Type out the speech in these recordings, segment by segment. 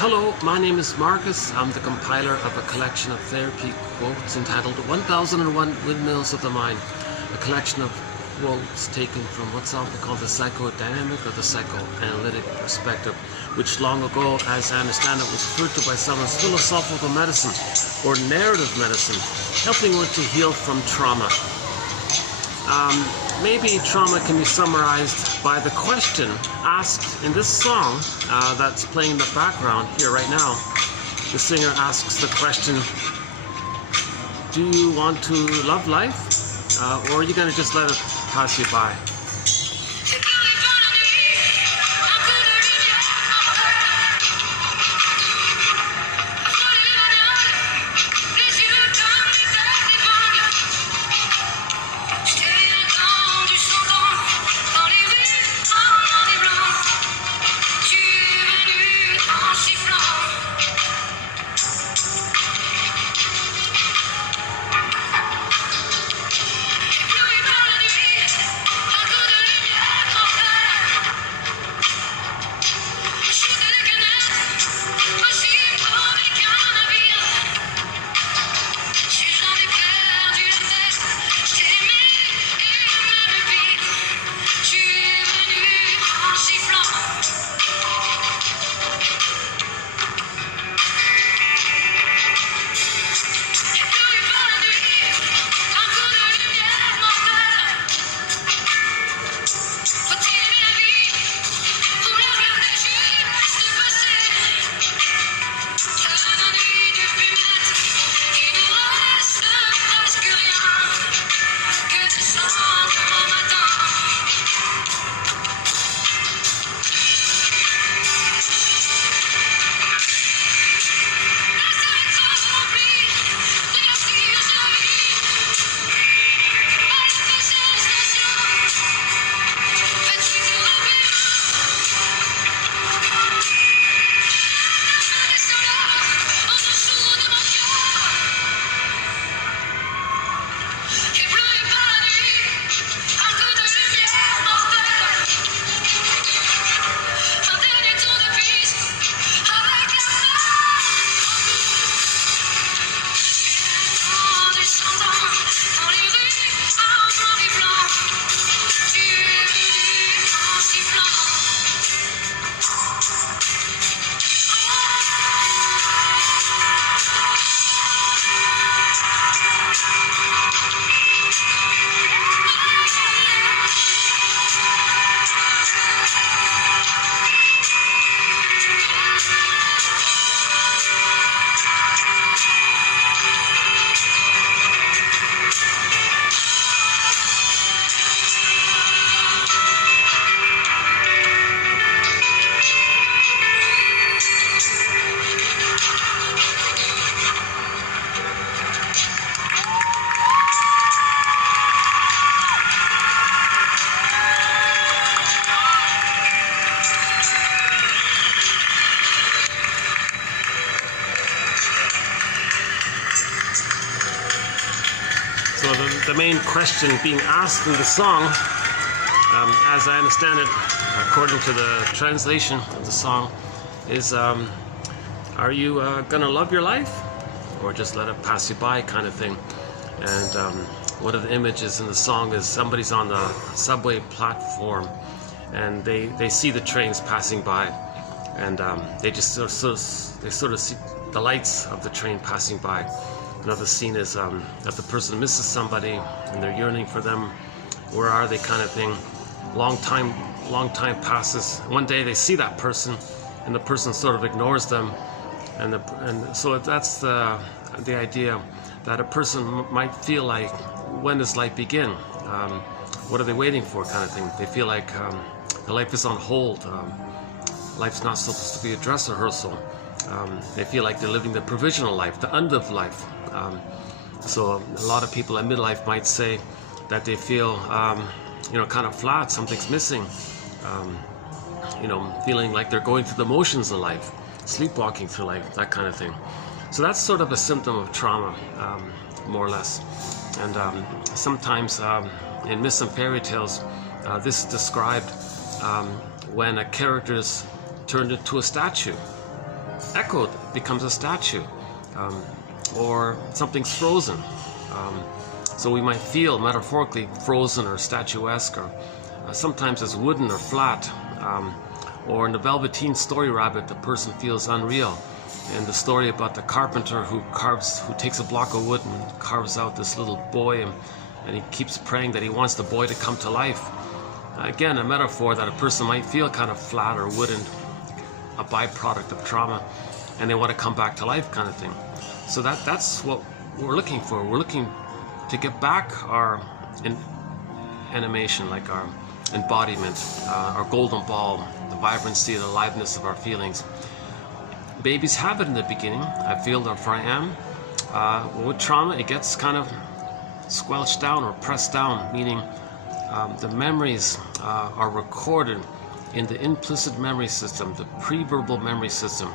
Hello, my name is Marcus. I'm the compiler of a collection of therapy quotes entitled 1001 Windmills of the Mind, a collection of quotes taken from what's often called the psychodynamic or the psychoanalytic perspective, which long ago, as I understand it, was referred to by some as philosophical medicine or narrative medicine, helping one to heal from trauma. Maybe trauma can be summarized by the question asked in this song that's playing in the background here right now. The singer asks the question, do you want to love life, or are you going to just let it pass you by? So the main question being asked in the song, as I understand it, according to the translation of the song, is are you gonna love your life, or just let it pass you by, kind of thing? And one of the images in the song is somebody's on the subway platform, and they see the trains passing by, and they just sort of see the lights of the train passing by. Another scene is that the person misses somebody and they're yearning for them. Where are they, kind of thing. Long time passes. One day they see that person, and the person sort of ignores them, and so that's the idea that a person might feel like, when does life begin? What are they waiting for, kind of thing. They feel like their life is on hold. Life's not supposed to be a dress rehearsal. They feel like they're living the provisional life, the unlived life. So a lot of people at midlife might say that they feel, kind of flat, something's missing. Feeling like they're going through the motions of life, sleepwalking through life, that kind of thing. So that's sort of a symptom of trauma, more or less. And sometimes in myths and fairy tales, this is described when a character is turned into a statue. echoed becomes a statue, or something's frozen. So we might feel metaphorically frozen or statuesque, or sometimes it's wooden or flat. Or in the Velveteen Story Rabbit, the person feels unreal. And the story about the carpenter who takes a block of wood and carves out this little boy, and he keeps praying that he wants the boy to come to life. Again, a metaphor that a person might feel kind of flat or wooden, a byproduct of trauma, and they want to come back to life, kind of thing. So that's what we're looking for. We're looking to get back our animation, like our embodiment, our golden ball, the vibrancy, the aliveness of our feelings. Babies have it in the beginning. I feel that for I am. With trauma, it gets kind of squelched down or pressed down, meaning the memories are recorded in the implicit memory system, the pre-verbal memory system.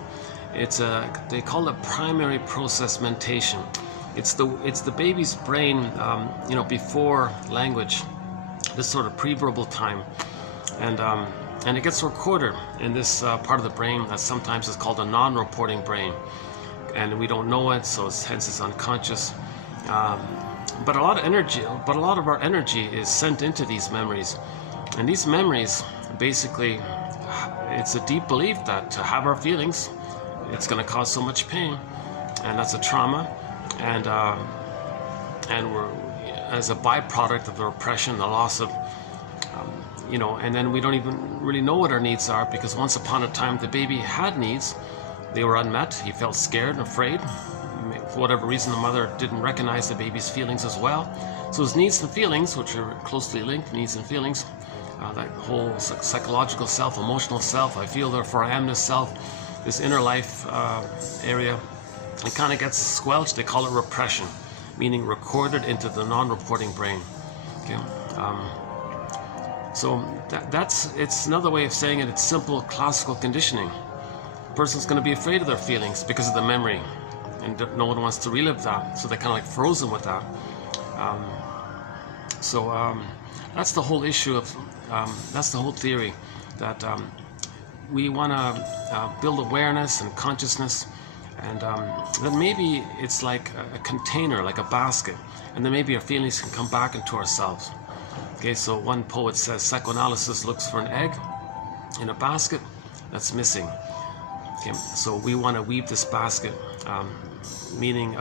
They call it primary process mentation. It's the baby's brain, before language, this sort of pre-verbal time, and it gets recorded in this part of the brain that sometimes is called a non-reporting brain, and we don't know it, so hence it's unconscious. But a lot of our energy is sent into these memories, and these memories, basically, it's a deep belief that to have our feelings, it's going to cause so much pain, and that's a trauma, and we're, as a byproduct of the repression, the loss of, and then we don't even really know what our needs are, because once upon a time the baby had needs, they were unmet, he felt scared and afraid. For whatever reason, the mother didn't recognize the baby's feelings as well. So his needs and feelings, which are closely linked, needs and feelings, that whole psychological self, emotional self, I feel therefore I amness self, this inner life area, it kind of gets squelched. They call it repression, meaning recorded into the non-reporting brain. Okay. So it's another way of saying it. It's simple classical conditioning. A person's going to be afraid of their feelings because of the memory, and no one wants to relive that, so they're kind of like frozen with that. That's the whole issue of, that's the whole theory, that we want to build awareness and consciousness, and then maybe it's like a container, like a basket, and then maybe our feelings can come back into ourselves. Okay, so one poet says psychoanalysis looks for an egg in a basket that's missing. Okay, so we want to weave this basket, meaning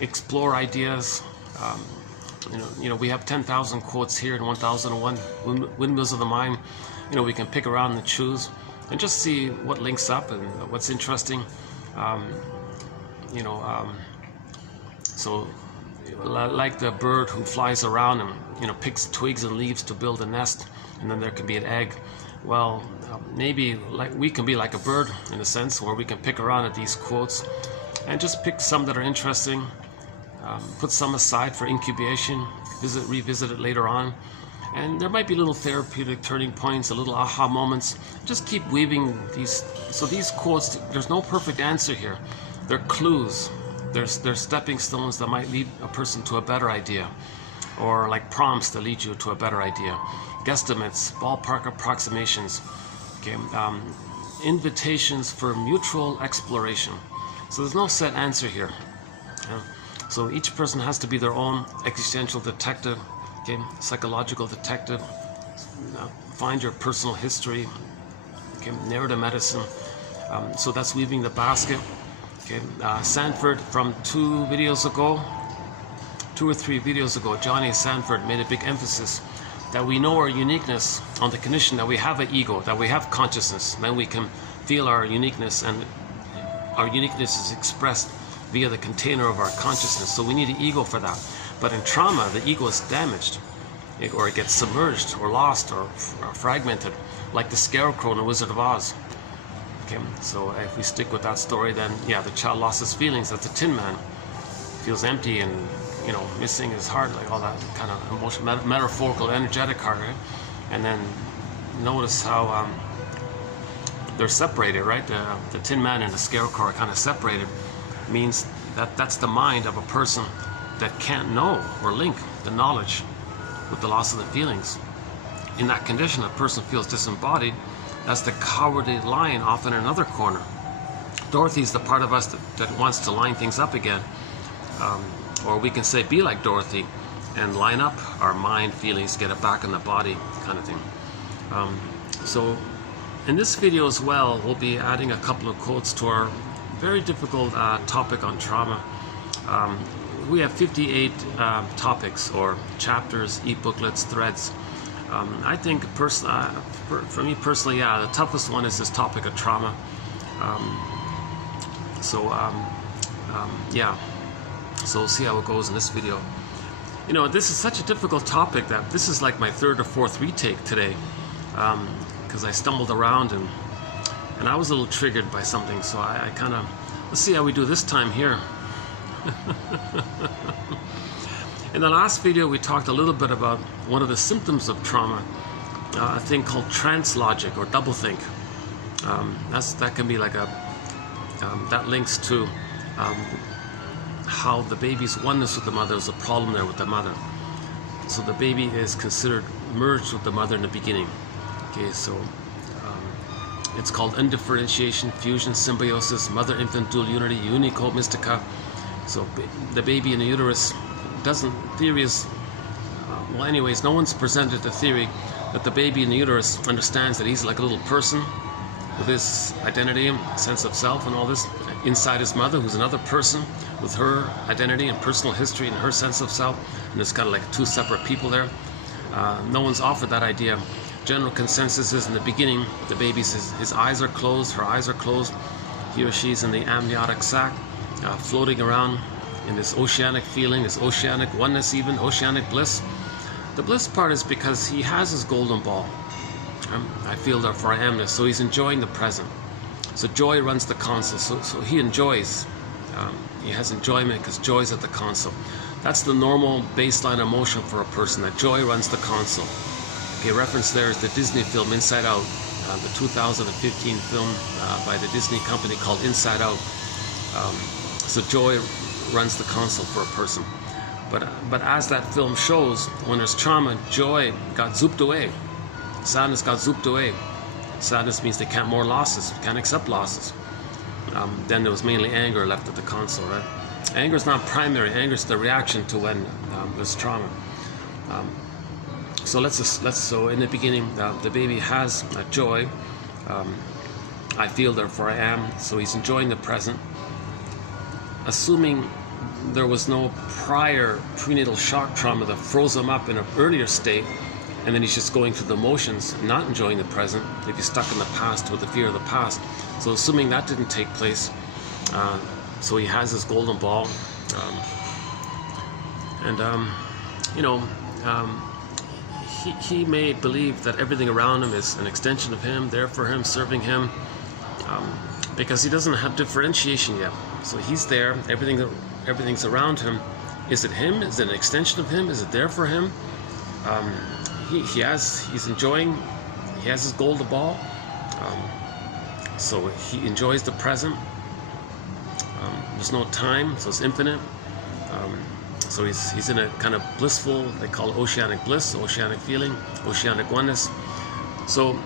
explore ideas. We have 10,000 quotes here and 1,001 windmills of the mind. We can pick around and choose and just see what links up and what's interesting. So like the bird who flies around and picks twigs and leaves to build a nest, and then there can be an egg. Well, maybe we can be like a bird in a sense, where we can pick around at these quotes and just pick some that are interesting, put some aside for incubation, revisit it later on, and there might be little therapeutic turning points, a little aha moments. Just keep weaving these. So these quotes, there's no perfect answer here. They're clues. They're stepping stones that might lead a person to a better idea, or like prompts that lead you to a better idea. Guesstimates, ballpark approximations, okay, invitations for mutual exploration. So there's no set answer here. So each person has to be their own existential detective, okay, psychological detective. Find your personal history, okay, narrative medicine. So that's weaving the basket. Okay, Sanford from 2 or 3 videos ago, Johnny Sanford made a big emphasis that we know our uniqueness on the condition that we have an ego, that we have consciousness. Then we can feel our uniqueness, and our uniqueness is expressed via the container of our consciousness. So we need an ego for that. But in trauma, the ego is damaged, or it gets submerged, or lost, or fragmented, like the scarecrow in The Wizard of Oz. Okay, so if we stick with that story, then yeah, the child lost his feelings. That's a Tin Man. Feels empty and missing his heart, like all that kind of emotional, metaphorical, energetic heart, right? And then notice how they're separated, right? The Tin Man and the Scarecrow are kind of separated. Means that that's the mind of a person that can't know or link the knowledge with the loss of the feelings. In that condition, a person feels disembodied, That's the cowardly lion off in another corner. Dorothy's the part of us that wants to line things up again. Or we can say, be like Dorothy and line up our mind, feelings, get it back in the body, kind of thing. So in this video as well, we'll be adding a couple of quotes to our very difficult topic on trauma. We have 58 topics or chapters, e-booklets, threads. I think for me personally, yeah, the toughest one is this topic of trauma. Yeah, so we'll see how it goes in this video. You know, this is such a difficult topic that this is like my third or fourth retake today, because I stumbled around and I was a little triggered by something, so I kind of, let's see how we do this time here. In the last video, we talked a little bit about one of the symptoms of trauma, a thing called trance logic or doublethink. That can be like that links to how the baby's oneness with the mother is a problem there with the mother. So the baby is considered merged with the mother in the beginning. Okay, so it's called undifferentiation, fusion, symbiosis, mother-infant dual unity, unico mystica. So the baby in the uterus theory is, well anyways, no one's presented the theory that the baby in the uterus understands that he's like a little person with his identity and sense of self and all this inside his mother, who's another person with her identity and personal history and her sense of self, and there's kind of like two separate people there. No one's offered that idea. General consensus is in the beginning, the baby's his eyes are closed, her eyes are closed, he or she's in the amniotic sac, floating around in this oceanic feeling, this oceanic oneness, even oceanic bliss. The bliss part is because he has his golden ball. I feel therefore I am this. So he's enjoying the present. So joy runs the console. So he enjoys. He has enjoyment because joy's at the console. That's the normal baseline emotion for a person, that joy runs the console. Okay, reference there is the Disney film Inside Out, the 2015 film by the Disney company called Inside Out. So joy runs the console for a person. But as that film shows, when there's trauma, joy got zooped away. Sadness got zooped away. Sadness means they can't more losses, can't accept losses. Then there was mainly anger left at the console, right? Anger is not primary. Anger is the reaction to when there's trauma. So in the beginning, the baby has joy. I feel therefore I am. So he's enjoying the present. Assuming there was no prior prenatal shock trauma that froze him up in an earlier state, and then he's just going through the motions, not enjoying the present, if he's stuck in the past with the fear of the past. So assuming that didn't take place, so he has his golden ball, he may believe that everything around him is an extension of him, there for him, serving him, because he doesn't have differentiation yet. So he's there, everything's around him. Is it him? Is it an extension of him? Is it there for him? He's enjoying, he has his golden ball, so he enjoys the present. There's no time, so it's infinite. So he's in a kind of blissful, they call it oceanic bliss, oceanic feeling, oceanic oneness. So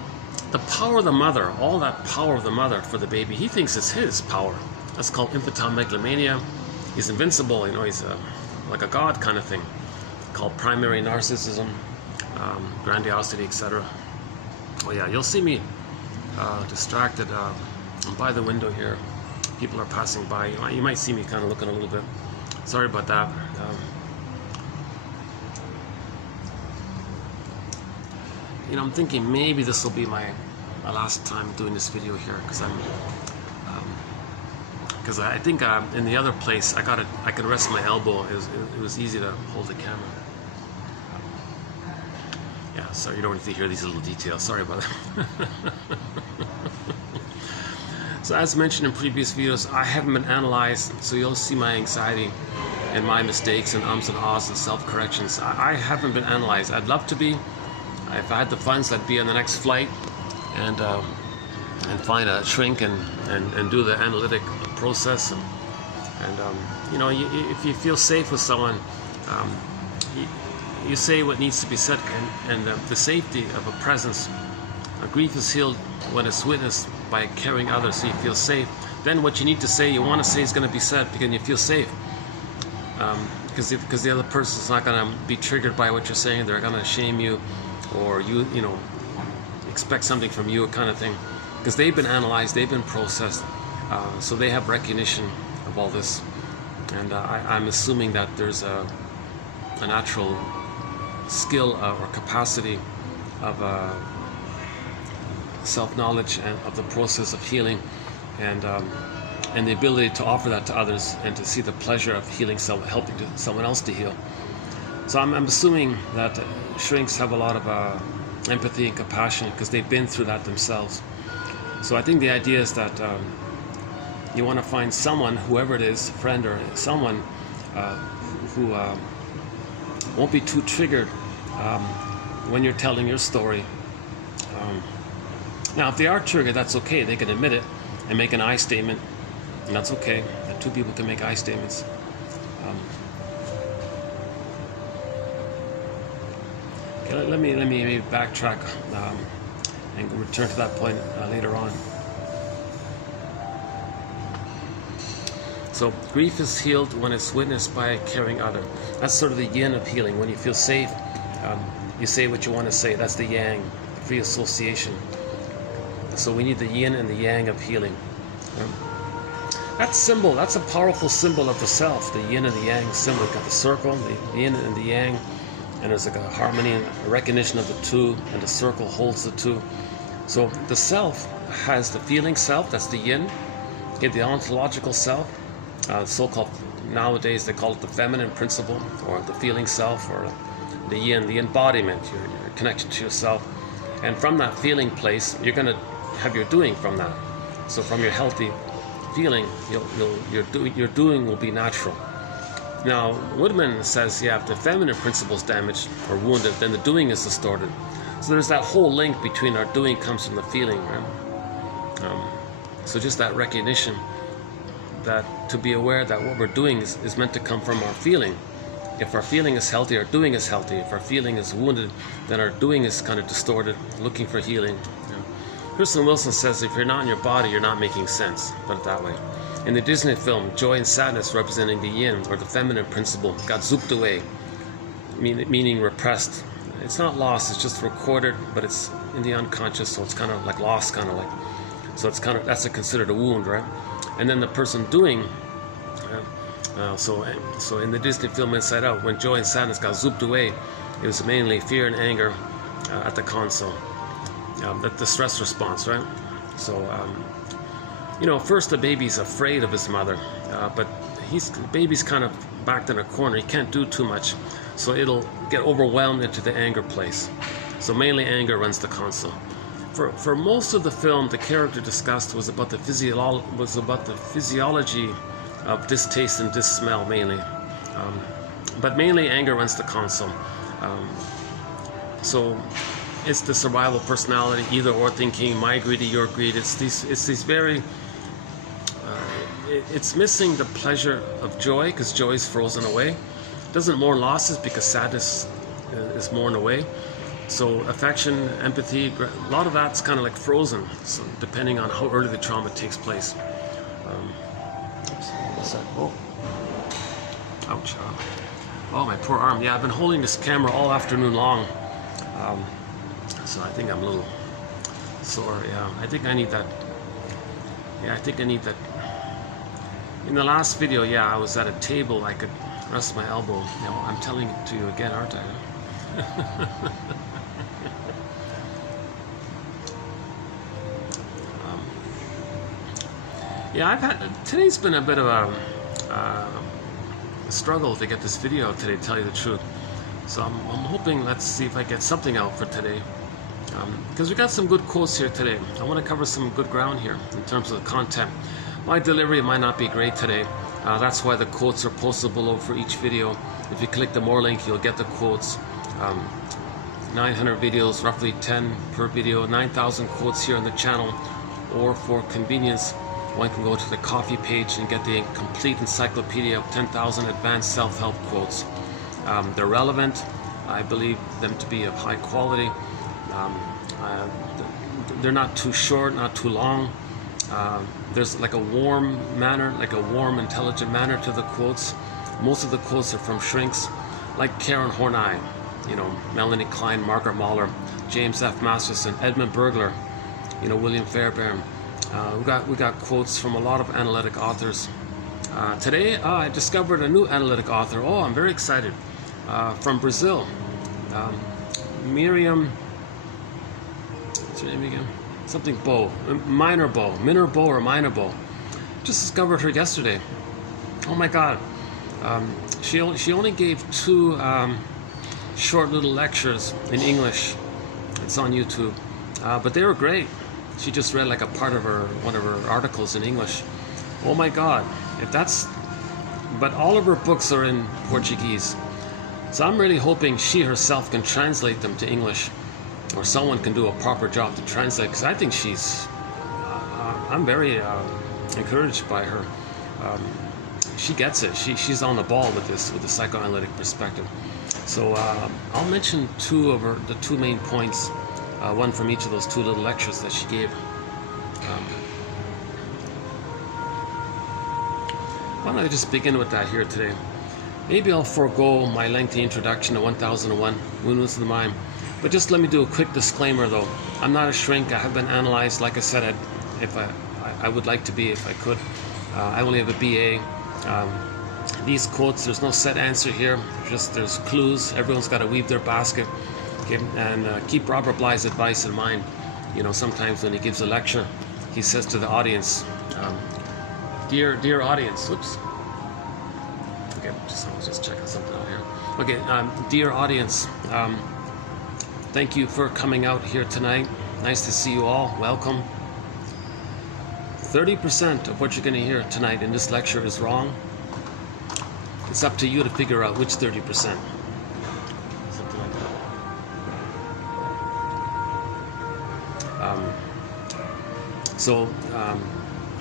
the power of the mother, all that power of the mother for the baby, he thinks it's his power. That's called infantile megalomania. He's invincible, he's like a god kind of thing, called primary narcissism, grandiosity, etc. Oh yeah, you'll see me distracted. I'm by the window here. People are passing by. You might see me kind of looking a little bit. Sorry about that. I'm thinking maybe this will be my last time doing this video here, because I think in the other place I could rest my elbow. It was easy to hold the camera. Yeah, sorry, you don't need to hear these little details. Sorry about that. So as mentioned in previous videos, I haven't been analyzed, so you'll see my anxiety and my mistakes and ums and ahs and self-corrections. I haven't been analyzed. I'd love to be. If I had the funds, I'd be on the next flight and find a shrink and do the analytic process. If you feel safe with someone, you say what needs to be said, and the safety of a presence Grief is healed when it's witnessed by caring others, so you feel safe. Then what you need to say, you want to say, is going to be said because you feel safe. Because the other person's not going to be triggered by what you're saying. They're going to shame you, or you know, expect something from you, kind of thing. Because they've been analyzed, they've been processed, so they have recognition of all this. And I'm assuming that there's a natural skill or capacity of self-knowledge and of the process of healing, and the ability to offer that to others and to see the pleasure of healing, helping someone else to heal. So I'm assuming that shrinks have a lot of empathy and compassion because they've been through that themselves. So I think the idea is that you want to find someone, whoever it is, a friend or someone, who won't be too triggered when you're telling your story. Now, if they are triggered, that's okay. They can admit it and make an I statement, and that's okay. Two people can make I statements. Okay, let me maybe backtrack and return to that point later on. So grief is healed when it's witnessed by a caring other. That's sort of the yin of healing. When you feel safe, you say what you want to say. That's the yang, free association. So we need the yin and the yang of healing. That symbol, that's a powerful symbol of the self, the yin and the yang symbol. You've got the circle, the yin and the yang, and there's like a harmony and a recognition of the two, and the circle holds the two. So the self has the feeling self, that's the yin, okay, the ontological self, so-called, nowadays they call it the feminine principle, or the feeling self, or the yin, the embodiment, your connection to yourself. And from that feeling place, you're going to have your doing from that. So from your healthy feeling, your doing will be natural. Now, Woodman says, yeah, if the feminine principle is damaged or wounded, then the doing is distorted. So there's that whole link between our doing comes from the feeling, right? So just that recognition, that to be aware that what we're doing is meant to come from our feeling. If our feeling is healthy, our doing is healthy. If our feeling is wounded, then our doing is kind of distorted, looking for healing. Kristen Wilson says, if you're not in your body, you're not making sense. Put it that way. In the Disney film, joy and sadness representing the yin, or the feminine principle, got zooped away, meaning repressed. It's not lost, it's just recorded, but it's in the unconscious, so it's kind of like lost, kind of like. So it's kind of, that's considered a wound, right? And then the person doing, so in the Disney film Inside Out, when joy and sadness got zooped away, it was mainly fear and anger at the console. The stress response, right? So, first the baby's afraid of his mother, but the baby's kind of backed in a corner. He can't do too much, so it'll get overwhelmed into the anger place. So mainly anger runs the console. For most of the film, the character discussed was about the physiology of distaste and dissmell mainly, but mainly anger runs the console. So it's the survival personality, either or thinking, my greedy, your greed. It's these very. It's missing the pleasure of joy because joy is frozen away. It doesn't mourn losses because sadness is mourned away. So affection, empathy, a lot of that's kind of like frozen. So depending on how early the trauma takes place. Oh, ouch! Oh, my poor arm. Yeah, I've been holding this camera all afternoon long. So I think I'm a little sore. Yeah, I think I need that. Yeah, I think I need that. In the last video, yeah, I was at a table. I could rest my elbow. I'm telling it to you again, aren't I? Yeah, today's been a bit of a struggle to get this video today, to tell you the truth. So I'm hoping, let's see if I get something out for today. Because we got some good quotes here today. I want to cover some good ground here in terms of the content. My delivery might not be great today. That's why the quotes are posted below for each video. If you click the more link, you'll get the quotes. 900 videos, roughly 10 per video, 9,000 quotes here on the channel. Or for convenience, one can go to the coffee page and get the complete encyclopedia of 10,000 advanced self-help quotes. They're relevant. I believe them to be of high quality. they're not too short, not too long. There's like a warm manner, like a warm, intelligent manner to the quotes. Most of the quotes are from shrinks, like Karen Horney, you know, Melanie Klein, Margaret Mahler, James F. Masterson, Edmund Burglar, you know, William Fairbairn. We got quotes from a lot of analytic authors. Today, I discovered a new analytic author. Oh, I'm very excited. From Brazil, Miriam. What's her name again? Something Bow, Minor Bow, or Minor Bow. Just discovered her yesterday. Oh my God. She only gave 2 short little lectures in English. It's on YouTube, but they were great. She just read like a part of one of her articles in English. Oh my God, but all of her books are in Portuguese. So I'm really hoping she herself can translate them to English, or someone can do a proper job to translate, because I think I'm very encouraged by her. She gets it. She's on the ball with the psychoanalytic perspective. So I'll mention the 2 main points, one from each of those 2 little lectures that she gave. Why don't I just begin with that here today? Maybe I'll forego my lengthy introduction to 1001 Windmills of the Mind, but just let me do a quick disclaimer though. I'm not a shrink. I have been analyzed. Like I said, I would like to be if I could. I only have a BA. These quotes, there's no set answer here. There's clues. Everyone's got to weave their basket. Okay? And keep Robert Bly's advice in mind. You know, sometimes when he gives a lecture, he says to the audience, dear audience, oops. Okay, just checking something out here. Okay, dear audience, thank you for coming out here tonight. Nice to see you all. Welcome. 30% of what you're going to hear tonight in this lecture is wrong. It's up to you to figure out which 30%. Something like that.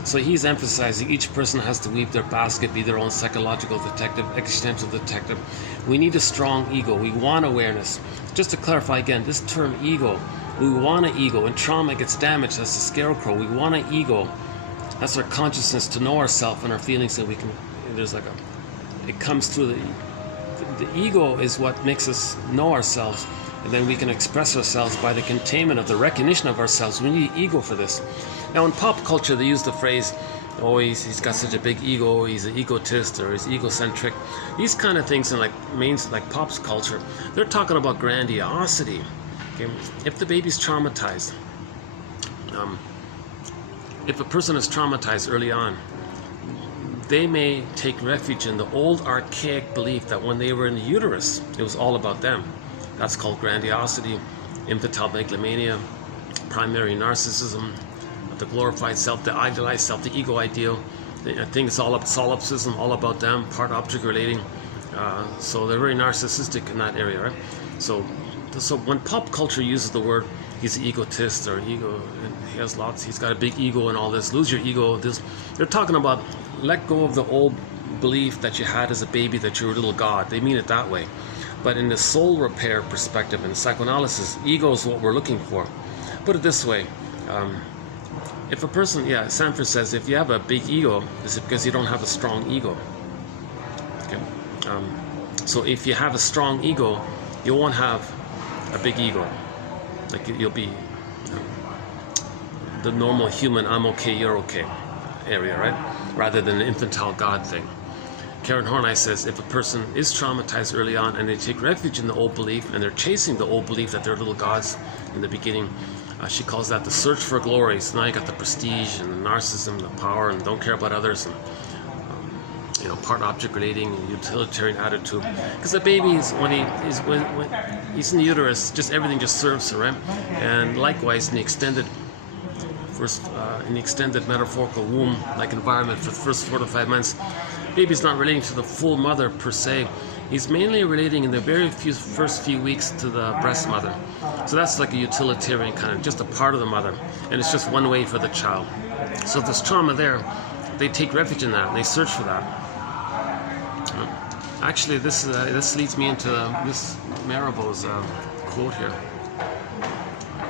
So he's emphasizing each person has to weave their basket, be their own psychological detective, existential detective. We need a strong ego. We want awareness. Just to clarify again, this term ego, we want an ego. When trauma gets damaged, that's a scarecrow. We want an ego. That's our consciousness to know ourselves and our feelings, that we can. It comes through the ego is what makes us know ourselves, and then we can express ourselves by the containment of the recognition of ourselves. We need ego for this. Now, in pop culture, they use the phrase, "Oh, he's got such a big ego. He's an egotist, or he's egocentric." These kind of things in like pop culture, they're talking about grandiosity. Okay? If the baby's traumatized, if a person is traumatized early on, they may take refuge in the old archaic belief that when they were in the uterus, it was all about them. That's called grandiosity, infantile megalomania, primary narcissism, the glorified self, the idealized self, the ego ideal. I think it's all up solipsism, all about them, part object relating. So they're very narcissistic in that area, right? So when pop culture uses the word, he's an egotist or ego, and he's got a big ego and all this, lose your ego, they're talking about let go of the old belief that you had as a baby that you're a little god. They mean it that way. But in the soul repair perspective, in psychoanalysis, ego is what we're looking for. Put it this way, if a person, Sanford says, if you have a big ego, it's because you don't have a strong ego. Okay? So if you have a strong ego, you won't have a big ego. Like you'll be the normal human, I'm okay, you're okay area, right? Rather than an infantile God thing. Karen Horney says if a person is traumatized early on and they take refuge in the old belief and they're chasing the old belief that they're little gods in the beginning, she calls that the search for glory. So now you got the prestige and the narcissism, the power, and don't care about others, and part object relating, and utilitarian attitude. Because the baby is when he's in the uterus, just everything just serves her, right? And likewise in the extended metaphorical womb-like environment for the first 4 to 5 months, baby's not relating to the full mother per se. He's mainly relating in the first few weeks to the breast mother. So that's like a utilitarian kind of, just a part of the mother, and it's just one way for the child. So if there's trauma there, they take refuge in that and they search for that. Actually, this leads me into this Marabou's quote here.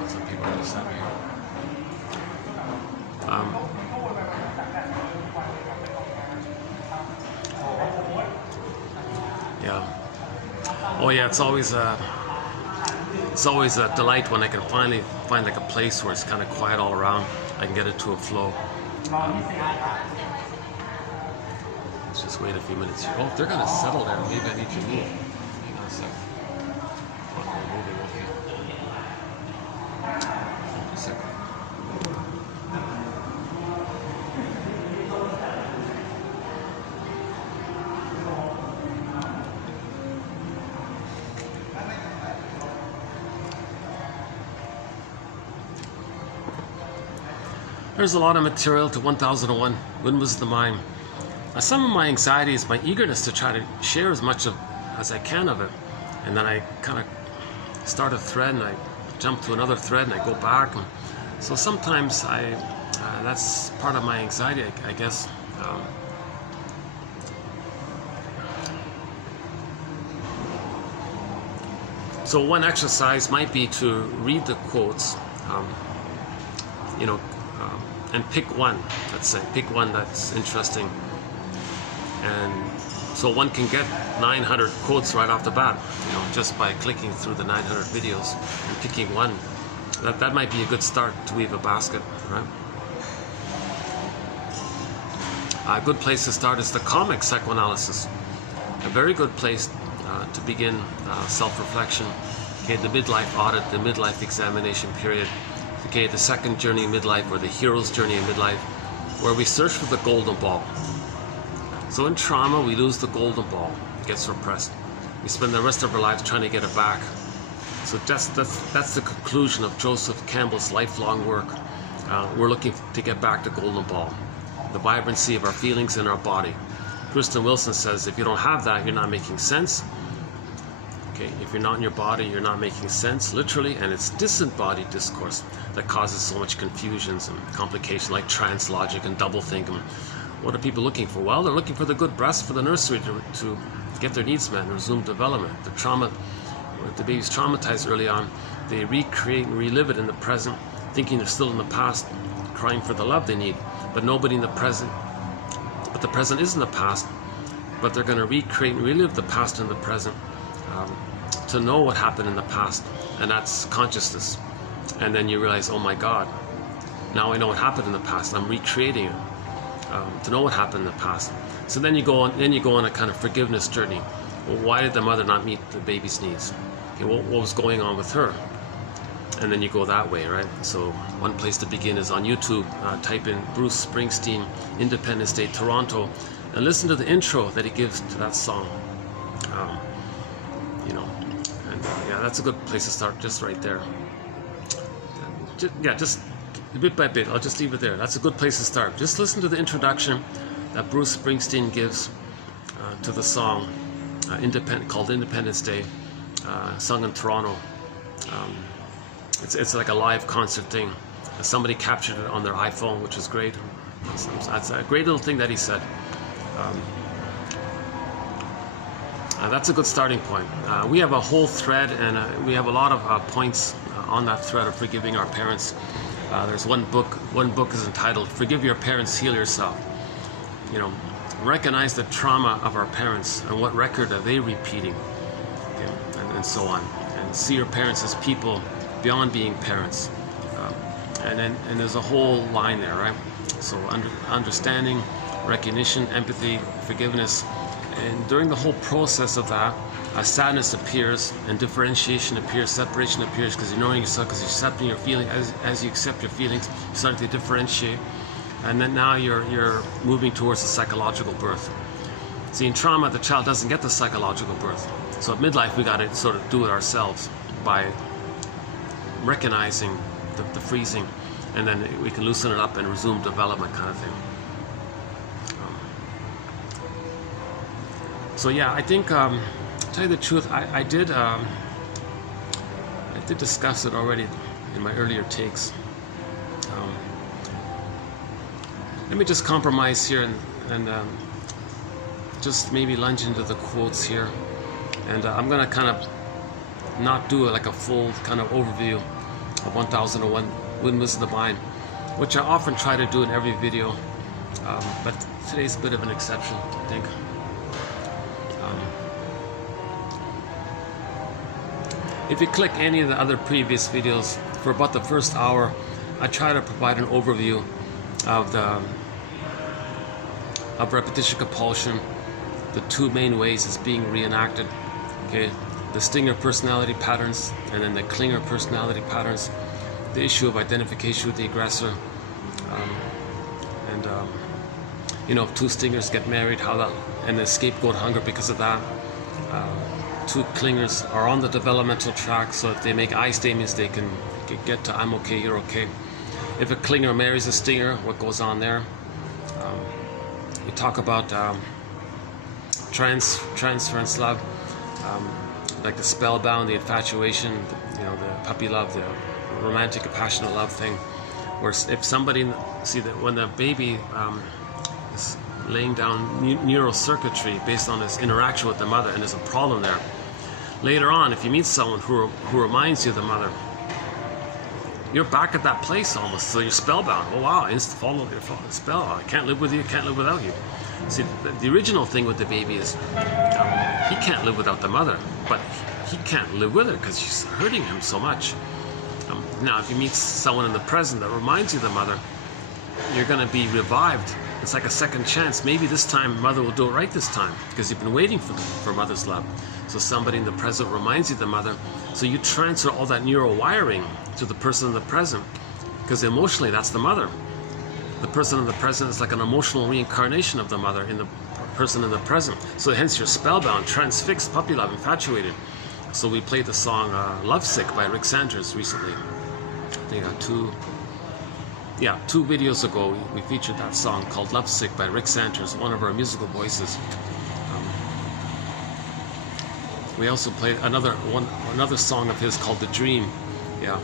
Some people understand me here. Oh yeah, it's always a delight when I can finally find like a place where it's kind of quiet all around. I can get it to a flow. Let's just wait a few minutes here. Oh, if they're gonna settle there, maybe I need to move. Hang on a sec. Oh, they're moving, okay. A second. There's a lot of material to 1001 Windmills of the Mind. Some of my anxiety is my eagerness to try to share as much as I can of it. And then I kind of start a thread and I jump to another thread and I go back. And so sometimes that's part of my anxiety, I guess. So one exercise might be to read the quotes, and pick one, let's say, pick one that's interesting. And so one can get 900 quotes right off the bat, just by clicking through the 900 videos and picking one. That might be a good start to weave a basket, right? A good place to start is the comic psychoanalysis. A very good place to begin self-reflection. Okay, the midlife audit, the midlife examination period. Okay, the second journey in midlife, or the hero's journey in midlife, where we search for the golden ball. So in trauma, we lose the golden ball. It gets repressed. We spend the rest of our lives trying to get it back. So that's the conclusion of Joseph Campbell's lifelong work. We're looking to get back the golden ball, the vibrancy of our feelings in our body. Kristen Wilson says, if you don't have that, you're not making sense. Okay, if you're not in your body, you're not making sense, literally, and it's disembodied discourse that causes so much confusions and complication, like trance logic and double think. And what are people looking for? Well, they're looking for the good breast for the nursery to get their needs met and resume development. The trauma, if the baby's traumatized early on, they recreate and relive it in the present, thinking they're still in the past, crying for the love they need, but nobody in the present. But the present isn't the past, but they're going to recreate and relive the past in the present. To know what happened in the past, and that's consciousness. And then you realize, oh my God, now I know what happened in the past. I'm recreating it to know what happened in the past. So then you go on a kind of forgiveness journey. Well, why did the mother not meet the baby's needs? Okay, what was going on with her? And then you go that way, right? So one place to begin is on YouTube. Type in Bruce Springsteen, Independence Day, Toronto, and listen to the intro that he gives to that song. Yeah, that's a good place to start, just right there. Just bit by bit, I'll just leave it there. That's a good place to start. Just listen to the introduction that Bruce Springsteen gives to the song called Independence Day, sung in Toronto. It's like a live concert thing. Somebody captured it on their iPhone, which is great. That's a great little thing that he said. That's a good starting point. We have a whole thread, and we have a lot of points on that thread of forgiving our parents. There's one book is entitled "Forgive Your Parents, Heal Yourself." Recognize the trauma of our parents and what record are they repeating, okay, and so on. And see your parents as people beyond being parents. And there's a whole line there, right? So understanding, recognition, empathy, forgiveness. And during the whole process of that, sadness appears, and differentiation appears, separation appears, because you're knowing yourself, because you're accepting your feelings. As you accept your feelings, you start to differentiate, and then now you're moving towards the psychological birth. See, in trauma, the child doesn't get the psychological birth. So at midlife, we got to sort of do it ourselves by recognizing the freezing, and then we can loosen it up and resume development, kind of thing. So yeah, I think, to tell you the truth, I did discuss it already in my earlier takes. Let me just compromise here and just maybe lunge into the quotes here. And I'm going to kind of not do like a full kind of overview of 1001 Windmills of the Mind, which I often try to do in every video, but today's a bit of an exception, I think. If you click any of the other previous videos, for about the first hour, I try to provide an overview of repetition compulsion, the two main ways it's being reenacted. Okay, the stinger personality patterns and then the clinger personality patterns, the issue of identification with the aggressor, you know, if two stingers get married, how that, and the scapegoat hunger because of that. Two clingers are on the developmental track, so if they make I statements, they can get to I'm okay, you're okay. If a clinger marries a stinger, what goes on there? We talk about transference love, like the spellbound, the infatuation, you know, the puppy love, the romantic and passionate love thing. Where if somebody, see that when the baby is laying down neural circuitry based on this interaction with the mother, and there's a problem there. Later on, if you meet someone who reminds you of the mother, you're back at that place almost, so you're spellbound. Oh wow, follow your spell. I can't live with you, can't live without you. See, the original thing with the baby is he can't live without the mother, but he can't live with her because she's hurting him so much. Now, if you meet someone in the present that reminds you of the mother, you're going to be revived. It's like a second chance. Maybe this time mother will do it right this time because you've been waiting for mother's love. So somebody in the present reminds you of the mother. So you transfer all that neural wiring to the person in the present because emotionally that's the mother. The person in the present is like an emotional reincarnation of the mother in the person in the present. So hence you're spellbound, transfixed, puppy love, infatuated. So we played the song Lovesick by Rick Sanders recently. I think two videos ago we featured that song called Lovesick by Rick Sanders, one of our musical voices. We also played another song of his called The Dream. Yeah,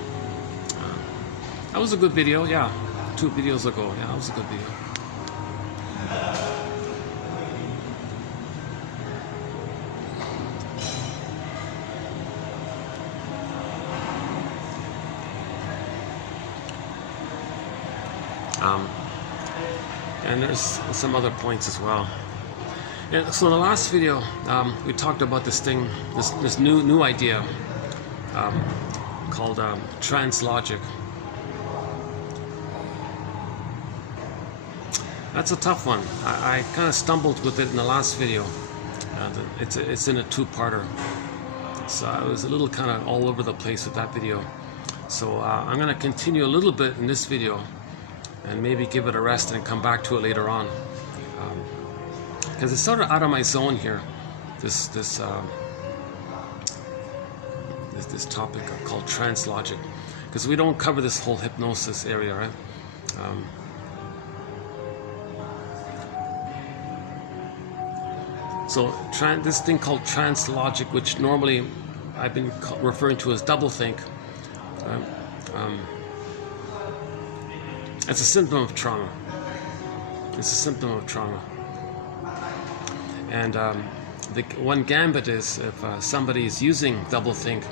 that was a good video. Yeah, 2 videos ago. Yeah, that was a good video. And there's some other points as well. And so in the last video, we talked about this thing, this new idea called trance logic. That's a tough one. I kind of stumbled with it in the last video. It's in a 2-parter, so I was a little kind of all over the place with that video. So I'm going to continue a little bit in this video, and maybe give it a rest and come back to it later on, because it's sort of out of my zone here. This topic called trance logic, because we don't cover this whole hypnosis area, right? So this thing called trance logic, which normally I've been referring to as doublethink. It's a symptom of trauma. It's a symptom of trauma. And the one gambit is if somebody is using doublethink,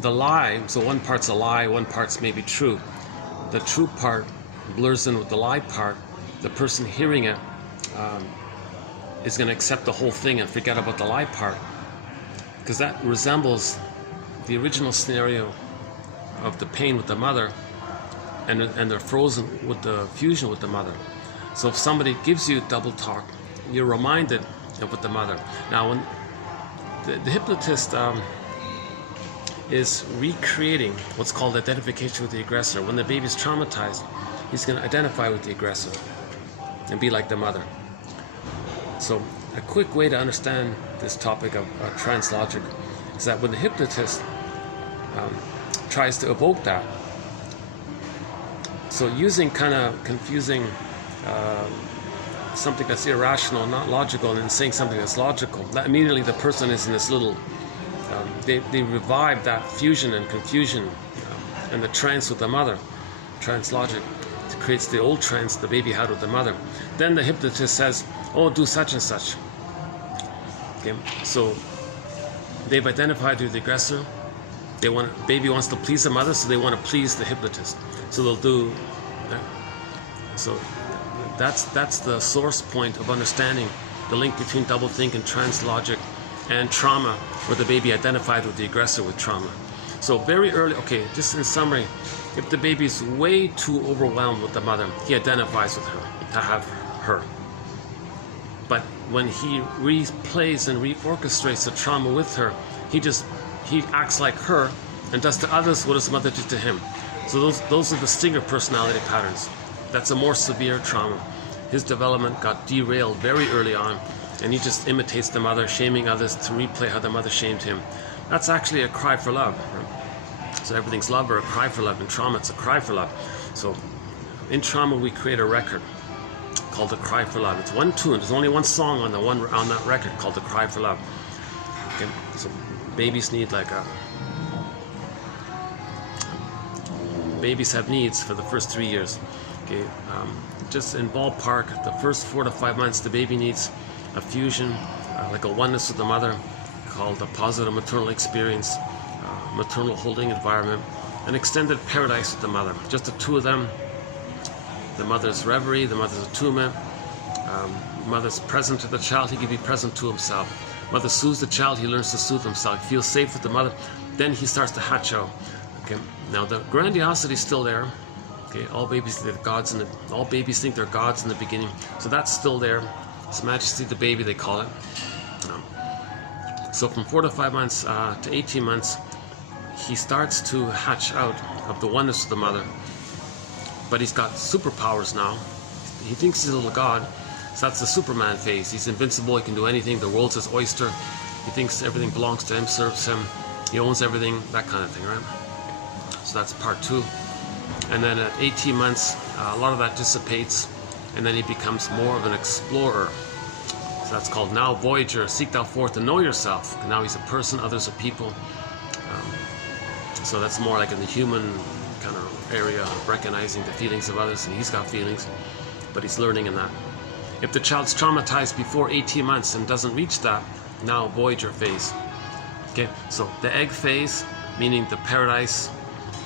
the lie, so one part's a lie, one part's maybe true. The true part blurs in with the lie part. The person hearing it is going to accept the whole thing and forget about the lie part, because that resembles the original scenario of the pain with the mother, and they're frozen with the fusion with the mother. So if somebody gives you double talk, you're reminded of with the mother. Now when the hypnotist is recreating what's called identification with the aggressor. When the baby's traumatized, he's going to identify with the aggressor and be like the mother. So a quick way to understand this topic of trance logic is that when the hypnotist tries to evoke that, so using kind of confusing something that's irrational, not logical, and then saying something that's logical, that immediately the person is in this little, they revive that fusion and confusion and the trance with the mother, trance logic. It creates the old trance the baby had with the mother. Then the hypnotist says, oh, do such and such. Okay, so they've identified with the aggressor. Baby wants to please the mother, so they want to please the hypnotist. So they'll do that. So that's the source point of understanding the link between doublethink and trance logic and trauma, where the baby identified with the aggressor with trauma. So very early, okay, just in summary, if the baby's way too overwhelmed with the mother, he identifies with her, to have her. But when he replays and reorchestrates the trauma with her, he acts like her and does to others what his mother did to him. So those are the stinger personality patterns. That's a more severe trauma. His development got derailed very early on, and he just imitates the mother, shaming others to replay how the mother shamed him. That's actually a cry for love. So everything's love or a cry for love. In trauma, it's a cry for love. So in trauma, we create a record called The Cry for Love. It's one tune. There's only one song on that record called The Cry for Love. Okay, so babies need babies have needs for the first 3 years. Okay, just in ballpark, the first 4 to 5 months, the baby needs a fusion, like a oneness with the mother, called a positive maternal experience, maternal holding environment, an extended paradise with the mother. Just the two of them. The mother's reverie, the mother's attunement, mother's present to the child, he can be present to himself. Mother soothes the child, he learns to soothe himself. He feels safe with the mother, then he starts to hatch out. Okay, now the grandiosity is still there. Okay, all babies think they're gods in the beginning, so that's still there. His Majesty the baby, they call it. So from 4 to 5 months to 18 months, he starts to hatch out of the oneness of the mother. But he's got superpowers now. He thinks he's a little god, so that's the Superman phase. He's invincible, he can do anything, the world's his oyster. He thinks everything belongs to him, serves him, he owns everything, that kind of thing, right? So that's part 2. And then at 18 months, a lot of that dissipates, and then he becomes more of an explorer. So that's called now Voyager, seek thou forth to know yourself. And now he's a person, others are people. So that's more like in the human kind of area of recognizing the feelings of others, and he's got feelings, but he's learning in that. If the child's traumatized before 18 months and doesn't reach that, now Voyager phase. Okay, so the egg phase, meaning the paradise,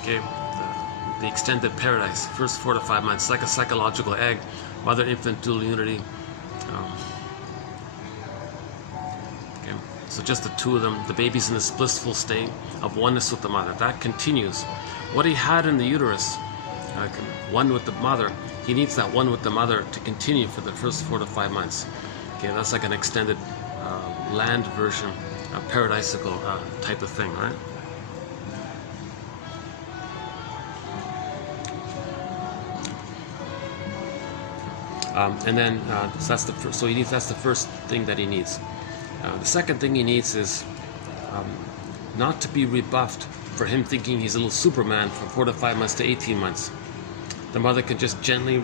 okay, the extended paradise, first 4 to 5 months, like a psychological egg, mother infant dual unity. Okay, so just the two of them, the baby's in this blissful state of oneness with the mother. That continues. What he had in the uterus, one with the mother, he needs that one with the mother to continue for the first 4 to 5 months. Okay, that's like an extended land version, a paradisical type of thing, right? And then so that's the first. So he needs. That's the first thing that he needs. The second thing he needs is not to be rebuffed for him thinking he's a little Superman from 4 to 5 months to 18 months. The mother can just gently,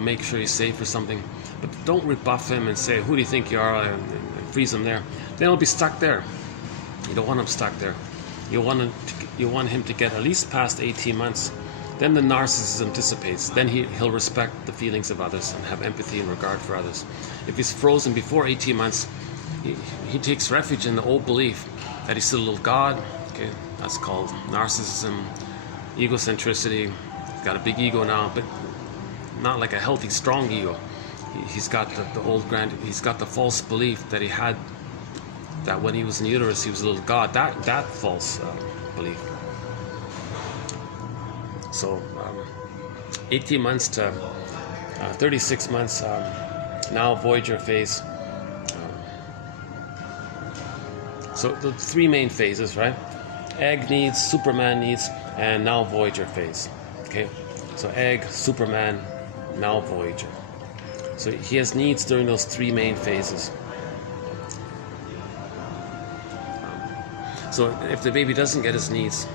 make sure he's safe or something. But don't rebuff him and say, "Who do you think you are?" and freeze him there. Then he'll be stuck there. You don't want him stuck there. You want him to get at least past 18 months. Then the narcissism dissipates. Then he'll respect the feelings of others and have empathy and regard for others. If he's frozen before 18 months, he takes refuge in the old belief that he's still a little god. Okay, that's called narcissism, egocentricity. He's got a big ego now, but not like a healthy, strong ego. He's got he's got the false belief that he had, that when he was in uterus he was a little god. That false belief. So 18 months to 36 months, now Voyager phase. So the 3 main phases, right? Egg needs, Superman needs, and now Voyager phase. Okay, so egg, Superman, now Voyager. So he has needs during those 3 main phases. So if the baby doesn't get his needs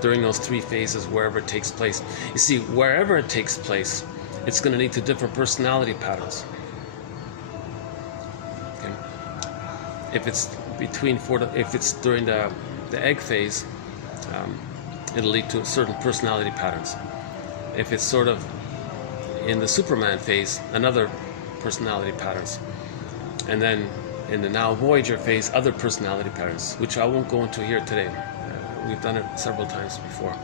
during those 3 phases, wherever it takes place, you see, wherever it takes place, it's going to lead to different personality patterns. Okay. If it's if it's during the egg phase, it'll lead to certain personality patterns. If it's sort of in the Superman phase, another personality patterns, and then in the now Voyager phase, other personality patterns, which I won't go into here today. We've done it several times before.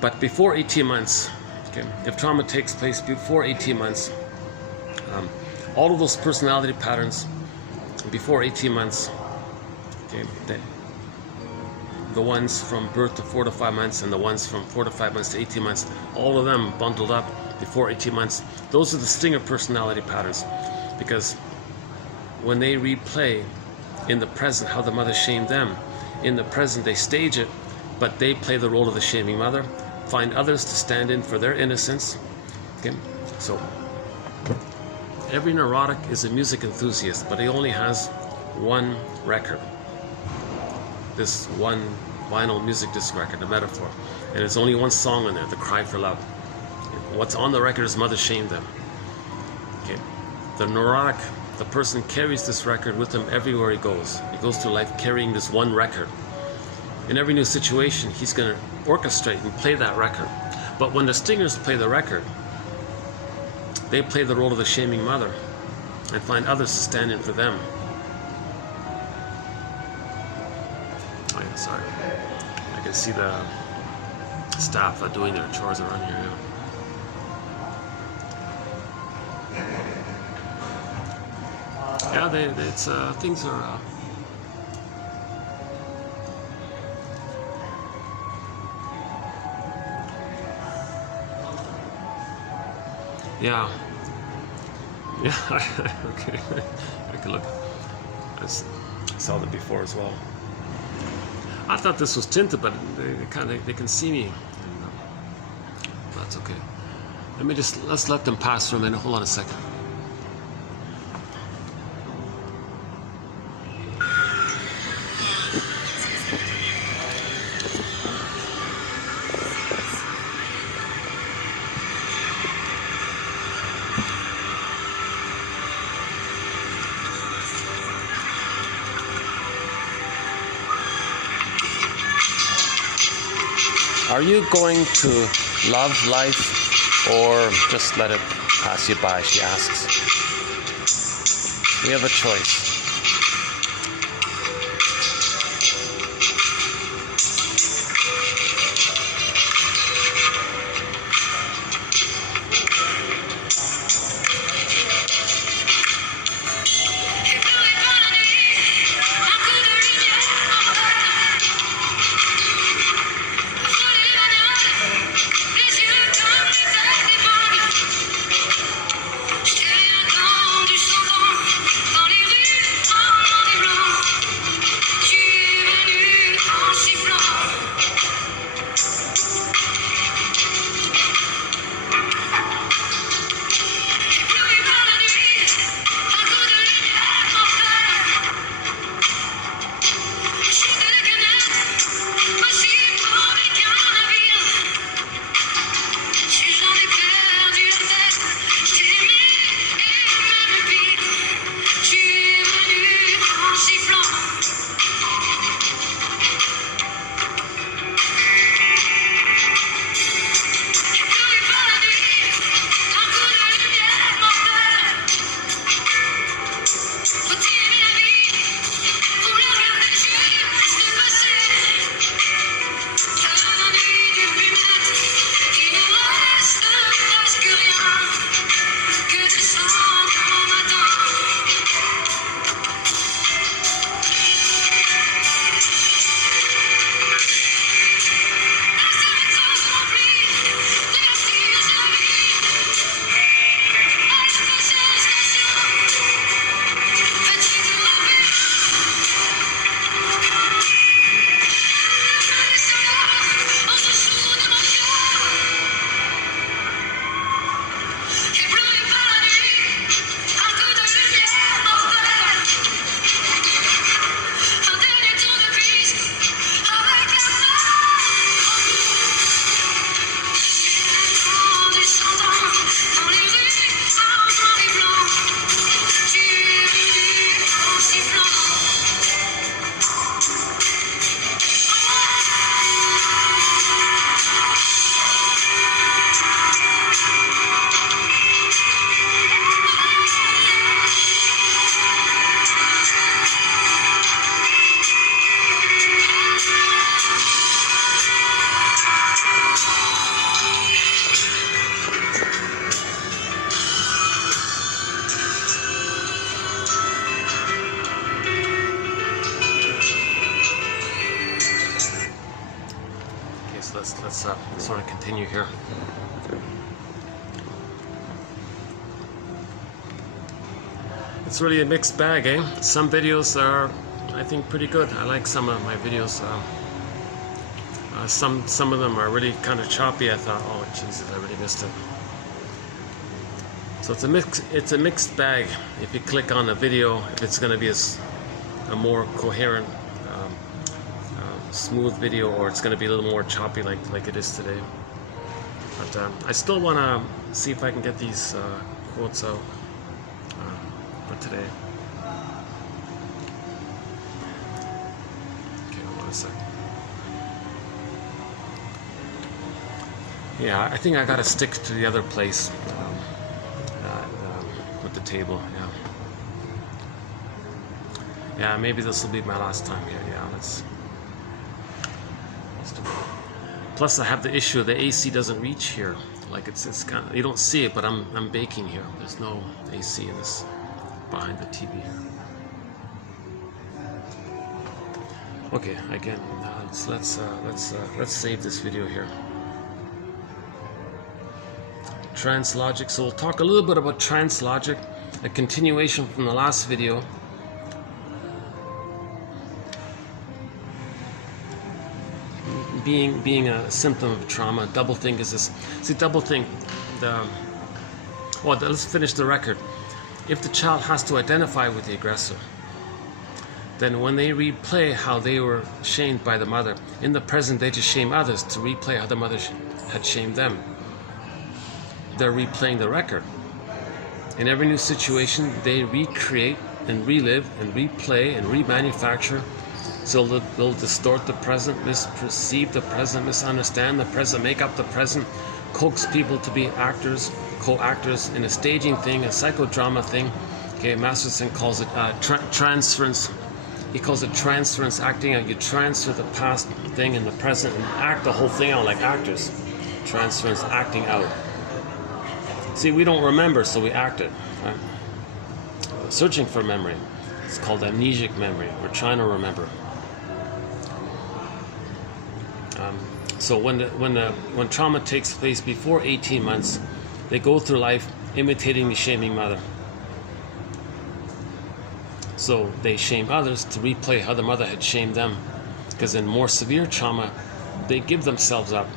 But before 18 months, Okay. If trauma takes place before 18 months, all of those personality patterns before 18 months, okay, the ones from birth to 4 to 5 months and the ones from 4 to 5 months to 18 months, all of them bundled up before 18 months, those are the stinger personality patterns. Because when they replay in the present how the mother shamed them, in the present they stage it, but they play the role of the shaming mother, find others to stand in for their innocence. Okay, so every neurotic is a music enthusiast, but he only has one record. This one vinyl music disc record, a metaphor. And there's only one song on there, The Cry for Love. What's on the record is Mother Shamed Them. Okay. The neurotic, the person carries this record with him everywhere he goes. He goes through life carrying this one record. In every new situation, he's going to orchestrate and play that record. But when the stingers play the record, they play the role of the shaming mother and find others to stand in for them. Oh yeah, sorry. I can see the staff doing their chores around here now. Yeah, things are. Yeah. Okay. I can look. I saw them before as well. I thought this was tinted, but they can see me. That's okay. Let's let them pass for a minute. Hold on a second. Are you going to love life or just let it pass you by, she asks. We have a choice. let's sort of continue here. It's really a mixed bag, eh? Some videos are, I think, pretty good. I like some of my videos. Some of them are really kind of choppy. I thought, oh Jesus, I really missed it. So it's a mixed bag. If you click on a video, if it's going to be a more coherent, smooth video, or it's going to be a little more choppy like it is today. But I still want to see if I can get these quotes out for today. Okay, hold on a second. Yeah, I think I gotta stick to the other place with the table. Yeah, maybe this will be my last time here. Yeah, let's do it. Plus, I have the issue the AC doesn't reach here. Like it's kind of, you don't see it, but I'm baking here. There's no AC in this behind the TV here. Okay, again, let's save this video here. Trance logic. So we'll talk a little bit about trance logic, a continuation from the last video. Being a symptom of trauma. Doublethink is this. See, doublethink. Let's finish the record. If the child has to identify with the aggressor, then when they replay how they were shamed by the mother, in the present they just shame others to replay how the mother had shamed them. They're replaying the record. In every new situation, they recreate and relive and replay and remanufacture. So they'll distort the present, misperceive the present, misunderstand the present, make up the present, coax people to be actors, co-actors in a staging thing, a psychodrama thing. Okay, Masterson calls it transference. He calls it transference, acting out. You transfer the past thing in the present and act the whole thing out like actors. Transference, acting out. See, we don't remember, so we act it. Right? Searching for memory. It's called amnesic memory. We're trying to remember. So when trauma takes place before 18 months, they go through life imitating the shaming mother. So they shame others to replay how the mother had shamed them. Because in more severe trauma, they give themselves up.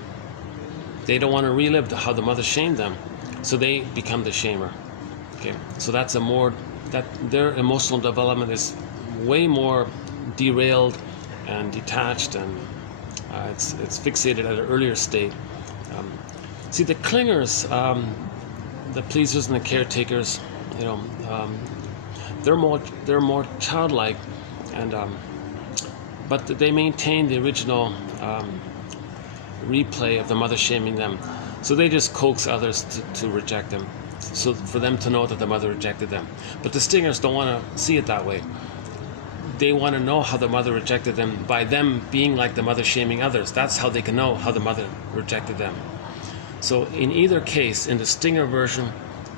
They don't want to relive how the mother shamed them. So they become the shamer. Okay, so that's their emotional development is way more derailed and detached, and it's fixated at an earlier state. See, the clingers, the pleasers and the caretakers, they're more childlike, and but they maintain the original replay of the mother shaming them. So they just coax others to reject them, so for them to know that the mother rejected them. But the stingers don't want to see it that way. They want to know how the mother rejected them by them being like the mother shaming others. That's how they can know how the mother rejected them. So in either case, in the stinger version,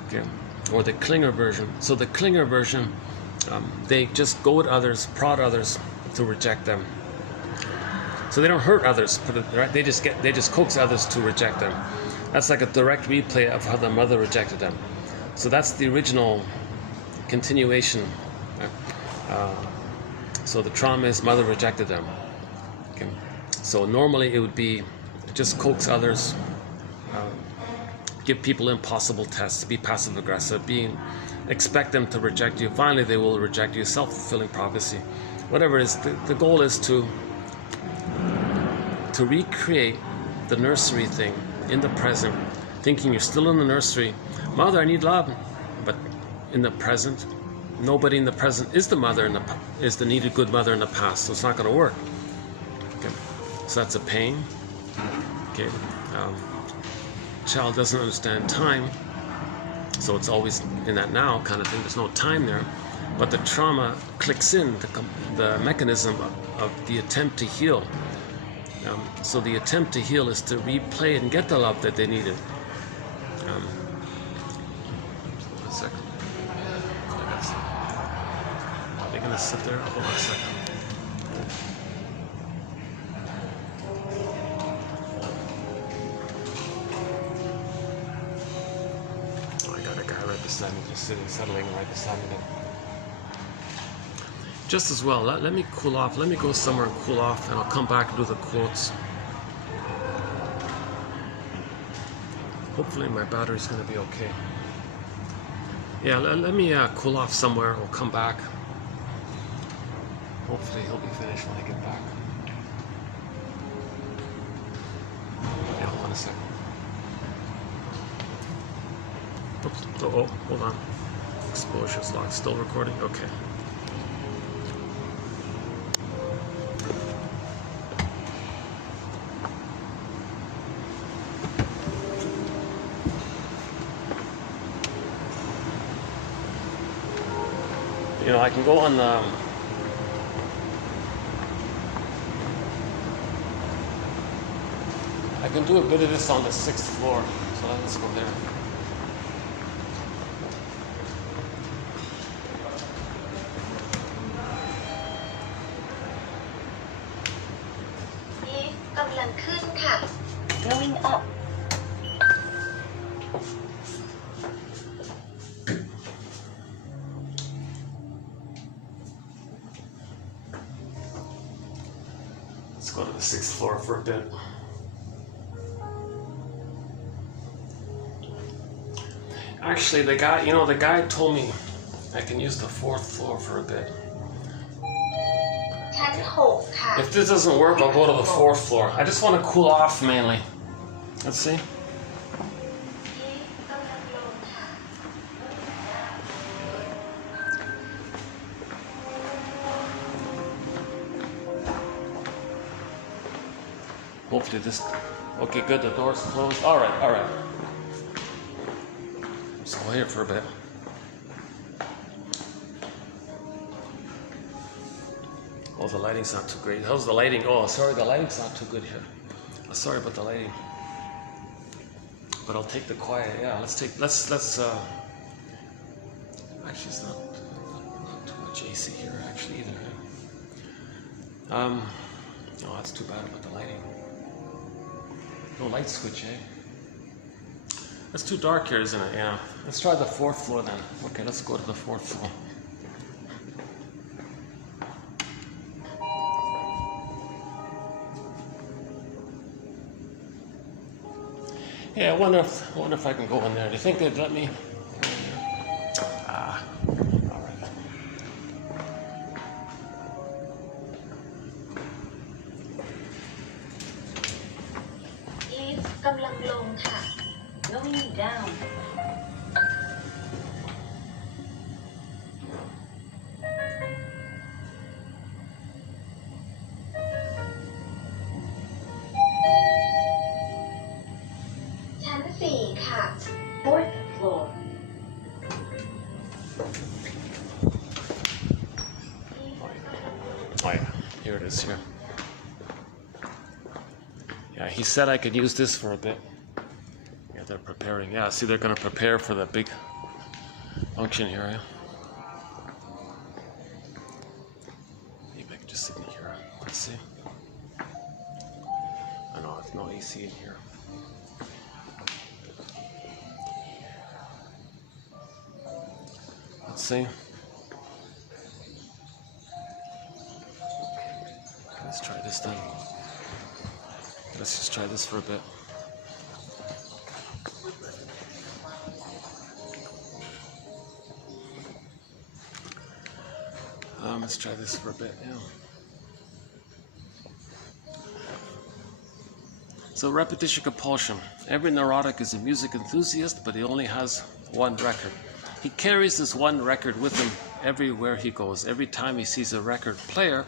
okay, or the clinger version, so the clinger version, they just go at others, prod others to reject them. So they don't hurt others, right? They just coax others to reject them. That's like a direct replay of how the mother rejected them. So that's the original continuation. So the trauma is mother rejected them. Okay. So normally it would be just coax others, give people impossible tests, be passive aggressive, expect them to reject you. Finally they will reject you. Self-fulfilling prophecy. Whatever it is, the goal is to recreate the nursery thing in the present, thinking you're still in the nursery. Mother, I need love. But in the present, nobody in the present is the mother, is the needed good mother in the past, so it's not going to work. Okay. So that's a pain. Okay. Child doesn't understand time, so it's always in that now kind of thing. There's no time there, but the trauma clicks in, the mechanism of the attempt to heal. So the attempt to heal is to replay and get the love that they needed. One second. Are they going to sit there? Hold on a second. understanding, just sitting, settling right beside me. Just as well, let me cool off. Let me go somewhere and cool off, and I'll come back and do the quotes. Hopefully my battery's going to be okay. Yeah, let me cool off somewhere. We'll come back. Hopefully he'll be finished when I get back. Yeah, hold on a second. Oops. Oh, hold on. Exposure's locked. Still recording? Okay. You know, I can go on I can do a bit of this on the 6th floor, so let's go there. Going up. Let's go to the 6th floor for a bit. Actually, the guy told me I can use the 4th floor for a bit. If this doesn't work, I'll go to the 4th floor. I just want to cool off mainly. Let's see. Hopefully this... Okay, good, the door's closed. Alright. So we'll here for a bit. Oh, the lighting's not too great. How's the lighting? Oh, sorry, the lighting's not too good here. Sorry about the lighting. But I'll take the quiet. Yeah, let's actually it's not too much AC here actually either. Oh, that's too bad about the lighting. No light switch, eh? It's too dark here, isn't it? Yeah. Let's try the 4th floor then. Okay, let's go to the 4th floor. Yeah, I wonder if I can go in there. Do you think they'd let me? All right. Lift กำลังลงค่ะ Going down. Fourth floor. Oh yeah, here it is here. Yeah, he said I could use this for a bit. Yeah, they're preparing. Yeah, see, they're going to prepare for the big function here. Yeah? Maybe I can just sit in here. Let's see. I know there's no AC in here. Let's see. Let's try this then. Let's just try this for a bit. Let's try this for a bit, yeah. So repetition compulsion. Every neurotic is a music enthusiast, but he only has one record. He carries this one record with him everywhere he goes. Every time he sees a record player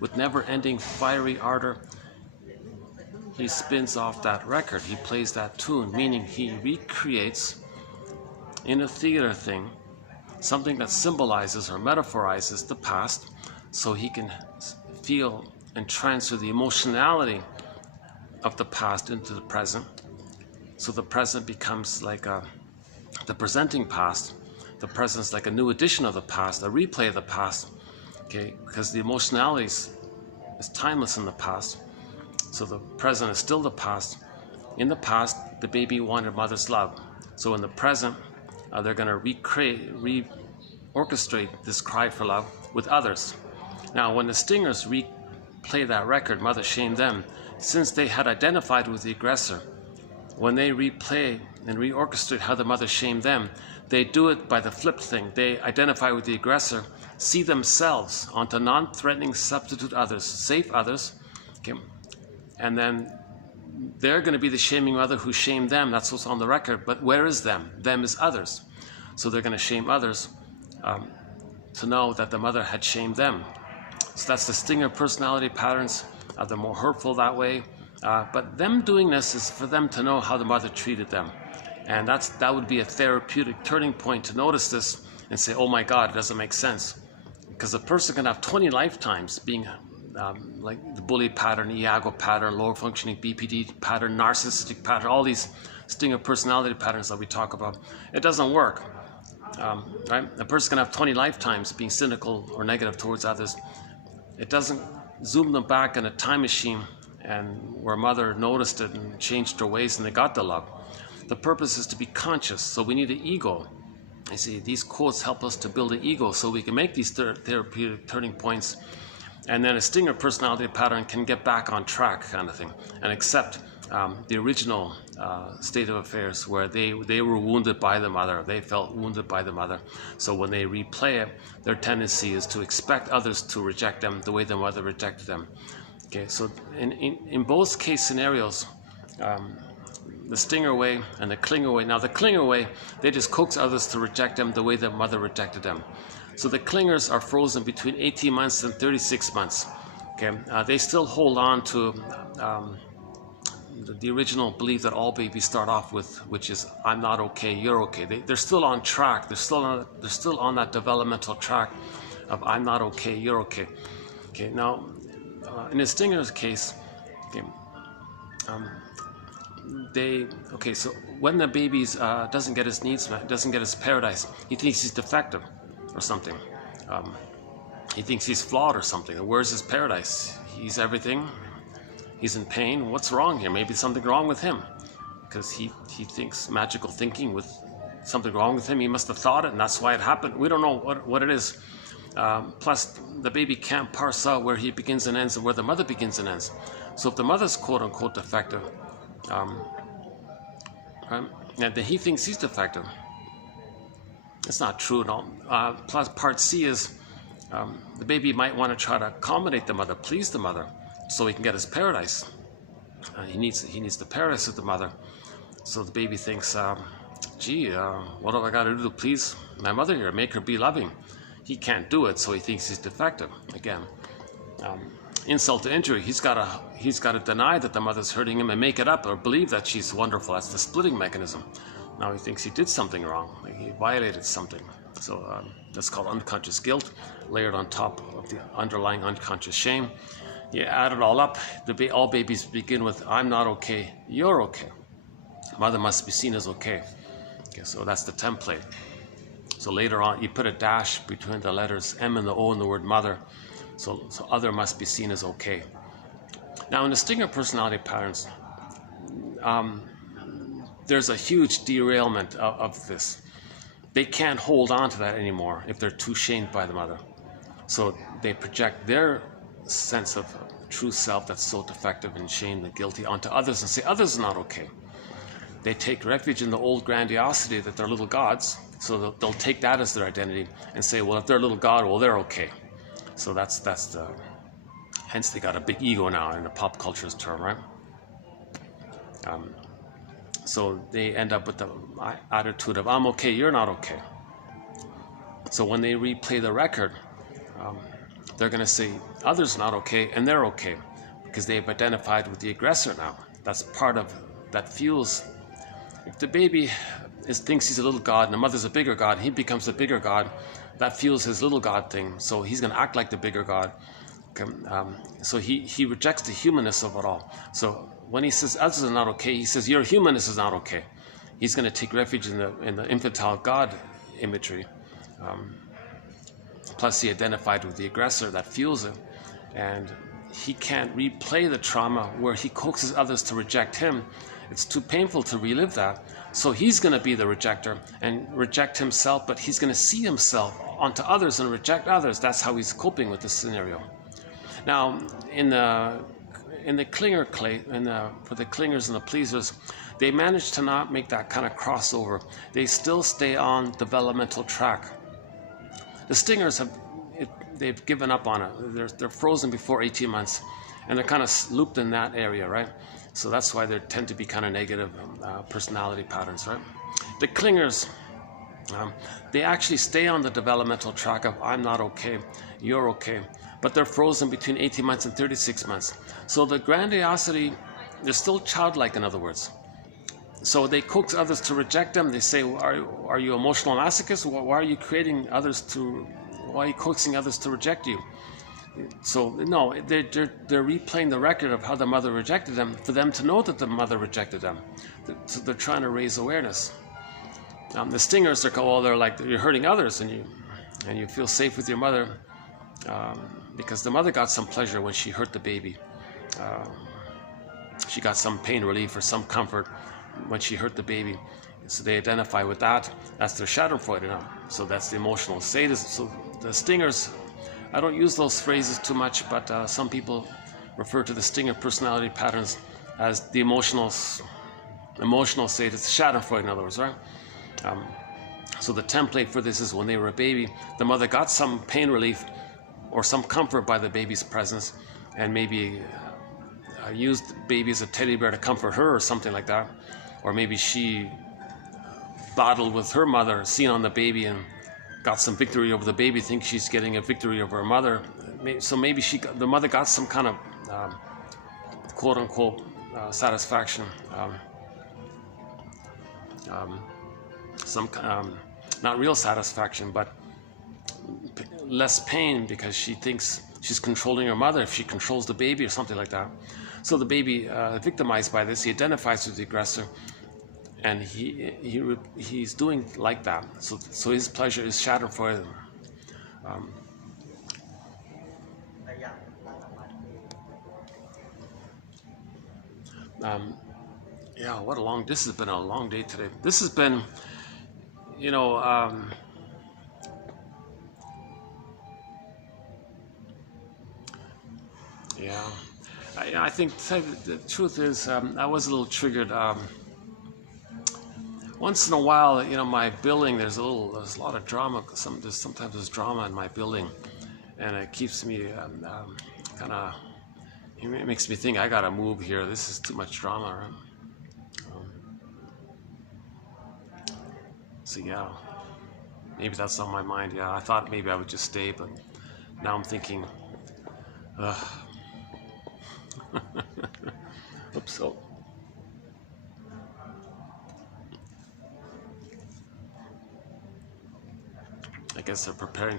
with never-ending fiery ardor, he spins off that record. He plays that tune, meaning he recreates in a theater thing something that symbolizes or metaphorizes the past, so he can feel and transfer the emotionality of the past into the present. So the present becomes like the presenting past. The present is like a new edition of the past, a replay of the past. Okay, because the emotionality is timeless in the past. So the present is still the past. In the past, the baby wanted mother's love. So in the present, they're going to reorchestrate this cry for love with others. Now, when the stingers replay that record, mother shamed them, since they had identified with the aggressor. When they replay and reorchestrate how the mother shamed them, they do it by the flip thing. They identify with the aggressor, see themselves onto non-threatening substitute others, safe others, okay, and then they're going to be the shaming mother who shamed them. That's what's on the record. But where is them? Them is others. So they're going to shame others to know that the mother had shamed them. So that's the stinger personality patterns. They're more hurtful that way. But them doing this is for them to know how the mother treated them. And that would be a therapeutic turning point to notice this and say, oh my God, it doesn't make sense. Because a person can have 20 lifetimes being like the bully pattern, Iago pattern, lower functioning BPD pattern, narcissistic pattern, all these stinger personality patterns that we talk about. It doesn't work. Right? A person can have 20 lifetimes being cynical or negative towards others. It doesn't zoom them back in a time machine and where mother noticed it and changed her ways and they got the love. The purpose is to be conscious, so we need an ego. You see, these quotes help us to build an ego so we can make these therapeutic turning points, and then a stinger personality pattern can get back on track kind of thing and accept the original state of affairs where they were wounded by the mother. They felt wounded by the mother. So when they replay it, their tendency is to expect others to reject them the way the mother rejected them. Okay, so in both case scenarios, the stinger way and the clinger way. Now the clinger way, they just coax others to reject them the way the mother rejected them. So the clingers are frozen between 18 months and 36 months. Okay, they still hold on to the original belief that all babies start off with, which is I'm not okay, you're okay. They're still on track. They're still on that developmental track of I'm not okay, you're okay. Okay, now in the stinger's case, okay, so when the baby doesn't get his needs met, doesn't get his paradise, he thinks he's defective or something. He thinks he's flawed or something. Where's his paradise? He's everything. He's in pain. What's wrong here? Maybe something wrong with him, because he thinks magical thinking with something wrong with him. He must have thought it, and that's why it happened. We don't know what it is. Plus, the baby can't parse out where he begins and ends and where the mother begins and ends. So if the mother's quote-unquote defective, right, and then he thinks he's defective. It's not true at all. Plus, part C is the baby might want to try to accommodate the mother, please the mother, so he can get his paradise. He needs the paradise of the mother. So the baby thinks, gee, what have I got to do to please my mother here, make her be loving? He can't do it, so he thinks he's defective. Again, insult to injury. He's got to deny that the mother's hurting him and make it up or believe that she's wonderful. That's the splitting mechanism. Now he thinks he did something wrong. He violated something. So that's called unconscious guilt, layered on top of the underlying unconscious shame. You add it all up. All babies begin with, I'm not okay, you're okay. Mother must be seen as okay. Okay, so that's the template. So later on, you put a dash between the letters M and the O in the word mother. So other must be seen as okay. Now in the stinger personality patterns, there's a huge derailment of this. They can't hold on to that anymore if they're too shamed by the mother. So they project their sense of true self that's so defective and shamed and guilty onto others and say others are not okay. They take refuge in the old grandiosity that they're little gods, so they'll take that as their identity and say, well, if they're a little god, well, they're okay. So that's the, hence they got a big ego now in the pop culture's term, right? So they end up with the attitude of, I'm okay, you're not okay. So when they replay the record, they're going to say, others not okay, and they're okay, because they've identified with the aggressor now. That's part of, that fuels. If the baby thinks he's a little god and the mother's a bigger god, he becomes a bigger god, that fuels his little god thing. So he's going to act like the bigger god. So he rejects the humanness of it all. So when he says others are not okay, he says your humanness is not okay. He's going to take refuge in the infantile god imagery. Plus he identified with the aggressor, that fuels him. And he can't replay the trauma where he coaxes others to reject him it's too painful to relive that. So he's going to be the rejecter and reject himself, but he's going to see himself onto others and reject others. That's how he's coping with this scenario. Now, in the clinger clay, for the clingers and the pleasers, they manage to not make that kind of crossover. They still stay on developmental track. The stingers they've given up on it. They're frozen before 18 months, and they're kind of looped in that area, right? So that's why they tend to be kind of negative personality patterns, right? The clingers, they actually stay on the developmental track of I'm not okay, you're okay, but they're frozen between 18 months and 36 months. So the grandiosity, they're still childlike, in other words. So they coax others to reject them. They say, are you emotional masochist? Why are you creating others to, why are you coaxing others to reject you? So no, they're replaying the record of how the mother rejected them for them to know that the mother rejected them. So they're trying to raise awareness. The stingers they're like, you're hurting others, and you feel safe with your mother because the mother got some pleasure when she hurt the baby. She got some pain relief or some comfort when she hurt the baby. So they identify with that. That's their Schadenfreude. So that's the emotional sadism. So the stingers, I don't use those phrases too much, but some people refer to the stinger personality patterns as the emotional sadist, Schadenfreude, in other words, right? So the template for this is when they were a baby, the mother got some pain relief or some comfort by the baby's presence, and maybe used the baby as a teddy bear to comfort her or something like that. Or maybe she battled with her mother, seen on the baby, and got some victory over the baby, thinks she's getting a victory over her mother. So maybe the mother got some kind of quote-unquote satisfaction. Not real satisfaction, but less pain because she thinks she's controlling her mother if she controls the baby or something like that. So the baby, victimized by this, he identifies with the aggressor, and he's doing like that. So his pleasure is Schadenfreude. Yeah, this has been a long day today. This has been, yeah, I think the truth is I was a little triggered. Once in a while, my building, there's a lot of drama. Sometimes there's drama in my building, and it keeps me kind of. It makes me think I gotta move here. This is too much drama. Right? So yeah, maybe that's on my mind. Yeah, I thought maybe I would just stay, but now I'm thinking, oops. So. I guess they're preparing.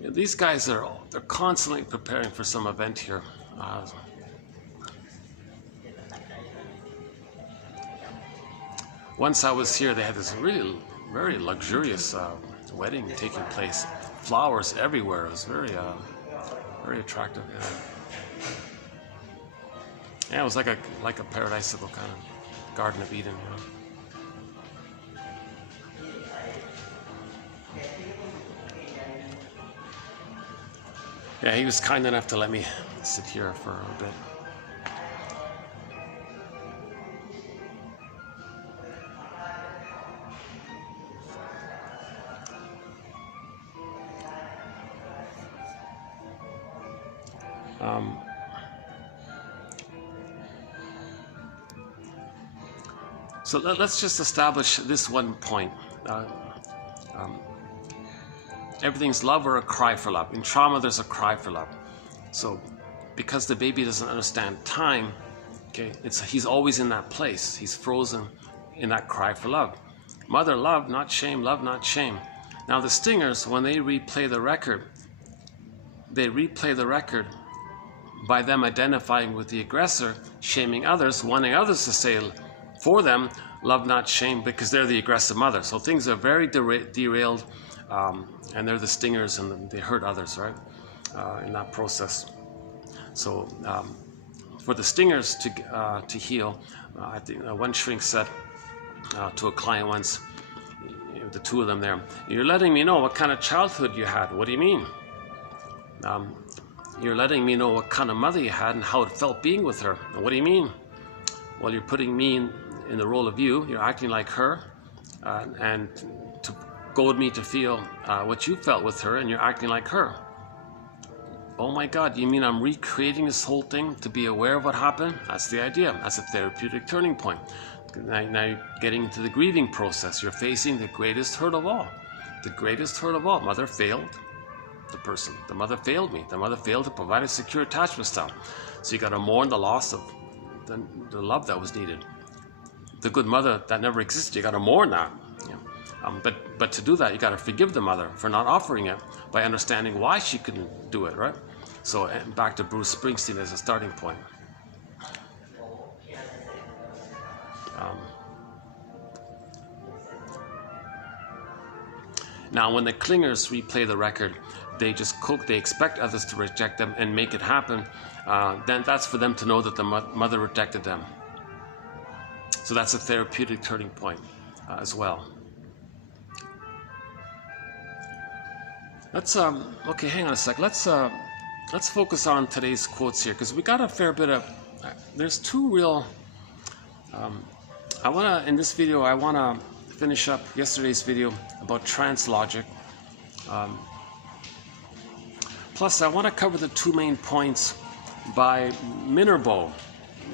These guys they're constantly preparing for some event here. Once I was here, they had this really very luxurious wedding taking place. Flowers everywhere. It was very attractive. Yeah, it was like a paradisical kind of Garden of Eden. Yeah, he was kind enough to let me sit here for a bit. So let's just establish this one point. Everything's love or a cry for love. In trauma, there's a cry for love. So because the baby doesn't understand time, okay, he's always in that place. He's frozen in that cry for love. Mother, love, not shame, love, not shame. Now the stingers, when they replay the record by them identifying with the aggressor, shaming others, wanting others to say for them, love, not shame, because they're the aggressive mother. So things are very derailed, and they're the stingers, and they hurt others, right, in that process. So for the stingers to heal, I think one shrink said to a client once, the two of them there, "You're letting me know what kind of childhood you had." "What do you mean?" "You're letting me know what kind of mother you had and how it felt being with her." "What do you mean?" "Well, you're putting me in the role of you. You're acting like her, and to goad me to feel what you felt with her, and you're acting like her." "Oh my God, you mean I'm recreating this whole thing to be aware of what happened?" That's the idea. That's a therapeutic turning point. Now you're getting into the grieving process. You're facing the greatest hurt of all. The greatest hurt of all. Mother failed the person. The mother failed me. The mother failed to provide a secure attachment style. So you got to mourn the loss of the love that was needed. The good mother that never existed, you got to mourn that. But to do that, you got to forgive the mother for not offering it by understanding why she couldn't do it, right? So back to Bruce Springsteen as a starting point. Now, when the clingers replay the record, they expect others to reject them and make it happen. Then that's for them to know that the mother rejected them. So that's a therapeutic turning point as well. Let's okay, hang on a sec. Let's focus on today's quotes here, because we got a fair bit of. There's two real. In this video, I wanna finish up yesterday's video about trance logic. Plus, I want to cover the two main points by Minerbo,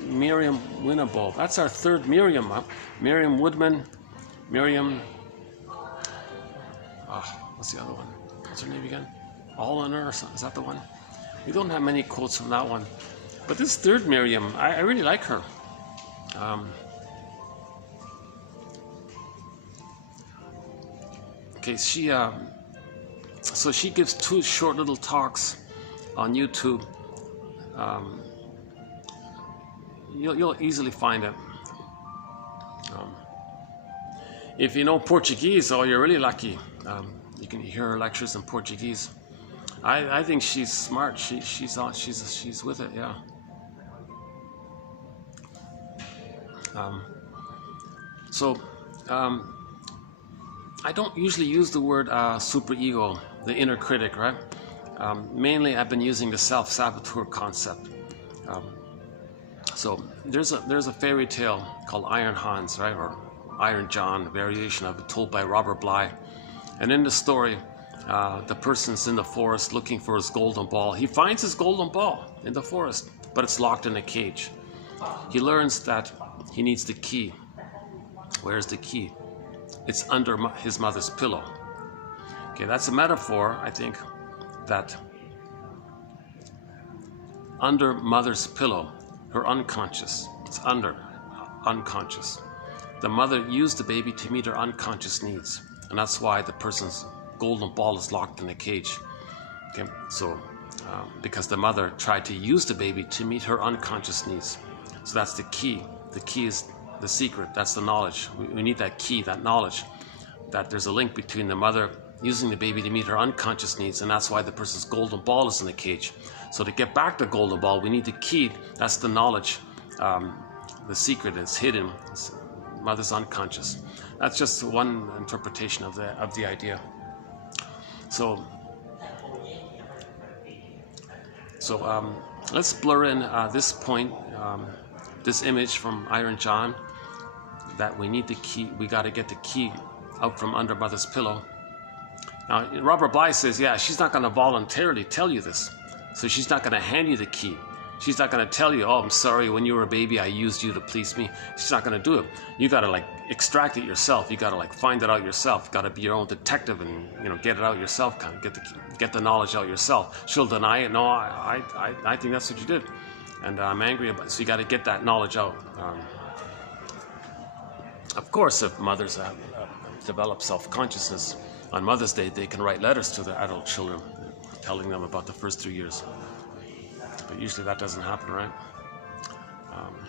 Miriam Winnable. That's our third Miriam. Miriam Woodman, Miriam. What's the other one? What's her name again? Alliner or something? Is that the one? We don't have many quotes from that one. But this third Miriam, I really like her. Okay, so she gives two short little talks on YouTube. You'll easily find it. If you know Portuguese, oh, you're really lucky. You can hear her lectures in Portuguese. I think she's smart. She's with it, yeah. I don't usually use the word superego, the inner critic, right? Mainly, I've been using the self-saboteur concept. So there's a fairy tale called Iron Hans, right, or Iron John, a variation of it, told by Robert Bly. And in the story, the person's in the forest looking for his golden ball. He finds his golden ball in the forest, but it's locked in a cage. He learns that he needs the key. Where's the key? It's under his mother's pillow. Okay, that's a metaphor, I think, that under mother's pillow, her unconscious, it's unconscious. The mother used the baby to meet her unconscious needs, and that's why the person's golden ball is locked in a cage. Okay, so because the mother tried to use the baby to meet her unconscious needs. So that's the key. The key is the secret. That's the knowledge. We need that key, that knowledge, that there's a link between the mother using the baby to meet her unconscious needs, and that's why the person's golden ball is in the cage. So to get back the golden ball, we need the key. That's the knowledge. The secret is hidden. It's mother's unconscious. That's just one interpretation of the idea. So let's blur in this point, this image from Iron John, that we need the key. We got to get the key out from under mother's pillow. Now, Robert Bly says, yeah, she's not going to voluntarily tell you this. So she's not going to hand you the key. She's not going to tell you, oh, I'm sorry, when you were a baby, I used you to please me. She's not going to do it. You got to extract it yourself. You got to find it out yourself. You got to be your own detective and get it out yourself. Kind of get the knowledge out yourself. She'll deny it. No, I think that's what you did, and I'm angry about it. So you got to get that knowledge out. Of course, if mothers develop self-consciousness on Mother's Day, they can write letters to their adult children, telling them about the first 3 years. But usually that doesn't happen, right?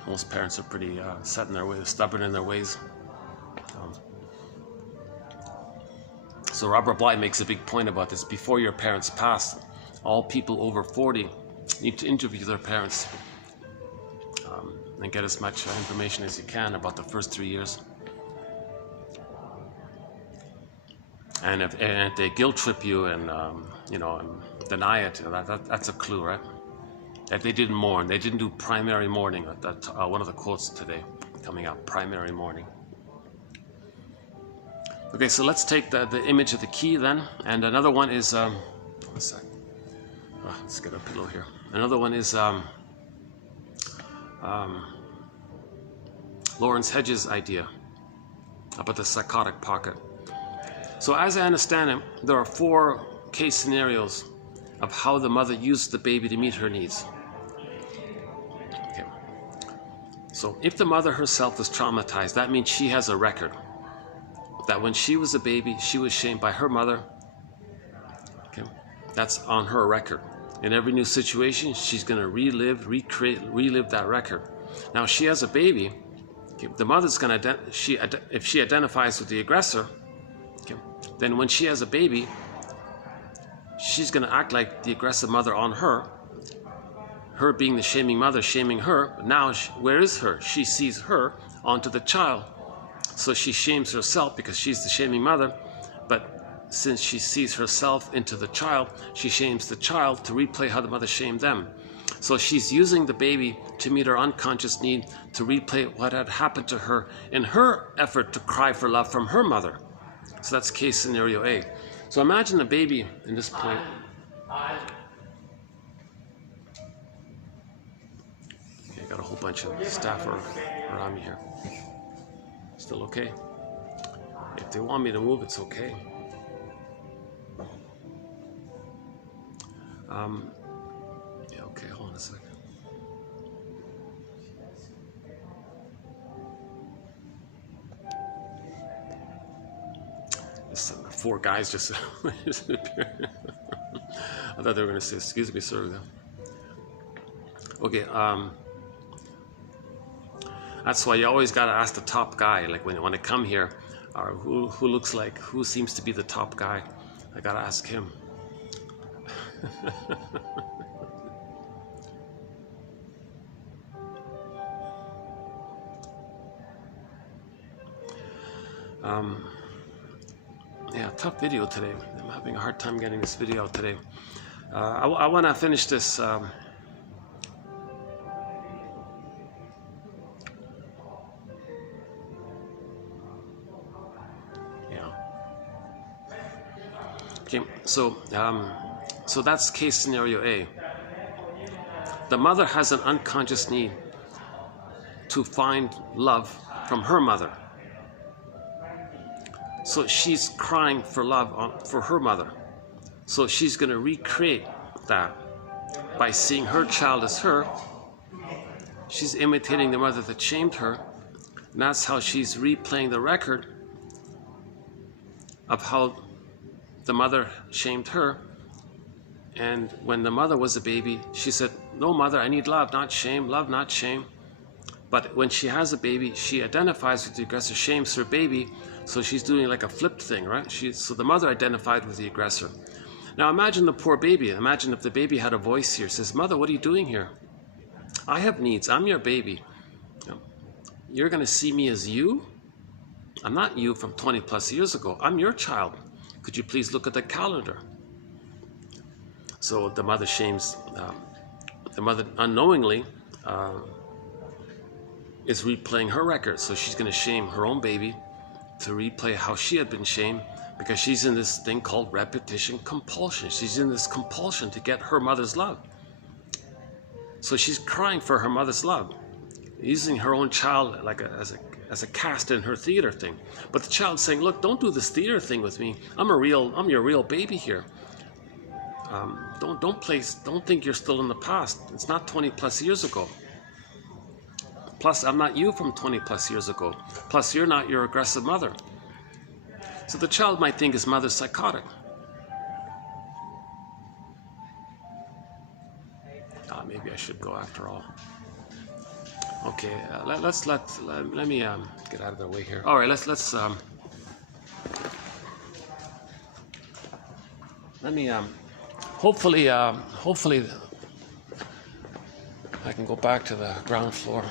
Most parents are pretty set in their ways, stubborn in their ways. So Robert Bly makes a big point about this. Before your parents pass, all people over 40 need to interview their parents and get as much information as you can about the first 3 years. And if they guilt trip you and and deny it, that's a clue, right? That they didn't mourn, they didn't do primary mourning. That's one of the quotes today coming up: primary mourning. Okay, so let's take the image of the key then, and another one is one sec. Let's get a pillow here. Another one is Lawrence Hedges' idea about the psychotic pocket. So as I understand it, there are 4 case scenarios of how the mother used the baby to meet her needs. Okay. So if the mother herself is traumatized, that means she has a record that when she was a baby, she was shamed by her mother. Okay. That's on her record. In every new situation, she's going to relive that record. Now, if she has a baby, okay, the mother's going to, if she identifies with the aggressor, okay, then when she has a baby, she's going to act like the aggressive mother on her being the shaming mother, shaming her. Now, where is her? She sees her onto the child. So she shames herself because she's the shaming mother, but since she sees herself into the child, she shames the child to replay how the mother shamed them. So she's using the baby to meet her unconscious need to replay what had happened to her in her effort to cry for love from her mother. So that's case scenario A. So imagine the baby in this point. Okay, I got a whole bunch of staff around me here. Still okay? If they want me to move, it's okay. Yeah, okay, hold on a second. This 4 guys just appeared. I thought they were going to say, "Excuse me, sir." Okay, that's why you always got to ask the top guy. Like when I come here, or who seems to be the top guy, I got to ask him. Yeah, tough video today. I'm having a hard time getting this video out today. I want to finish this. Okay, so that's case scenario A. The mother has an unconscious need to find love from her mother. So she's crying for love for her mother. So she's going to recreate that by seeing her child as her. She's imitating the mother that shamed her. And that's how she's replaying the record of how the mother shamed her. And when the mother was a baby, she said, "No, mother, I need love, not shame, love, not shame." But when she has a baby, she identifies with the aggressor, shames her baby, so she's doing like a flipped thing, right? So the mother identified with the aggressor. Now imagine the poor baby. Imagine if the baby had a voice here, says, "Mother, what are you doing here? I have needs, I'm your baby. You're gonna see me as you? I'm not you from 20 plus years ago, I'm your child. Could you please look at the calendar?" So the mother shames, the mother unknowingly is replaying her record. So she's going to shame her own baby to replay how she had been shamed, because she's in this thing called repetition compulsion. She's in this compulsion to get her mother's love. So she's crying for her mother's love, using her own child like as a cast in her theater thing. But the child's saying, "Look, don't do this theater thing with me. I'm your real baby here. Don't think you're still in the past. It's not 20 plus years ago. Plus, I'm not you from 20 plus years ago. Plus, you're not your aggressive mother." So the child might think his mother's psychotic. Maybe I should go after all. Okay, let me get out of the way here. All right, let's let me hopefully I can go back to the ground floor.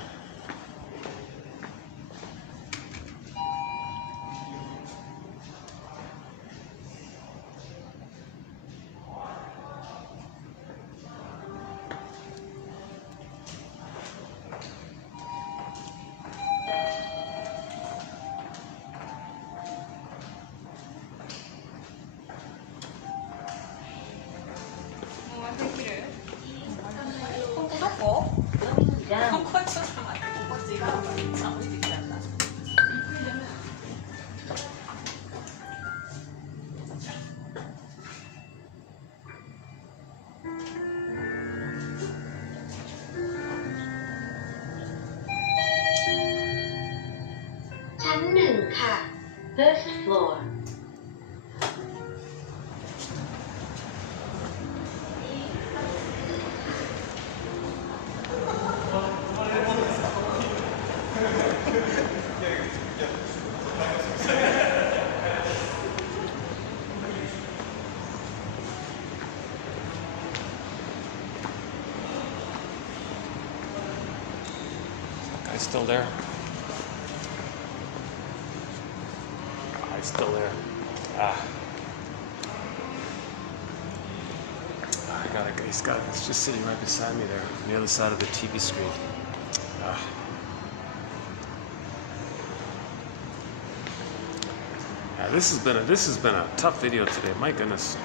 Going down.ชั้นหนึ่งค่ะ First floor. Guy's still there. He's still there. He's just sitting right beside me there, on the other side of the TV screen. Yeah, this has been a tough video today. My goodness.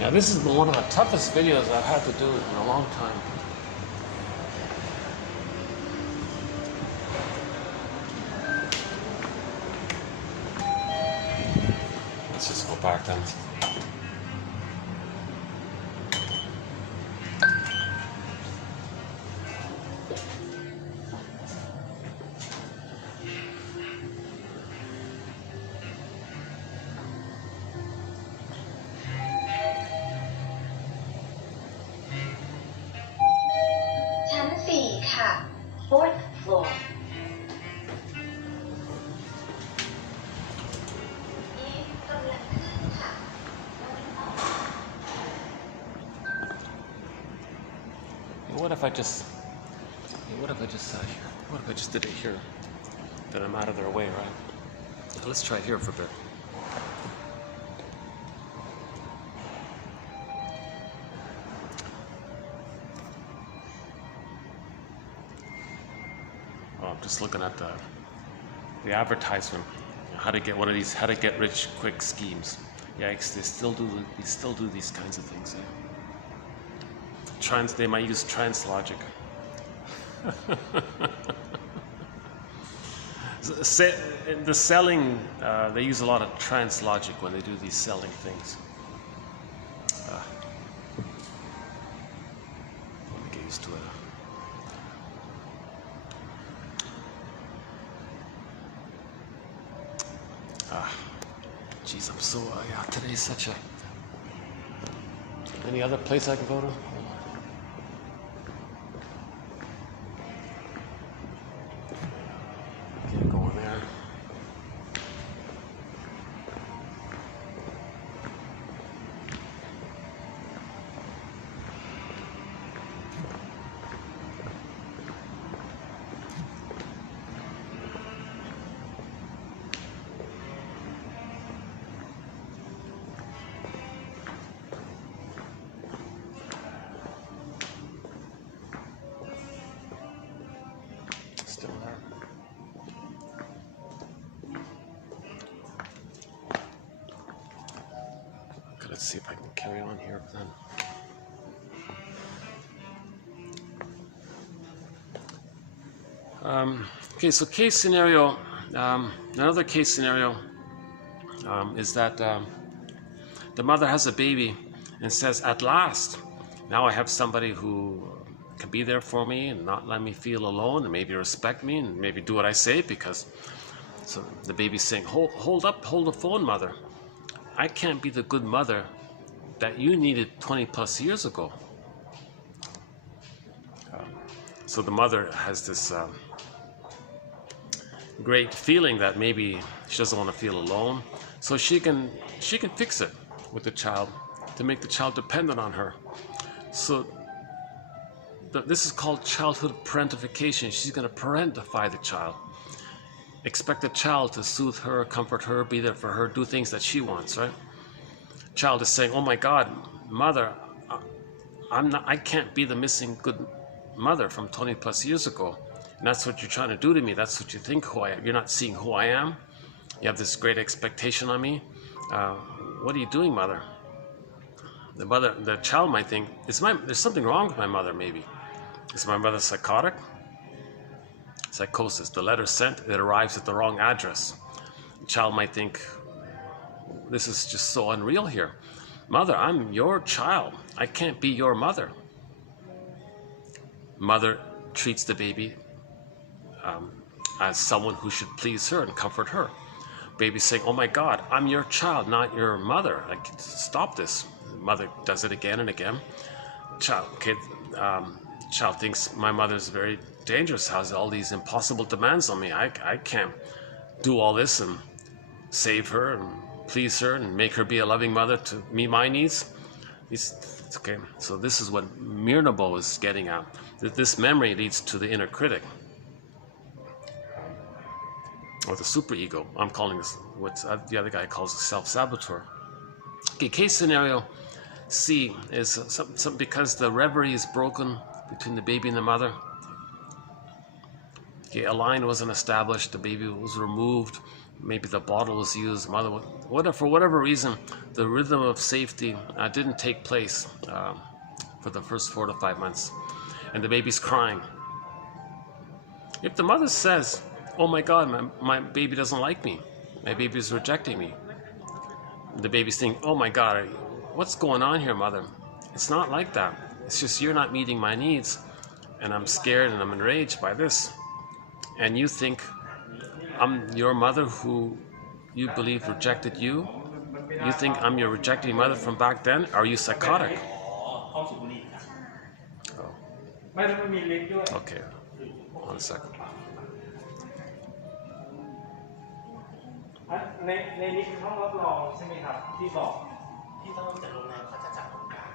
Yeah, this has been one of the toughest videos I've had to do in a long time. Let's just go back then. Fourth floor. What if I just did it here? Then I'm out of their way, right? Now let's try it here for a bit. Just looking at the advertisement, how to get one of these, how to get rich quick schemes. Yeah, they still do these kinds of things. Yeah. They might use trance logic. The selling, they use a lot of trance logic when they do these selling things. Let me get used to it. Geez, I'm so, yeah, today's such a... Any other place I can go to? Can't go in there. Still there. Okay, let's see if I can carry on here then. Okay, so case scenario, another case scenario is that the mother has a baby and says, at last, now I have somebody who can be there for me and not let me feel alone and maybe respect me and maybe do what I say, because so the baby's saying, hold the phone, mother. I can't be the good mother that you needed 20 plus years ago. So the mother has this great feeling that maybe she doesn't want to feel alone, so she can fix it with the child to make the child dependent on her. So this is called childhood parentification. She's going to parentify the child, expect the child to soothe her, comfort her, be there for her, do things that she wants, right? Child is saying, oh my God, mother, I can't be the missing good mother from 20 plus years ago. And that's what you're trying to do to me. That's what you think who I am. You're not seeing who I am. You have this great expectation on me. What are you doing, mother? The child might think, there's something wrong with my mother, maybe. Is my mother psychotic? Psychosis, the letter sent, it arrives at the wrong address. The child might think, this is just so unreal here. Mother, I'm your child. I can't be your mother. Mother treats the baby as someone who should please her and comfort her. Baby's saying, oh my God, I'm your child, not your mother. Like, stop this. Mother does it again and again. Child thinks my mother's very dangerous, has all these impossible demands on me. I can't do all this and save her and please her and make her be a loving mother to meet my needs. Okay, so this is what Mirnabo is getting at. That this memory leads to the inner critic, or the superego. I'm calling this what the other guy calls a self-saboteur. Okay, case scenario C is some because the reverie is broken between the baby and the mother. Okay, a line wasn't established, the baby was removed, maybe the bottle was used, for whatever reason, the rhythm of safety didn't take place for the first 4 to 5 months, and the baby's crying. If the mother says, oh my God, my baby doesn't like me, my baby's rejecting me, the baby's thinking, oh my God, what's going on here, mother? It's not like that. It's just you're not meeting my needs, and I'm scared and I'm enraged by this. And you think I'm your mother who you believe rejected you? You think I'm your rejecting mother from back then? Are you psychotic? Oh. Okay, 1 second. ในนี้คือห้องรับรองใช่ไหมครับที่บอกที่ต้องจากโรงแรมเขาจะจัดตรงกลาง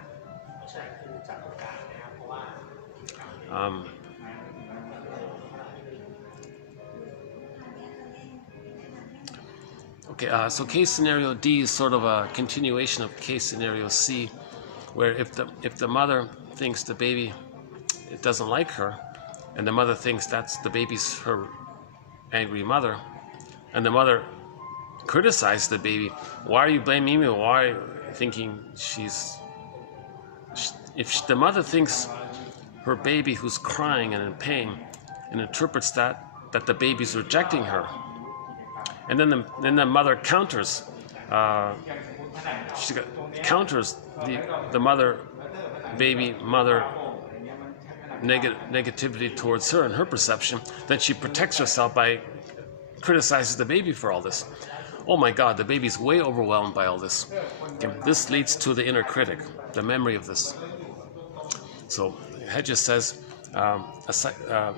เพราะฉะนั้นคือจัดตรงกลางนะครับเพราะว่า Okay, so case scenario D is sort of a continuation of case scenario C, where if the mother thinks the baby it doesn't like her, and the mother thinks that's the baby's her angry mother, and the mother criticizes the baby, why are you blaming me? Why are you thinking if the mother thinks her baby who's crying and in pain and interprets that the baby's rejecting her, and then the mother counters, counters the mother negativity towards her and her perception, then she protects herself by criticizes the baby for all this. Oh my God, the baby's way overwhelmed by all this. Okay, this leads to the inner critic, the memory of this. So Hedges says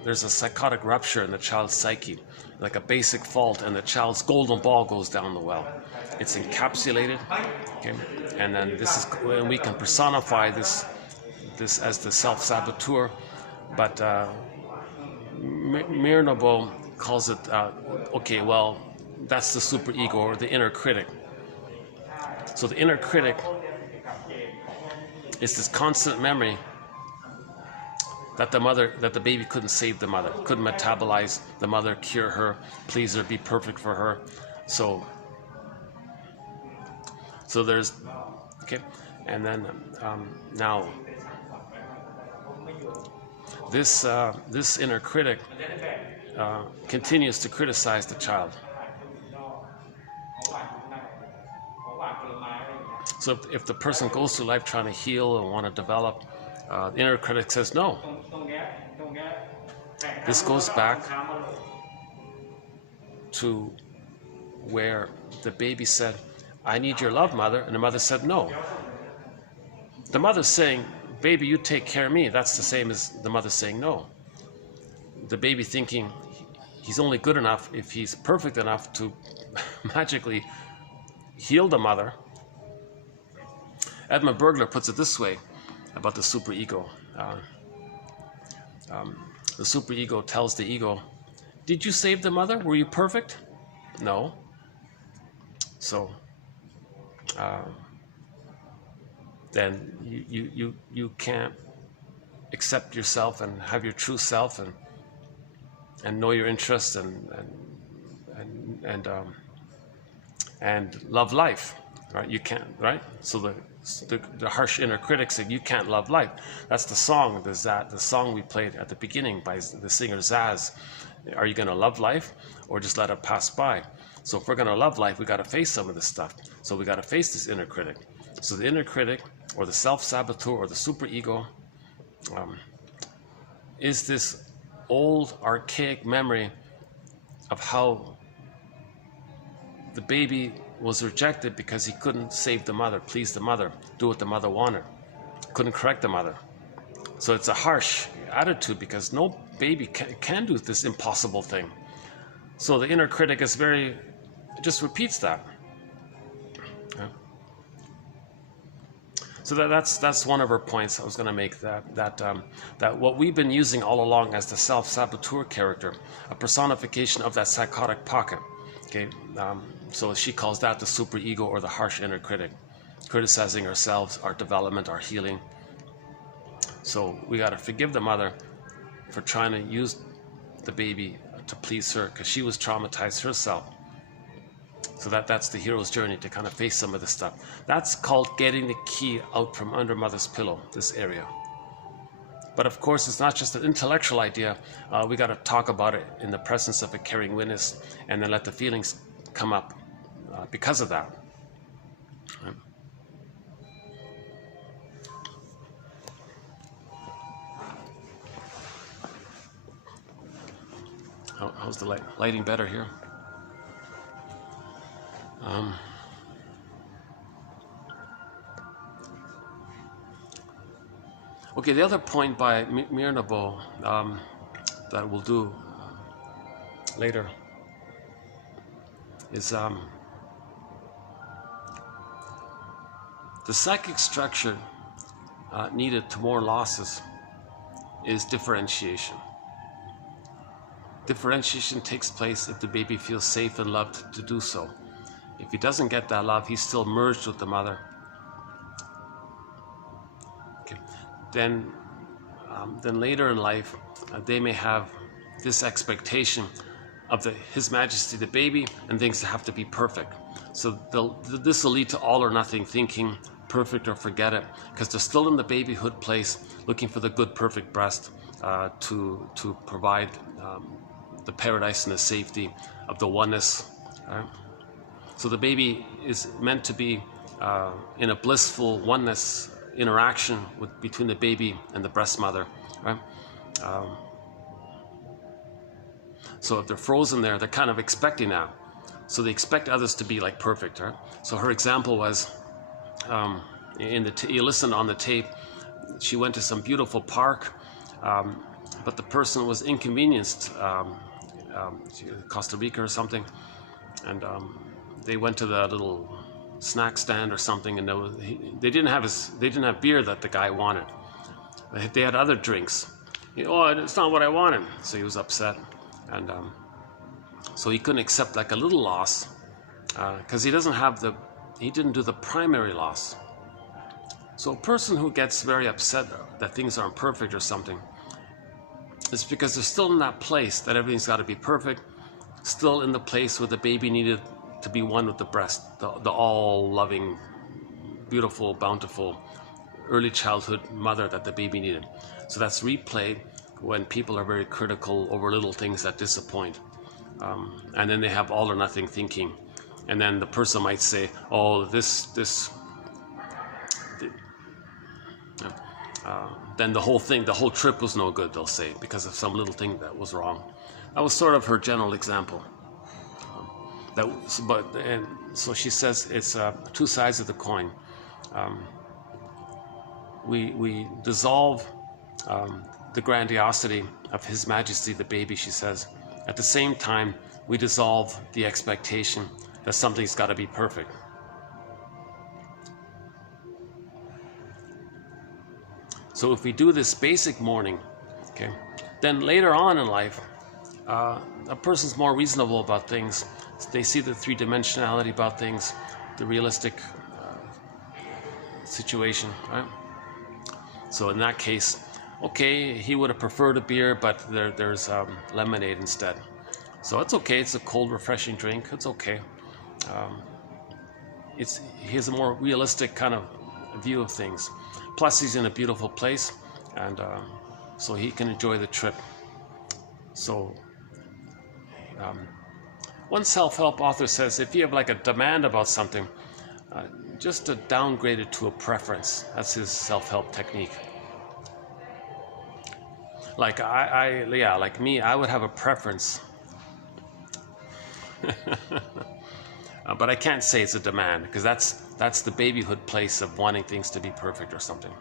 there's a psychotic rupture in the child's psyche, like a basic fault, and the child's golden ball goes down the well. It's encapsulated, okay? And then this is when we can personify this as the self-saboteur, but Mirnabo calls it, okay, well, that's the superego or the inner critic. So the inner critic is this constant memory that the baby couldn't save the mother, couldn't metabolize the mother, cure her, please her, be perfect for her. So there's, okay, and then now this inner critic continues to criticize the child. So if the person goes through life trying to heal and want to develop, the inner critic says no. This goes back to where the baby said, I need your love, mother, and the mother said no. the mother's saying, baby, you take care of me. That's the same as the mother saying no. The baby thinking he's only good enough if he's perfect enough to magically heal the mother. Edmund Bergler puts it this way about the superego. The superego tells the ego, did you save the mother? Were you perfect? No. So then you can't accept yourself and have your true self and know your interests and love life, right? You can't, right? So the harsh inner critic said, you can't love life. That's the song, the song we played at the beginning by the singer Zaz. Are you going to love life or just let it pass by? So if we're going to love life, we got to face some of this stuff. So we got to face this inner critic. So the inner critic, or the self-saboteur, or the superego, is this old archaic memory of how the baby was rejected because he couldn't save the mother, please the mother, do what the mother wanted, couldn't correct the mother. So it's a harsh attitude because no baby can do this impossible thing. So the inner critic is just repeats that. Yeah. So that's one of her points I was going to make, that what we've been using all along as the self-saboteur character, a personification of that psychotic pocket. Okay, so she calls that the superego, or the harsh inner critic, criticizing ourselves, our development, our healing. So we got to forgive the mother for trying to use the baby to please her, because she was traumatized herself. So that's the hero's journey, to kind of face some of this stuff. That's called getting the key out from under mother's pillow, this area. But of course, it's not just an intellectual idea. We got to talk about it in the presence of a caring witness, and then let the feelings come up because of that. Right. How's the lighting better here? Okay, the other point by Mirnabo that we'll do later is the psychic structure needed to more losses is differentiation. Differentiation takes place if the baby feels safe and loved to do so. If he doesn't get that love, he's still merged with the mother. Okay. Then later in life, they may have this expectation of His Majesty the baby, and things have to be perfect. So this will lead to all or nothing thinking, perfect or forget it, because they're still in the babyhood place, looking for the good, perfect breast to provide the paradise and the safety of the oneness. Right? So the baby is meant to be in a blissful oneness interaction between the baby and the breast mother. Right? So if they're frozen there, they're kind of expecting that. So they expect others to be like perfect. Right? So her example was, you listen on the tape, she went to some beautiful park, but the person was inconvenienced, Costa Rica or something, and they went to the little snack stand or something, and they didn't have beer that the guy wanted. They had other drinks. Oh, it's not what I wanted. So he was upset, and so he couldn't accept like a little loss because he didn't do the primary loss. So a person who gets very upset that things aren't perfect or something, it's because they're still in that place that everything's got to be perfect, still in the place where the baby needed to be one with the breast, the all-loving, beautiful, bountiful, early childhood mother that the baby needed. So that's replayed when people are very critical over little things that disappoint. And then they have all or nothing thinking. And then the person might say, oh, then the whole trip was no good, they'll say, because of some little thing that was wrong. That was sort of her general example. So she says it's two sides of the coin. we dissolve the grandiosity of His Majesty the baby, she says. At the same time, we dissolve the expectation that something's got to be perfect. So if we do this basic mourning, okay, then later on in life, a person's more reasonable about things. They see the three-dimensionality about things, the realistic situation, right? So in that case, okay, he would have preferred a beer, but there's lemonade instead. So it's okay. It's a cold, refreshing drink. It's okay. He has a more realistic kind of view of things. Plus, he's in a beautiful place, and so he can enjoy the trip. So, one self-help author says, if you have like a demand about something, just to downgrade it to a preference. That's his self-help technique. Like like me, I would have a preference. But I can't say it's a demand, because that's the babyhood place of wanting things to be perfect or something.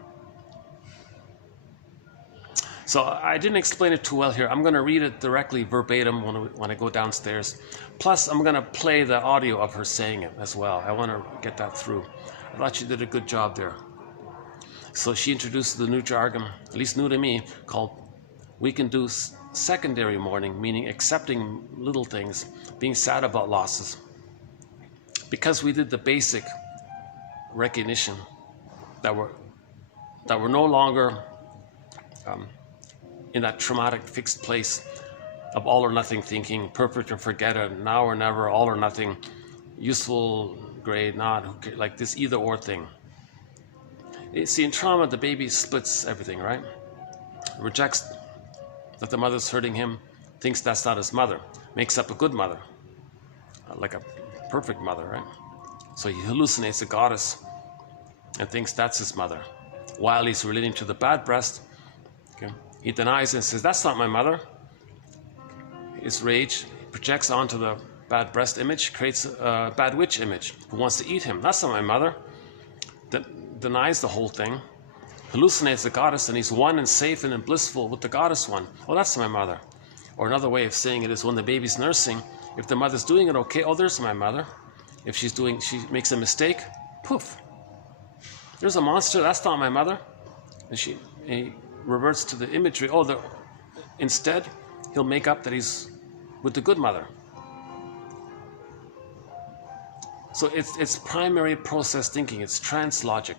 So I didn't explain it too well here. I'm going to read it directly verbatim when I go downstairs. Plus, I'm going to play the audio of her saying it as well. I want to get that through. I thought she did a good job there. So she introduced the new jargon, at least new to me, called we can do secondary mourning, meaning accepting little things, being sad about losses. Because we did the basic recognition that we're no longer in that traumatic fixed place of all or nothing thinking, perfect or forget it, now or never, all or nothing, useful, great, not, like this either or thing. See, in trauma, the baby splits everything, right? Rejects that the mother's hurting him, thinks that's not his mother, makes up a good mother, like a perfect mother, right? So he hallucinates a goddess and thinks that's his mother. While he's relating to the bad breast, okay, he denies and says, that's not my mother. His rage projects onto the bad breast image, creates a bad witch image who wants to eat him. That's not my mother. Denies the whole thing, hallucinates the goddess, and he's one and safe and blissful with the goddess one. Oh, that's my mother. Or another way of saying it is when the baby's nursing, if the mother's doing it okay, oh, there's my mother. If she makes a mistake, poof, there's a monster, that's not my mother. And he reverts to the imagery. Oh, instead, he'll make up that he's with the good mother. So it's primary process thinking, it's trance logic.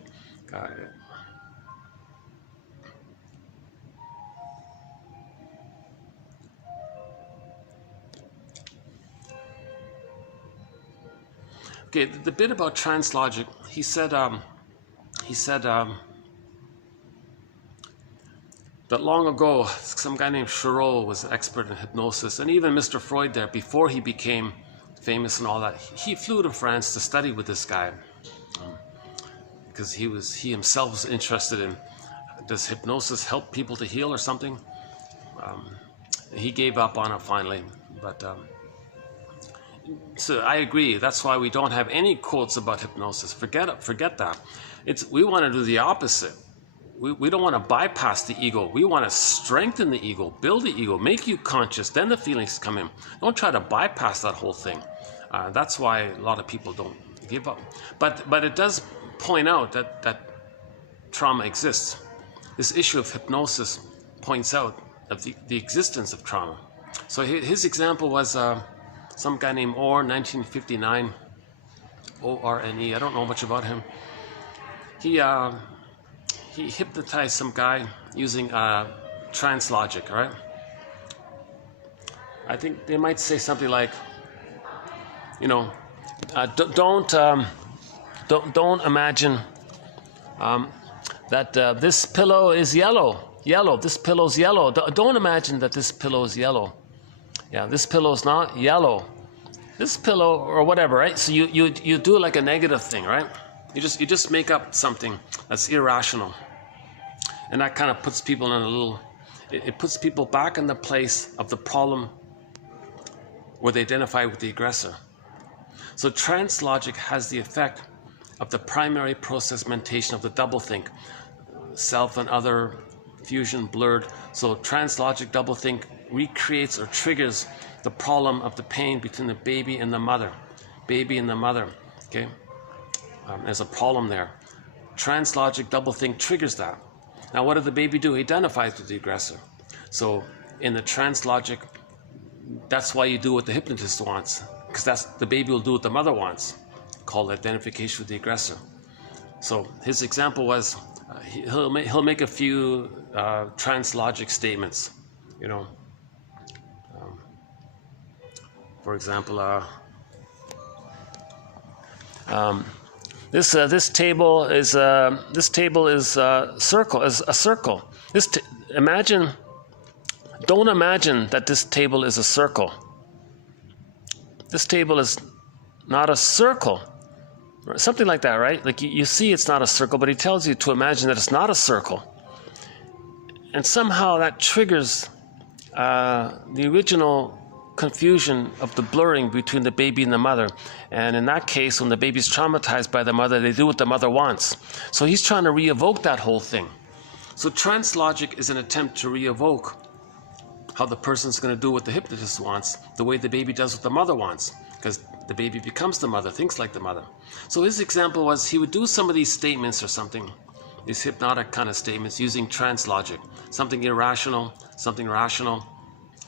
Okay, the bit about trance logic, he said that long ago, some guy named Charot was an expert in hypnosis, and even Mr. Freud there, before he became famous and all that, he flew to France to study with this guy, because he himself was interested in, does hypnosis help people to heal or something? He gave up on it finally, but so I agree. That's why we don't have any quotes about hypnosis. Forget that. We want to do the opposite. We don't want to bypass the ego. We want to strengthen the ego, build the ego, make you conscious. Then the feelings come in. Don't try to bypass that whole thing. That's why a lot of people don't give up. But it does point out that trauma exists. This issue of hypnosis points out of the existence of trauma. So his example was some guy named Orne, 1959, O-R-N-E. I don't know much about him. He hypnotized some guy using trance logic, right? I think they might say something like, don't imagine that this pillow is yellow. This pillow's yellow. Don't imagine that this pillow is yellow. Yeah, this pillow's not yellow. This pillow or whatever, right? So you do like a negative thing, right? You just make up something that's irrational. And that kind of puts people in a little, it puts people back in the place of the problem where they identify with the aggressor. So trance logic has the effect of the primary process mentation of the doublethink. self and other fusion blurred. So translogic doublethink recreates or triggers the problem of the pain between the baby and the mother. Baby and the mother, okay? There's a problem there. Translogic doublethink triggers that. Now what did the baby do? He identifies with the aggressor. So in the translogic, that's why you do what the hypnotist wants, because that's the baby will do what the mother wants, called identification with the aggressor. So his example was he'll make a few translogic statements, you know. For example, this table is a circle. Don't imagine that this table is a circle. This table is not a circle. Something like that, right? Like you see it's not a circle, but he tells you to imagine that it's not a circle. And somehow that triggers the original confusion of the blurring between the baby and the mother. And in that case, when the baby's traumatized by the mother, they do what the mother wants. So he's trying to re-evoke that whole thing. So translogic is an attempt to re-evoke how the person's going to do what the hypnotist wants, the way the baby does what the mother wants, because the baby becomes the mother, thinks like the mother. So his example was he would do some of these statements or something, these hypnotic kind of statements using translogic, something irrational, something rational,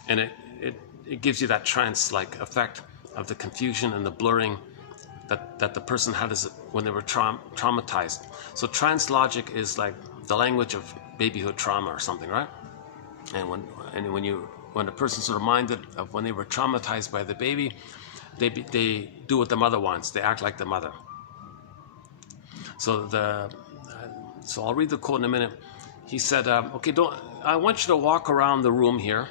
and it gives you that trance-like effect of the confusion and the blurring that the person had when they were traumatized. So translogic is like the language of babyhood trauma or something, right? And when a person's reminded of when they were traumatized by the baby, they do what the mother wants. They act like the mother. So I'll read the quote in a minute. He said, "Okay, I want you to walk around the room here."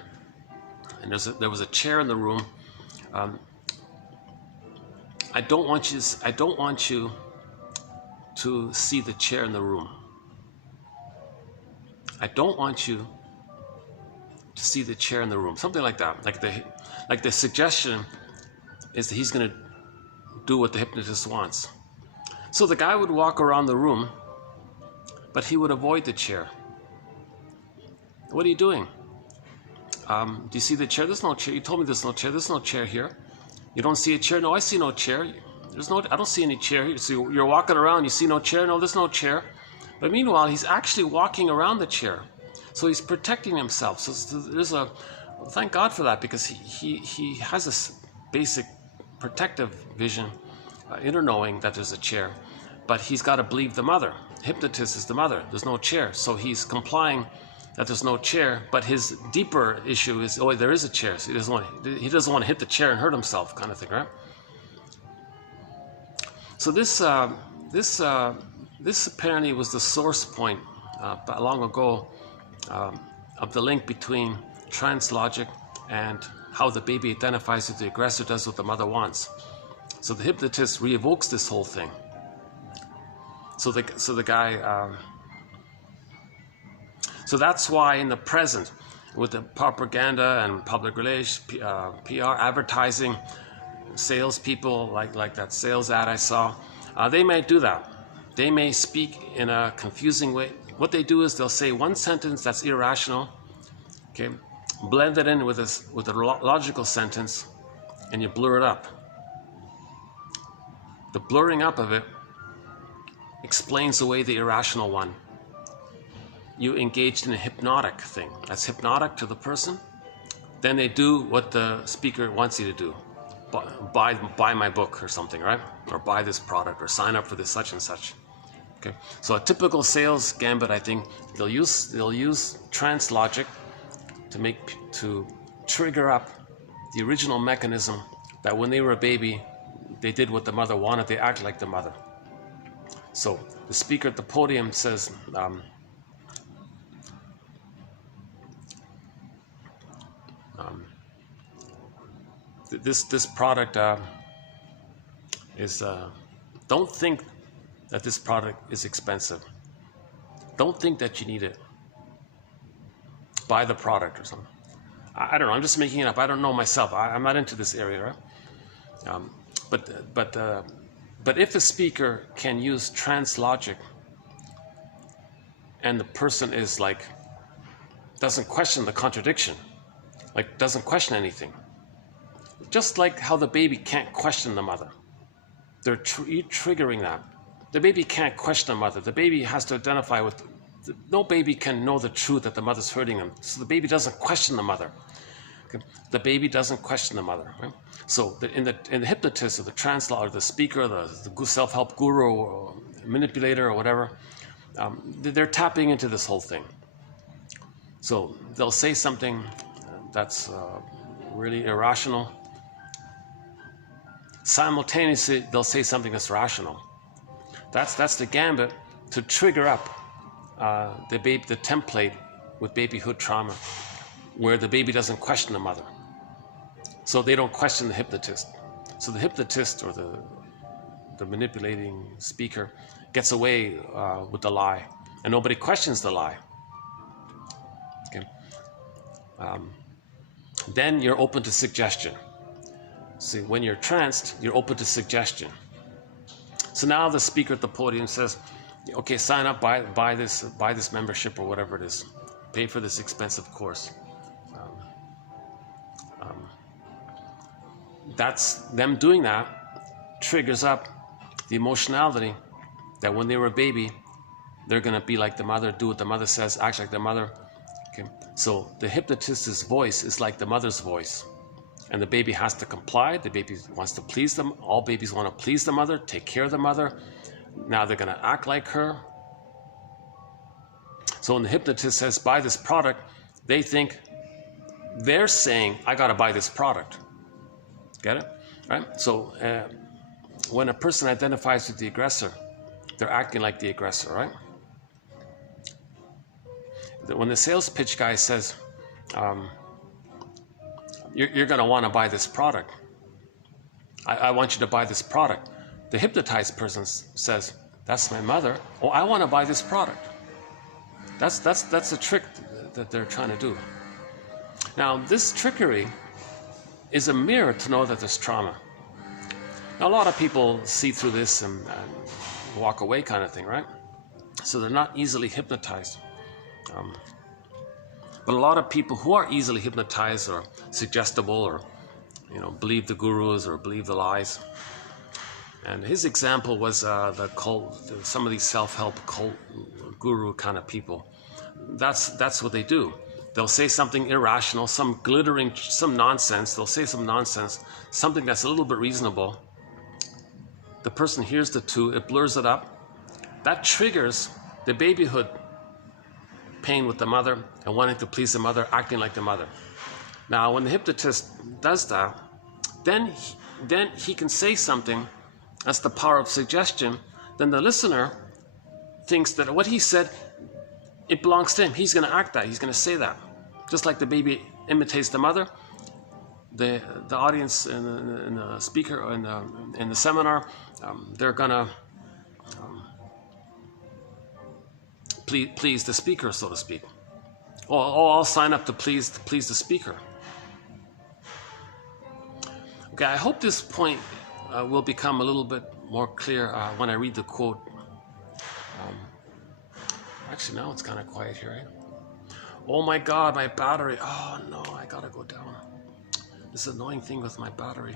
And there was a chair in the room. I don't want you to see the chair in the room. I don't want you to see the chair in the room. Something like that. Like the suggestion is that he's going to do what the hypnotist wants. So the guy would walk around the room, but he would avoid the chair. What are you doing? Do you see the chair? There's no chair. You told me there's no chair. There's no chair here. You don't see a chair? No, I see no chair. I don't see any chair here. So you're walking around, you see no chair? No, there's no chair. But meanwhile, he's actually walking around the chair. So he's protecting himself. So thank God for that, because he has this basic protective vision, inner knowing that there's a chair. But he's got to believe the mother. Hypnotist is the mother. There's no chair. So he's complying that there's no chair, but his deeper issue is, oh, there is a chair. So he doesn't want to hit the chair and hurt himself, kind of thing, right? So this apparently was the source point long ago of the link between translogic and how the baby identifies with the aggressor, does what the mother wants. So the hypnotist re-evokes this whole thing. So the guy. So that's why in the present, with the propaganda and public relations, PR, advertising, salespeople, like that sales ad I saw, they may do that. They may speak in a confusing way. What they do is they'll say one sentence that's irrational, okay, blend it in with a logical sentence, and you blur it up. The blurring up of it explains away the irrational one. You engaged in a hypnotic thing. That's hypnotic to the person. Then they do what the speaker wants you to do. Buy my book or something, right? Or buy this product, or sign up for this such and such. Okay. So a typical sales gambit, I think, they'll use trance logic to trigger up the original mechanism that when they were a baby, they did what the mother wanted. They act like the mother. So the speaker at the podium says, this product is, don't think that this product is expensive. Don't think that you need it. Buy the product or something. I don't know, I'm just making it up. I don't know myself. I'm not into this area, right? But if a speaker can use trance logic and the person is like, doesn't question the contradiction, like doesn't question anything. Just like how the baby can't question the mother. They're triggering that. The baby can't question the mother. The baby has to identify with, no baby can know the truth that the mother's hurting him. So the baby doesn't question the mother. Okay? The baby doesn't question the mother. Right? So in the hypnotist or the trance or the speaker, the self-help guru or manipulator or whatever, they're tapping into this whole thing. So they'll say something that's really irrational. Simultaneously, they'll say something that's rational. That's the gambit to trigger up the template with babyhood trauma, where the baby doesn't question the mother. So they don't question the hypnotist. So the hypnotist or the manipulating speaker gets away with the lie, and nobody questions the lie. Okay. Then you're open to suggestion. See, when you're tranced, you're open to suggestion. So now the speaker at the podium says, okay, sign up, buy this membership or whatever it is. Pay for this expensive course. That's them doing that triggers up the emotionality that when they were a baby, they're going to be like the mother, do what the mother says, act like the mother. Okay. So the hypnotist's voice is like the mother's voice. And the baby has to comply. The baby wants to please them. All babies want to please the mother, take care of the mother. Now they're going to act like her. So when the hypnotist says, buy this product, they think they're saying, I got to buy this product. Get it? Right? So when a person identifies with the aggressor, they're acting like the aggressor, right? When the sales pitch guy says, you're going to want to buy this product. I want you to buy this product. The hypnotized person says, that's my mother. Oh, I want to buy this product. That's the trick that they're trying to do. Now, this trickery is a mirror to know that there's trauma. Now, a lot of people see through this and walk away kind of thing, right? So they're not easily hypnotized. But a lot of people who are easily hypnotized or suggestible or, believe the gurus or believe the lies. And his example was the cult, some of these self-help cult guru kind of people. That's what they do. They'll say something irrational, some nonsense. They'll say some nonsense, something that's a little bit reasonable. The person hears the two, it blurs it up. That triggers the babyhood pain with the mother and wanting to please the mother, acting like the mother. Now, when the hypnotist does that, then he can say something. That's the power of suggestion. Then the listener thinks that what he said, it belongs to him. He's going to act that. He's going to say that. Just like the baby imitates the mother, the audience and the speaker in the seminar, they're going to please the speaker, so to speak. I'll sign up to please the speaker. Okay, I hope this point will become a little bit more clear when I read the quote. Actually, now it's kind of quiet here. Oh my God, my battery. Oh no, I gotta go down. This annoying thing with my battery.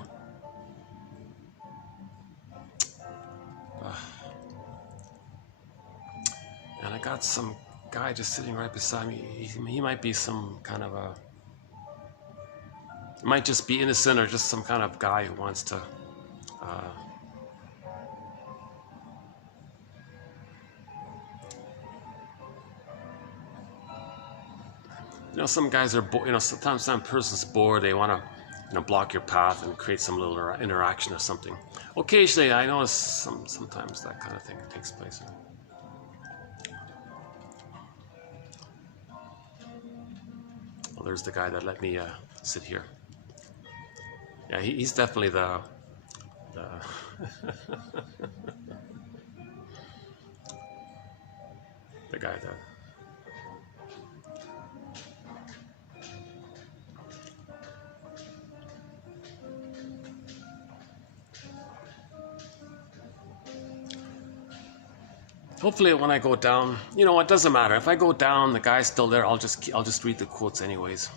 And I got some guy just sitting right beside me. He might be some kind of it might just be innocent or just some kind of guy who wants to some guys are bored. Sometimes some person's bored. They want to block your path and create some little interaction or something. Occasionally, I notice sometimes that kind of thing takes place. Well, there's the guy that let me sit here. Yeah, he's definitely the the guy that. hopefully when I go down, you know, it doesn't matter. If I go down, the guy's still there, I'll just read the quotes anyways.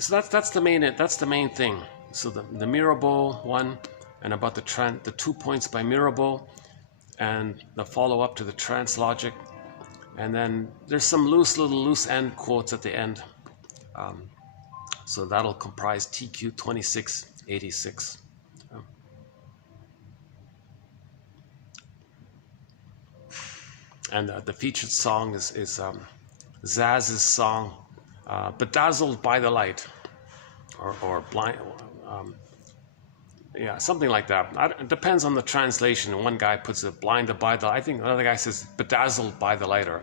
So that's the main thing. So the Mirabeau one, and about the 2 points by Mirabeau, and the follow-up to the trance logic, and then there's some loose end quotes at the end. So that'll comprise TQ 2686. And the featured song is Zaz's song, Bedazzled by the Light, or blind, yeah, something like that. It depends on the translation. One guy puts it blinded by the, I think another guy says bedazzled by the light, or,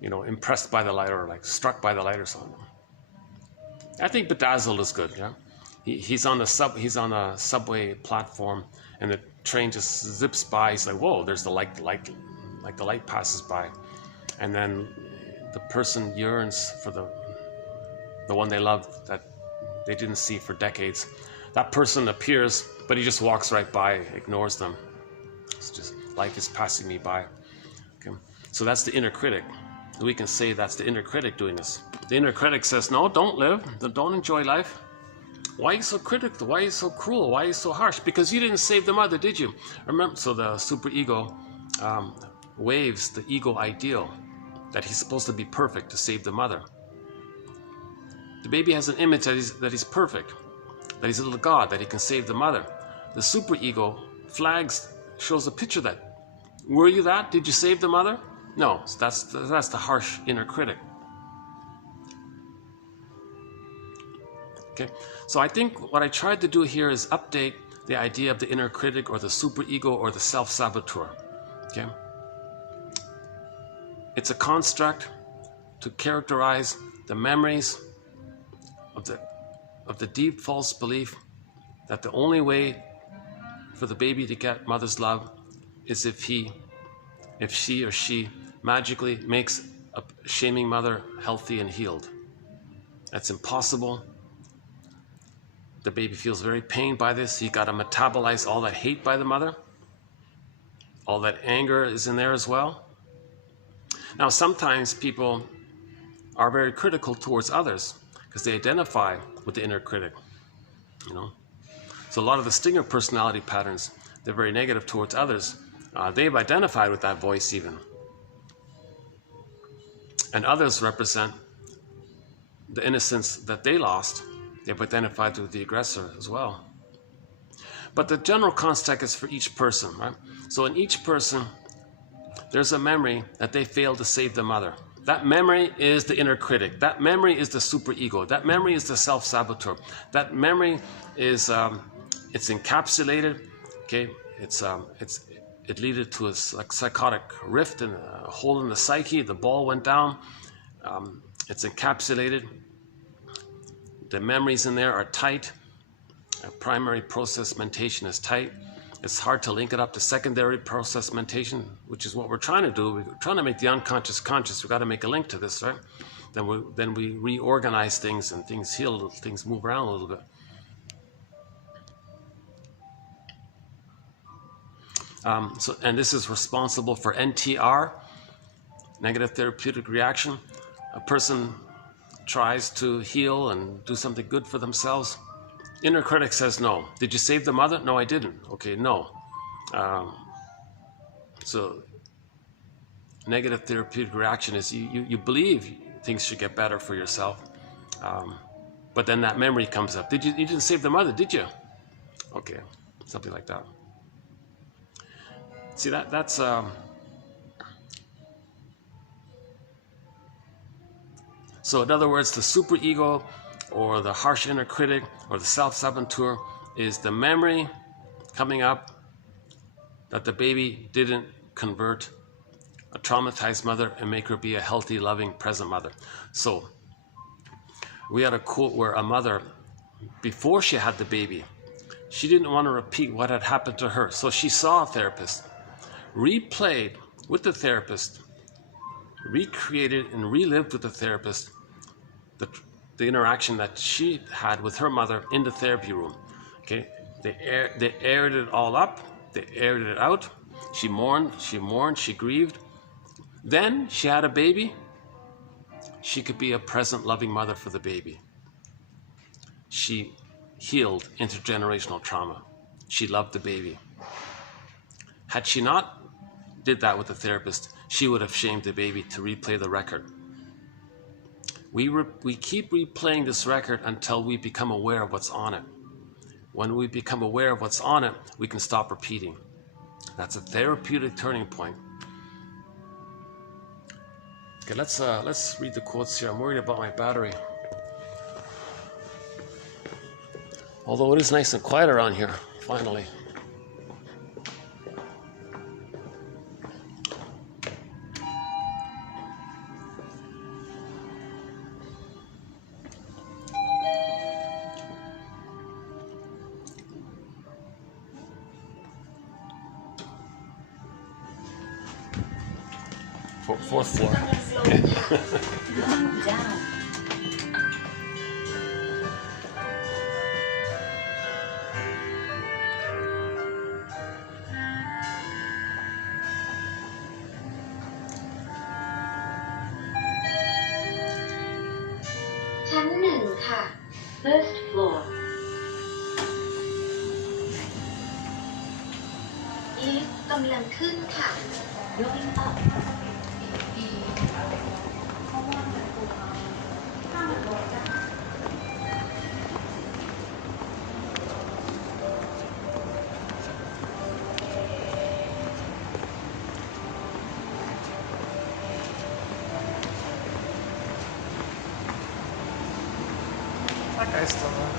you know, impressed by the light, or like struck by the light or something. I think bedazzled is good, yeah. He's on a subway platform, and the train just zips by. He's like, whoa, there's the light, like the light passes by. And then the person yearns for the one they love that they didn't see for decades. That person appears, but he just walks right by, ignores them. It's just, life is passing me by. Okay. So that's the inner critic. We can say that's the inner critic doing this. The inner critic says, no, don't live, don't enjoy life. Why are you so critical? Why are you so cruel? Why are you so harsh? Because you didn't save the mother, did you? Remember, so the superego waves the ego ideal that he's supposed to be perfect to save the mother. The baby has an image that he's perfect, that he's a little god, that he can save the mother. The superego flags, shows a picture that, were you that? Did you save the mother? No, that's the harsh inner critic. Okay, so I think what I tried to do here is update the idea of the inner critic, or the superego, or the self-saboteur. Okay, it's a construct to characterize the memories of the deep false belief that the only way for the baby to get mother's love is if she or she magically makes a shaming mother healthy and healed. That's impossible. The baby feels very pained by this. You got to metabolize all that hate by the mother. All that anger is in there as well. Now, sometimes people are very critical towards others because they identify with the inner critic, you know. So a lot of the stinger personality patterns, they're very negative towards others. They've identified with that voice even. And others represent the innocence that they lost. They've identified with the aggressor as well. But the general construct is for each person, right? So in each person, there's a memory that they failed to save the mother. That memory is the inner critic. That memory is the superego. That memory is the self-saboteur. That memory is, it's encapsulated, okay? It led to a psychotic rift and a hole in the psyche. The ball went down. It's encapsulated. The memories in there are tight. Primary process mentation is tight. It's hard to link it up to secondary process mentation, which is what we're trying to do. We're trying to make the unconscious conscious. We've got to make a link to this, right? Then we reorganize things, and things heal, things move around a little bit. And this is responsible for NTR, negative therapeutic reaction. A person tries to heal and do something good for themselves. Inner critic says no. Did you save the mother? No, I didn't. Okay, no. So negative therapeutic reaction is you believe things should get better for yourself, but then that memory comes up. You didn't save the mother, did you? Okay, something like that. See, that's so in other words, the superego, or the harsh inner critic, or the self-saboteur, is the memory coming up that the baby didn't convert a traumatized mother and make her be a healthy, loving, present mother. So we had a quote where a mother, before she had the baby, she didn't want to repeat what had happened to her. So she saw a therapist, replayed with the therapist, recreated and relived with the therapist the interaction that she had with her mother in the therapy room. Okay, they aired it all up, they aired it out. She mourned, she grieved. Then she had a baby. She could be a present, loving mother for the baby. She healed intergenerational trauma. She loved the baby. Had she not did that with the therapist, she would have shamed the baby to replay the record. We keep replaying this record until we become aware of what's on it. When we become aware of what's on it, we can stop repeating. That's a therapeutic turning point. Okay, let's read the quotes here. I'm worried about my battery. Although it is nice and quiet around here, finally. Fourth floor. Calm down.ชั้นหนึ่งค่ะ First floor. Lift กำลังขึ้นค่ะ Going up. That guy's still there.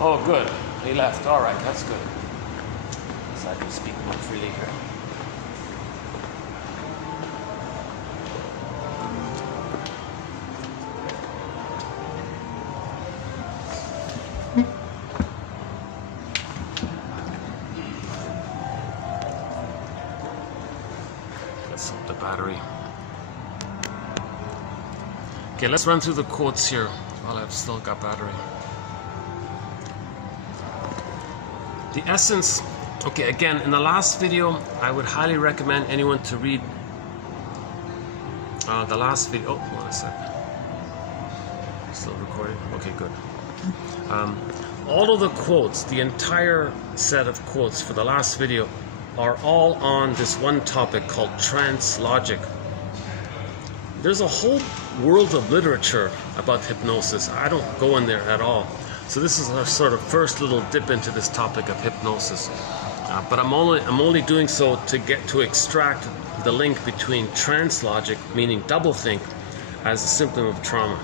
Oh, good. He left. All right, that's good. So I can speak more freely here. Let's up the battery. Okay, let's run through the quotes here while I've still got battery. The essence, okay, again, in the last video, I would highly recommend anyone to read the last video. Oh, hold on a sec. Still recording? Okay, good. All of the quotes, the entire set of quotes for the last video are all on this one topic called trance logic. There's a whole world of literature about hypnosis. I don't go in there at all. So this is a sort of first little dip into this topic of hypnosis. But I'm only doing so to extract the link between trance logic, meaning doublethink, as a symptom of trauma.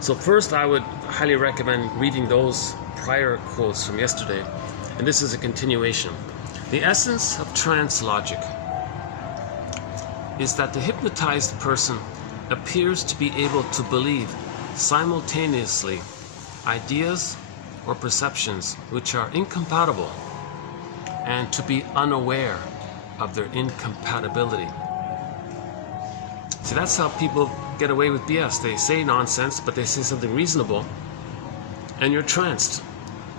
So first I would highly recommend reading those prior quotes from yesterday, and this is a continuation. The essence of trance logic is that the hypnotized person appears to be able to believe simultaneously ideas or perceptions which are incompatible and to be unaware of their incompatibility. See, that's how people get away with BS. They say nonsense, but they say something reasonable, and you're tranced,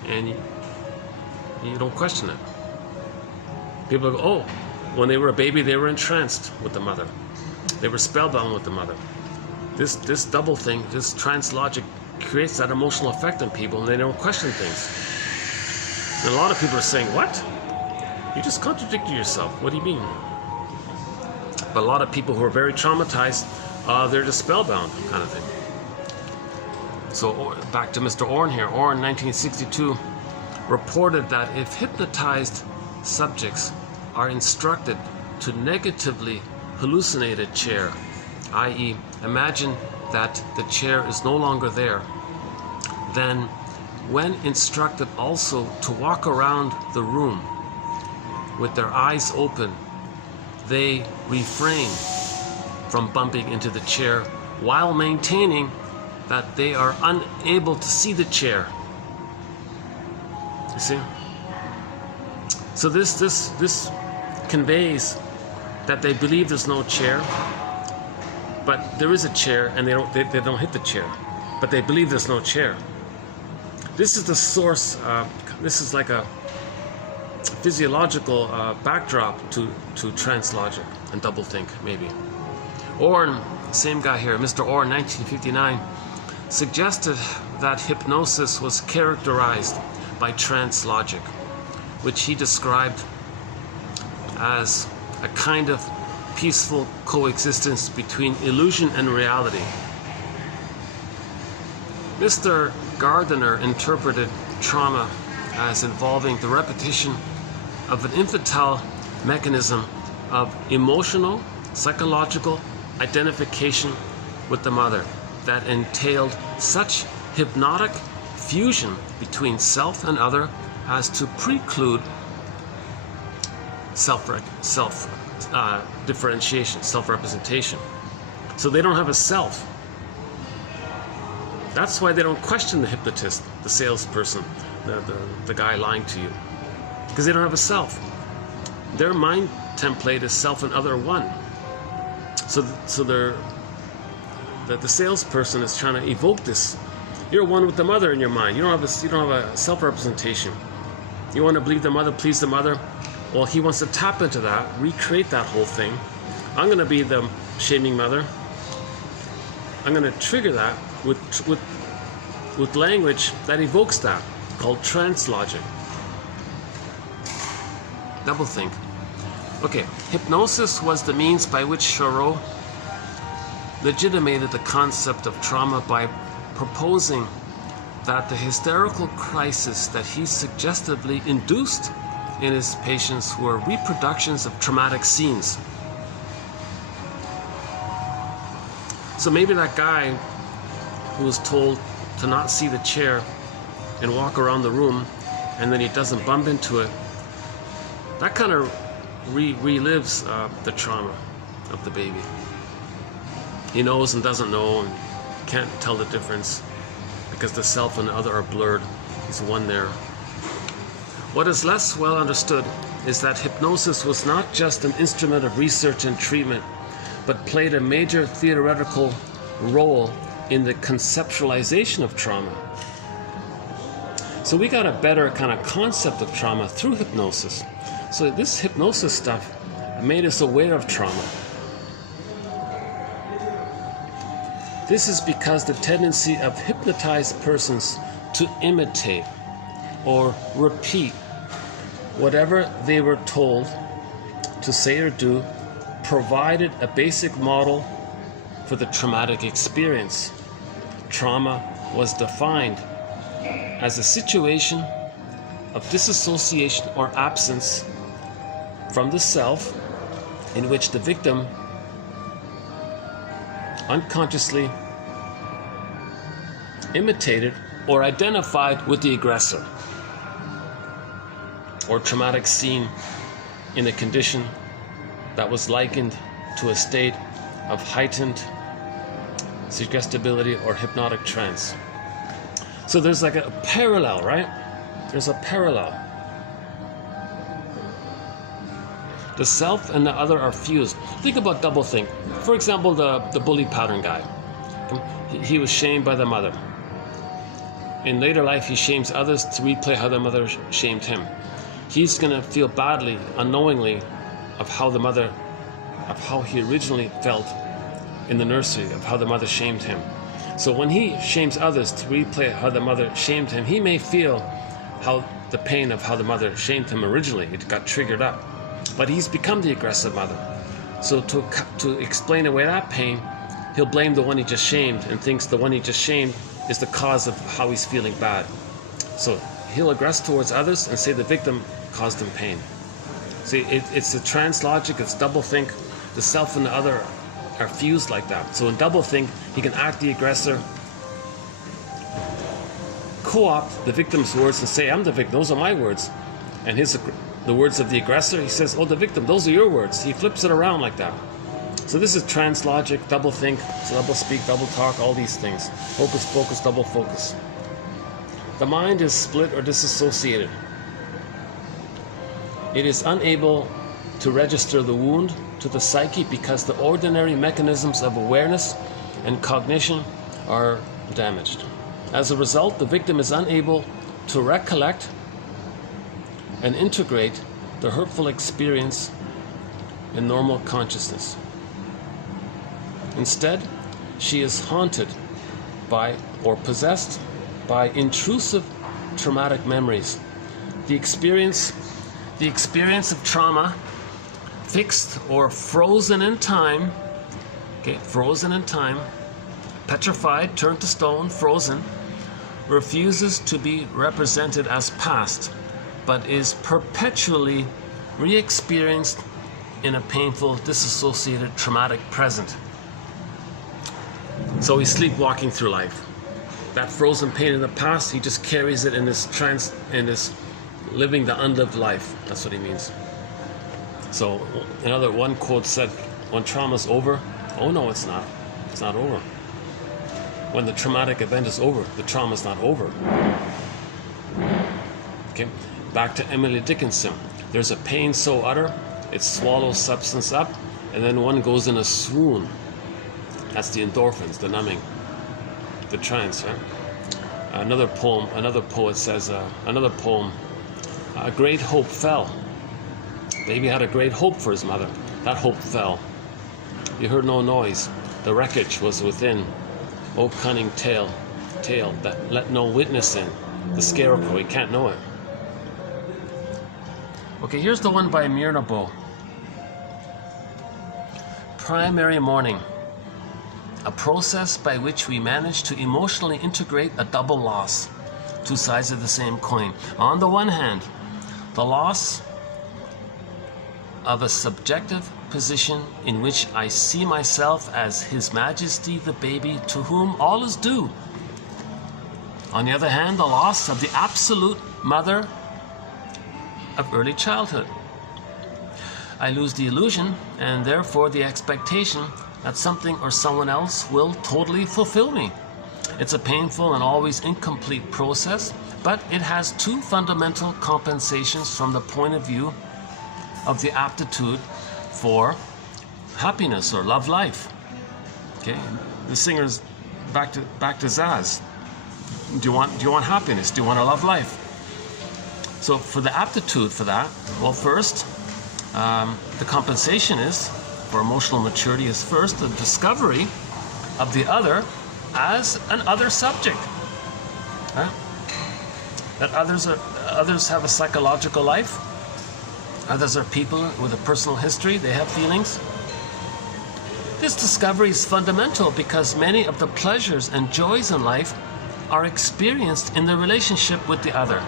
and you don't question it. People go, oh, when they were a baby, they were entranced with the mother. They were spellbound with the mother. This double thing, this trance logic, creates that emotional effect on people, and they don't question things. And a lot of people are saying, what? You just contradicted yourself. What do you mean? But a lot of people who are very traumatized, they're just spellbound kind of thing. So back to Mr. Orne here. Orne, 1962, reported that if hypnotized subjects are instructed to negatively hallucinate a chair, i.e., imagine that the chair is no longer there, then when instructed also to walk around the room with their eyes open, they refrain from bumping into the chair while maintaining that they are unable to see the chair. You see? So this conveys that they believe there's no chair, but there is a chair, and they don't hit the chair, but they believe there's no chair. This is the source. This is like a physiological backdrop to trance logic and doublethink, maybe. Orne, same guy here, Mr. Orne, 1959, suggested that hypnosis was characterized by trance logic, which he described as a kind of peaceful coexistence between illusion and reality. Mr. Kardiner interpreted trauma as involving the repetition of an infantile mechanism of emotional, psychological identification with the mother that entailed such hypnotic fusion between self and other as to preclude differentiation, self-representation. So they don't have a self. That's why they don't question the hypnotist, the salesperson, the guy lying to you, because they don't have a self. Their mind template is self and other one. So the salesperson is trying to evoke this. You're one with the mother in your mind. You don't have a self-representation. You want to believe the mother, please the mother. Well, he wants to tap into that, recreate that whole thing. I'm going to be the shaming mother. I'm going to trigger that with language that evokes that, called trance logic. Doublethink. Okay, hypnosis was the means by which Charot legitimated the concept of trauma by proposing that the hysterical crisis that he suggestively induced in his patients were reproductions of traumatic scenes. So maybe that guy who was told to not see the chair and walk around the room, and then he doesn't bump into it, that kind of relives the trauma of the baby. He knows and doesn't know and can't tell the difference because the self and the other are blurred. He's one there. What is less well understood is that hypnosis was not just an instrument of research and treatment, but played a major theoretical role in the conceptualization of trauma. So we got a better kind of concept of trauma through hypnosis. So this hypnosis stuff made us aware of trauma. This is because the tendency of hypnotized persons to imitate or repeat whatever they were told to say or do provided a basic model for the traumatic experience. Trauma was defined as a situation of disassociation or absence from the self in which the victim unconsciously imitated or identified with the aggressor, or traumatic scene in a condition that was likened to a state of heightened suggestibility or hypnotic trance. So there's like a parallel, right? There's a parallel. The self and the other are fused. Think about doublethink. For example, the bully pattern guy. He was shamed by the mother. In later life, he shames others to replay how the mother shamed him. He's going to feel badly, unknowingly, of how he originally felt in the nursery, of how the mother shamed him. So when he shames others to replay how the mother shamed him, he may feel how the pain of how the mother shamed him originally. It got triggered up. But he's become the aggressive mother. So to explain away that pain, he'll blame the one he just shamed and thinks the one he just shamed is the cause of how he's feeling bad. So he'll aggress towards others and say the victim caused him pain. See, it's the trance logic, it's doublethink. The self and the other are fused like that. So in doublethink, he can act the aggressor, co-opt the victim's words and say, I'm the victim, those are my words. And the words of the aggressor, he says, oh, the victim, those are your words. He flips it around like that. So this is trance logic, doublethink, double speak, double talk, all these things. Focus, focus, double focus. The mind is split or disassociated. It is unable to register the wound to the psyche because the ordinary mechanisms of awareness and cognition are damaged. As a result, the victim is unable to recollect and integrate the hurtful experience in normal consciousness. Instead, she is haunted by or possessed by intrusive traumatic memories. The experience of trauma, fixed or frozen in time, petrified, turned to stone, frozen, refuses to be represented as past, but is perpetually re-experienced in a painful, disassociated, traumatic present. So he's sleepwalking through life. That frozen pain in the past, he just carries it in this trance, in this living the unlived life. That's what he means. So one quote said, when trauma's over, oh no, it's not. It's not over. When the traumatic event is over, the trauma's not over. Okay, back to Emily Dickinson. There's a pain so utter, it swallows substance up, and then one goes in a swoon. That's the endorphins, the numbing, the trance, right? Another poet says, another poem, a great hope fell. Baby had a great hope for his mother. That hope fell. You heard no noise. The wreckage was within. O cunning tale that let no witness in. The scarecrow, he can't know it. Okay, here's the one by Myrna Bow. Primary mourning. A process by which we manage to emotionally integrate a double loss. Two sides of the same coin. On the one hand, the loss of a subjective position in which I see myself as His Majesty the baby to whom all is due. On the other hand, the loss of the absolute mother of early childhood. I lose the illusion and therefore the expectation that something or someone else will totally fulfill me. It's a painful and always incomplete process, but it has two fundamental compensations from the point of view of the aptitude for happiness or love life. Okay, the singer's back to Zaz. Do you want happiness? Do you want to love life? So for the aptitude for that, well, first, the compensation is for emotional maturity is first the discovery of the other as an other subject. Right? That others have a psychological life. Others are people with a personal history. They have feelings. This discovery is fundamental because many of the pleasures and joys in life are experienced in the relationship with the other.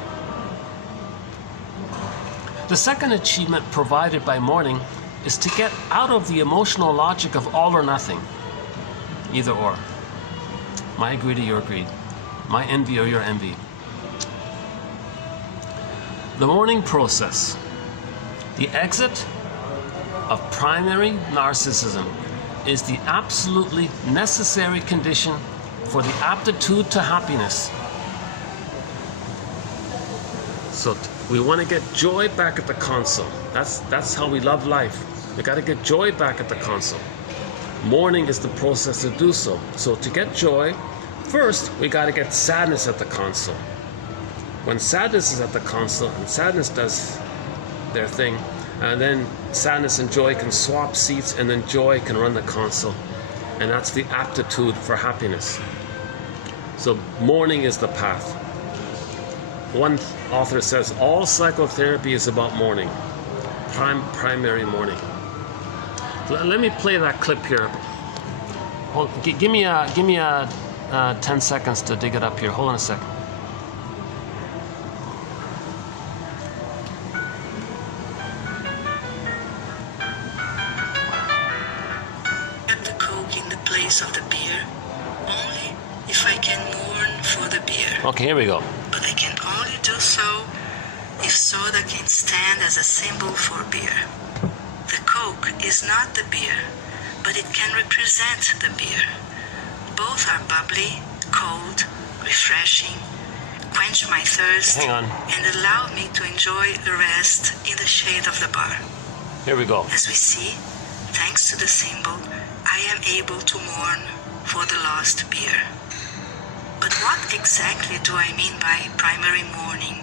The second achievement provided by mourning is to get out of the emotional logic of all or nothing, either or. My greed or your greed, my envy or your envy. The mourning process, the exit of primary narcissism, is the absolutely necessary condition for the aptitude to happiness. So we want to get joy back at the console. That's how we love life. We got to get joy back at the console. Mourning is the process to do so. So to get joy, first we got to get sadness at the console. When sadness is at the console and sadness does their thing, and then sadness and joy can swap seats, and then joy can run the console, and that's the aptitude for happiness. So mourning is the path. One author says all psychotherapy is about mourning, primary mourning. Let me play that clip here. Give me 10 seconds to dig it up here. Hold on a second. The Coke in the place of the beer, only if I can mourn for the beer. Okay, here we go. But I can only do so if soda can stand as a symbol for beer. The Coke is not the beer, but it can represent the beer. Both are bubbly, cold, refreshing, quench my thirst, Hang on. and allow me to enjoy a rest in the shade of the bar. Here we go. As we see, thanks to the symbol, I am able to mourn for the lost beer. But what exactly do I mean by primary mourning?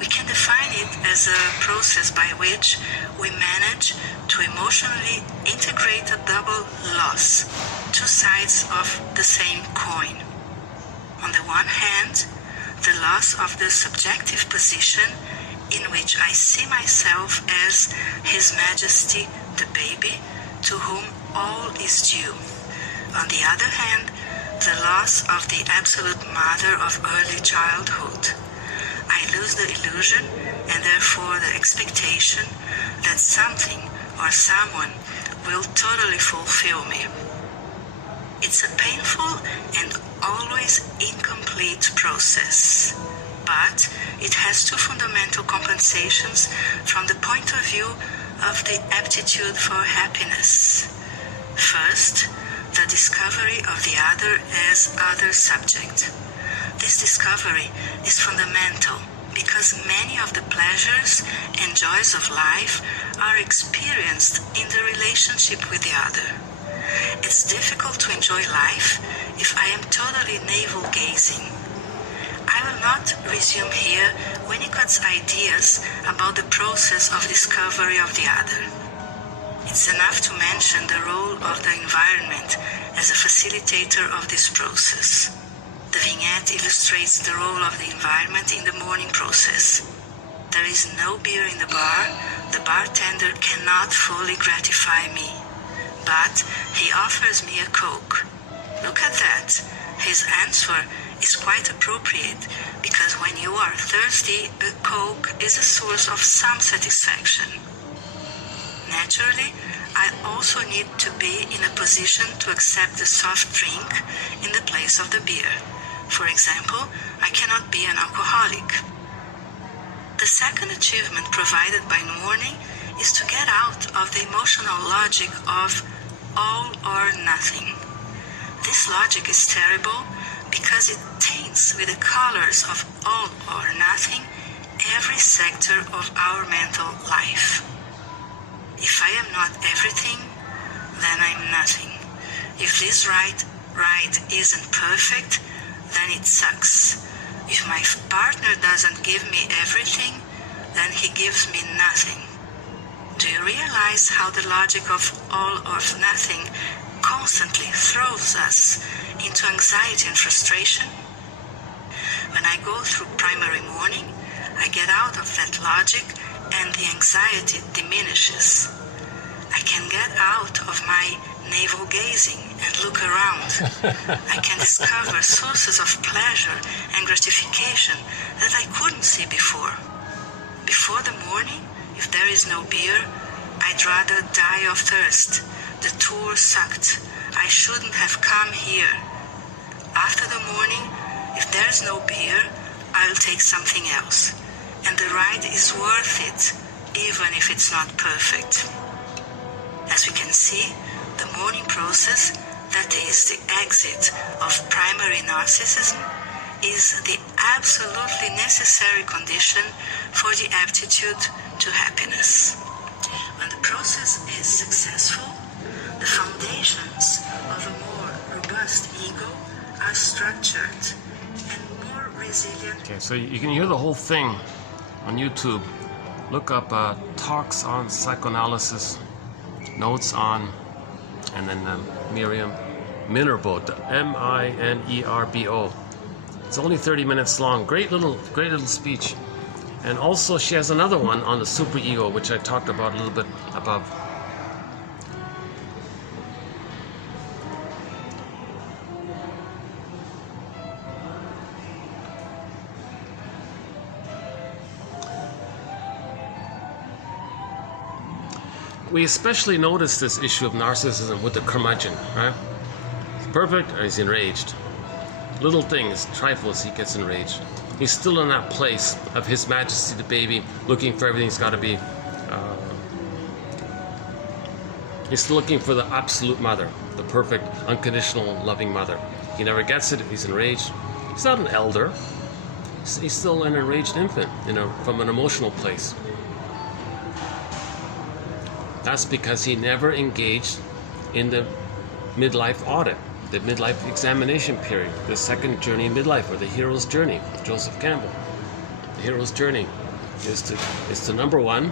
We can define it as a process by which we manage to emotionally integrate a double loss, two sides of the same coin. On the one hand, the loss of the subjective position in which I see myself as His Majesty the baby, to whom all is due. On the other hand, the loss of the absolute mother of early childhood. I lose the illusion and therefore the expectation that something or someone will totally fulfill me. It's a painful and always incomplete process, but it has two fundamental compensations from the point of view of the aptitude for happiness. First, the discovery of the other as other subject. This discovery is fundamental because many of the pleasures and joys of life are experienced in the relationship with the other. It's difficult to enjoy life if I am totally navel-gazing. I will not resume here Winnicott's ideas about the process of discovery of the other. It's enough to mention the role of the environment as a facilitator of this process. The vignette illustrates the role of the environment in the mourning process. There is no beer in the bar, the bartender cannot fully gratify me, but he offers me a Coke. Look at that. His answer is quite appropriate, because when you are thirsty, a Coke is a source of some satisfaction. Naturally, I also need to be in a position to accept the soft drink in the place of the beer. For example, I cannot be an alcoholic. The second achievement provided by mourning is to get out of the emotional logic of all or nothing. This logic is terrible because it taints with the colors of all or nothing every sector of our mental life. If I am not everything, then I'm nothing. If this ride isn't perfect, then it sucks. If my partner doesn't give me everything, then he gives me nothing. Do you realize how the logic of all or nothing constantly throws us into anxiety and frustration? When I go through primary mourning, I get out of that logic and the anxiety diminishes. I can get out of my navel-gazing and look around. I can discover sources of pleasure and gratification that I couldn't see before. Before the mourning, if there is no beer, I'd rather die of thirst. The tour sucked. I shouldn't have come here. After the mourning, if there's no beer, I'll take something else. And the ride is worth it, even if it's not perfect. As we can see, the mourning process, that is the exit of primary narcissism, is the absolutely necessary condition for the aptitude to happiness. When the process is successful, the foundations of a more robust ego are structured and more resilient. Okay, so you can hear the whole thing on YouTube. Look up Talks on Psychoanalysis, Notes on, and then Miriam Minerbo, M-I-N-E-R-B-O. It's only 30 minutes long. Great little speech. And also she has another one on the superego, which I talked about a little bit above. We especially notice this issue of narcissism with the curmudgeon, right? He's perfect or he's enraged. Little things, trifles, he gets enraged. He's still in that place of His Majesty the baby, looking for everything's got to be. He's still looking for the absolute mother, the perfect, unconditional, loving mother. He never gets it. He's enraged. He's not an elder. He's still an enraged infant, from an emotional place. That's because he never engaged in the midlife audit, the midlife examination period, the second journey in midlife, or the hero's journey, Joseph Campbell. The hero's journey is to number one,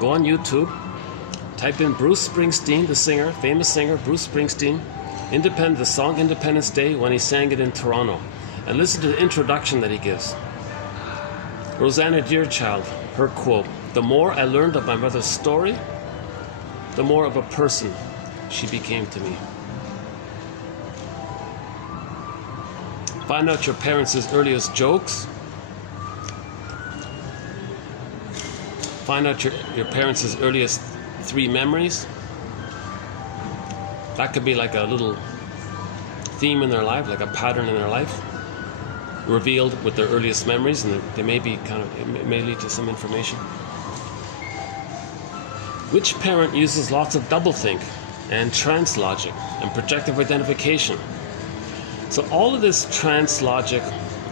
go on YouTube, type in Bruce Springsteen, the singer, famous singer, Bruce Springsteen, the song Independence Day, when he sang it in Toronto, and listen to the introduction that he gives. Rosanna Deerchild, her quote, "The more I learned of my mother's story, the more of a person she became to me." Find out your parents' earliest jokes. Find out your parents' earliest 3 memories. That could be like a little theme in their life, like a pattern in their life, revealed with their earliest memories, and they may be it may lead to some information. Which parent uses lots of doublethink and trance logic and projective identification? So all of this trance logic,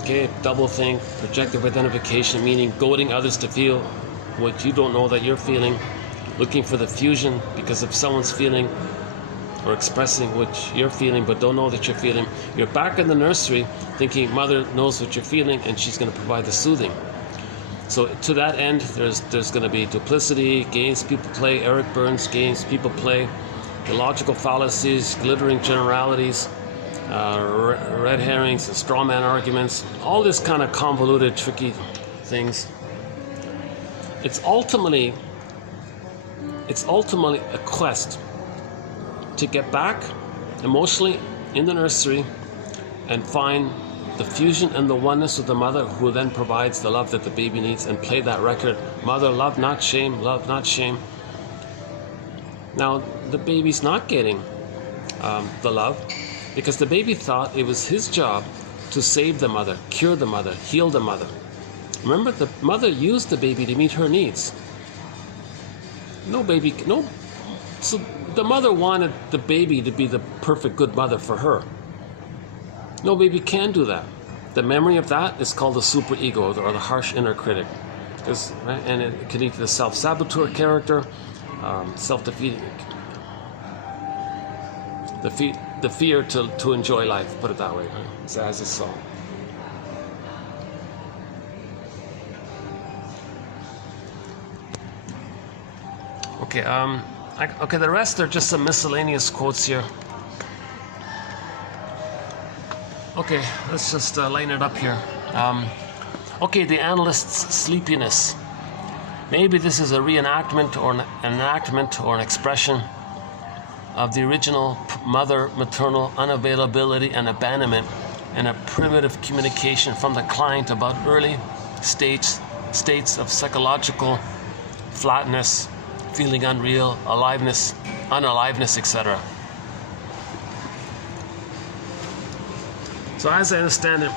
okay, doublethink, projective identification, meaning goading others to feel what you don't know that you're feeling, looking for the fusion because if someone's feeling or expressing what you're feeling but don't know that you're feeling, you're back in the nursery thinking mother knows what you're feeling and she's going to provide the soothing. So to that end, there's going to be duplicity, games people play, Eric Burns games people play, illogical fallacies, glittering generalities, red herrings, and straw man arguments, all this kind of convoluted, tricky things. It's ultimately a quest to get back emotionally in the nursery and find the fusion and the oneness with the mother, who then provides the love that the baby needs, and play that record, mother, love not shame, love not shame. Now the baby's not getting the love because the baby thought it was his job to save the mother, cure the mother, heal the mother. Remember, the mother used the baby to meet her needs. So the mother wanted the baby to be the perfect good mother for her. No baby can do that. The memory of that is called the superego, or the harsh inner critic. Right? And it can lead to the self-saboteur character, self-defeating, the fear to enjoy life, put it that way, right? As a song. Okay, okay, the rest are just some miscellaneous quotes here. Okay, let's just line it up here. Okay, the analyst's sleepiness. Maybe this is a reenactment or an enactment or an expression of the original mother maternal unavailability and abandonment and a primitive communication from the client about early states of psychological flatness, feeling unreal, unaliveness, etc. So as I understand it,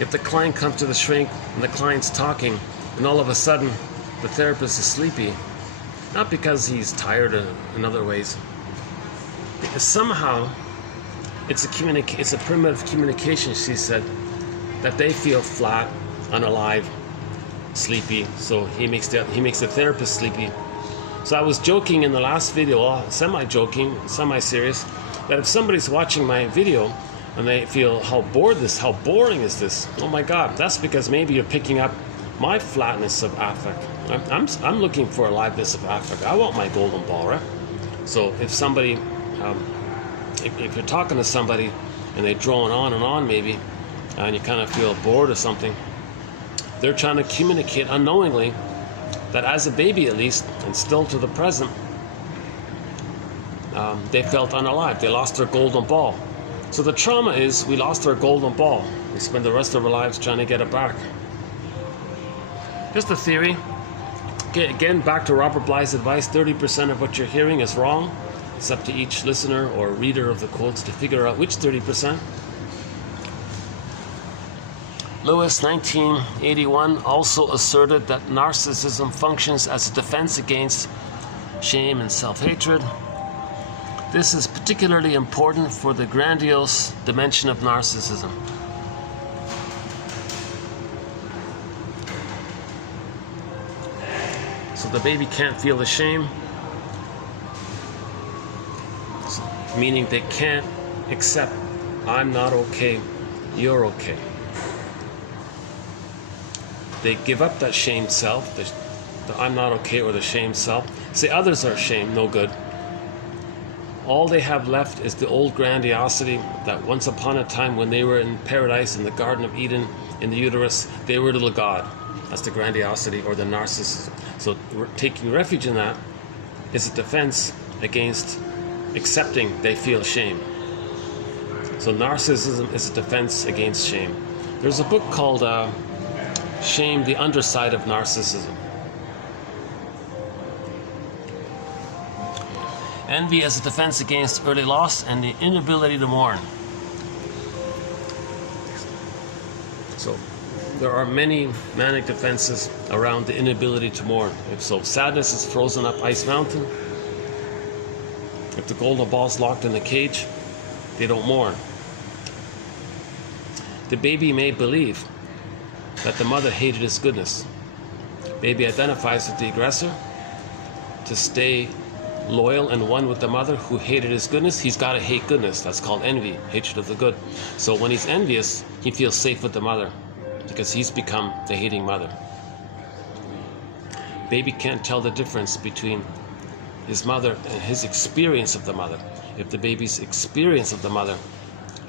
if the client comes to the shrink and the client's talking and all of a sudden the therapist is sleepy, not because he's tired in other ways, because somehow it's a primitive communication, she said, that they feel flat, unalive, sleepy, so he makes the therapist sleepy. So I was joking in the last video, semi-joking, semi-serious, that if somebody's watching my video and they feel how boring is this? Oh my God, that's because maybe you're picking up my flatness of affect. I'm looking for aliveness of affect. I want my golden ball, right? So if somebody, if you're talking to somebody and they're drawing on and on maybe, and you kind of feel bored or something, they're trying to communicate unknowingly that as a baby at least, and still to the present, they felt unalive. They lost their golden ball. So the trauma is we lost our golden ball. We spend the rest of our lives trying to get it back. Just a theory. Okay, again, back to Robert Bly's advice, 30% of what you're hearing is wrong. It's up to each listener or reader of the quotes to figure out which 30%. Lewis, 1981, also asserted that narcissism functions as a defense against shame and self-hatred. This is particularly important for the grandiose dimension of narcissism. So the baby can't feel the shame, meaning they can't accept, I'm not okay, you're okay. They give up that shamed self, the I'm not okay or the shamed self. Say others are ashamed, no good. All they have left is the old grandiosity that once upon a time when they were in paradise in the Garden of Eden, in the uterus, they were little God. That's the grandiosity or the narcissism. So taking refuge in that is a defense against accepting they feel shame. So narcissism is a defense against shame. There's a book called Shame, the Underside of Narcissism. Envy as a defense against early loss and the inability to mourn. So there are many manic defenses around the inability to mourn. So sadness is frozen up ice mountain. If the golden ball's locked in the cage, they don't mourn. The baby may believe that the mother hated his goodness. Baby identifies with the aggressor to stay loyal and one with the mother who hated his goodness. He's got to hate goodness. That's called envy, hatred of the good. So when he's envious, he feels safe with the mother because he's become the hating mother. Baby can't tell the difference between his mother and his experience of the mother. If the baby's experience of the mother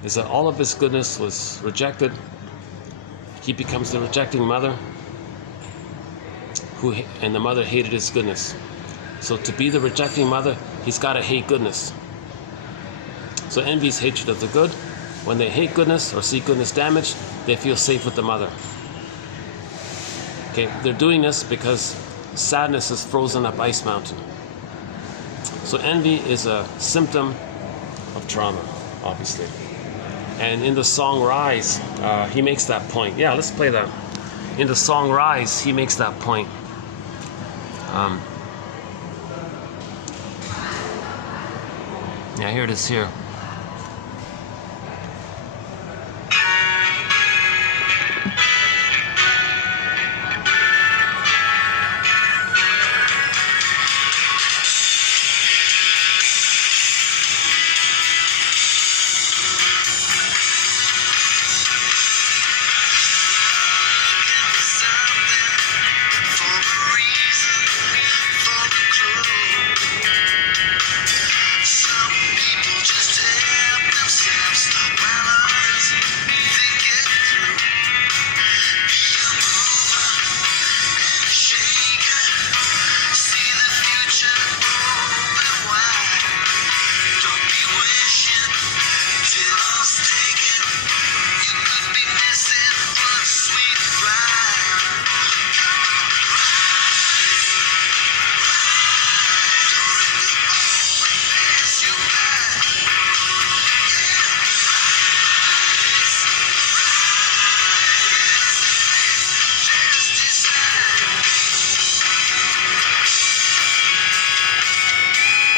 is that all of his goodness was rejected, he becomes the rejecting mother and the mother hated his goodness. So to be the rejecting mother, he's got to hate goodness. So envy is hatred of the good. When they hate goodness or see goodness damaged, they feel safe with the mother. Okay, they're doing this because sadness is frozen up ice mountain. So envy is a symptom of trauma, obviously. And in the song Rise, he makes that point. Yeah, let's play that. In the song Rise, he makes that point. Yeah, here it is here.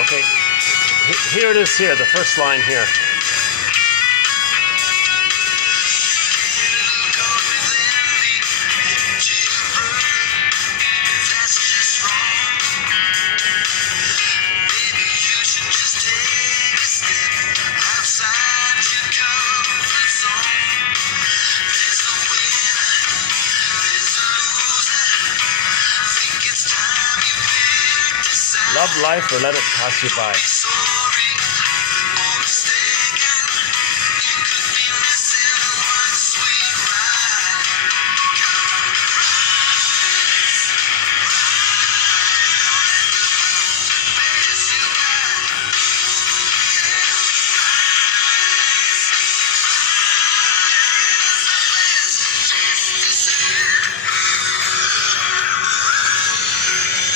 Okay, here it is here, the first line here. Love life or let it pass you by.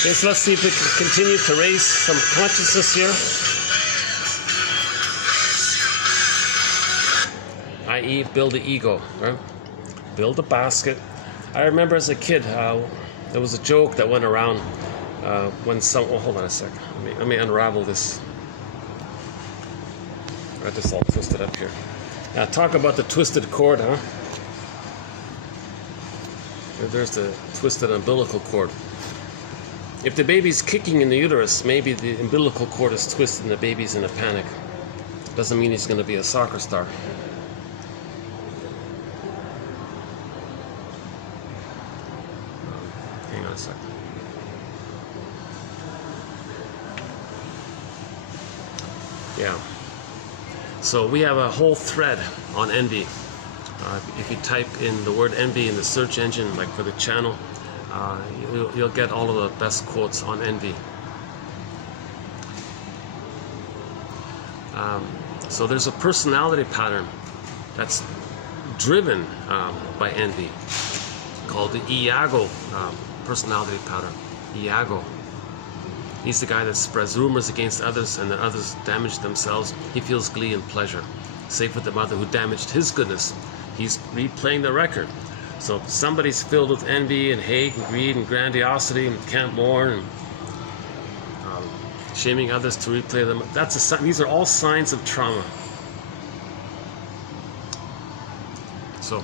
Okay, so let's see if we can continue to raise some consciousness here. I.e., build the ego, right? Build a basket. I remember as a kid, there was a joke that went around when some... Oh, hold on a second. Let me unravel this. I got this all twisted up here. Now, talk about the twisted cord, huh? There's the twisted umbilical cord. if the baby's kicking in the uterus, maybe the umbilical cord is twisted and the baby's in a panic. Doesn't mean he's going to be a soccer star. Hang on a second. Yeah. So we have a whole thread on envy. If you type in the word envy in the search engine, like for the channel, you'll get all of the best quotes on envy. So there's a personality pattern that's driven by envy, called the Iago personality pattern. Iago. He's the guy that spreads rumors against others, and then others damage themselves. He feels glee and pleasure. Save with the mother who damaged his goodness. He's replaying the record. So if somebody's filled with envy and hate and greed and grandiosity and can't mourn and shaming others to replay them, that's a sign. These are all signs of trauma. So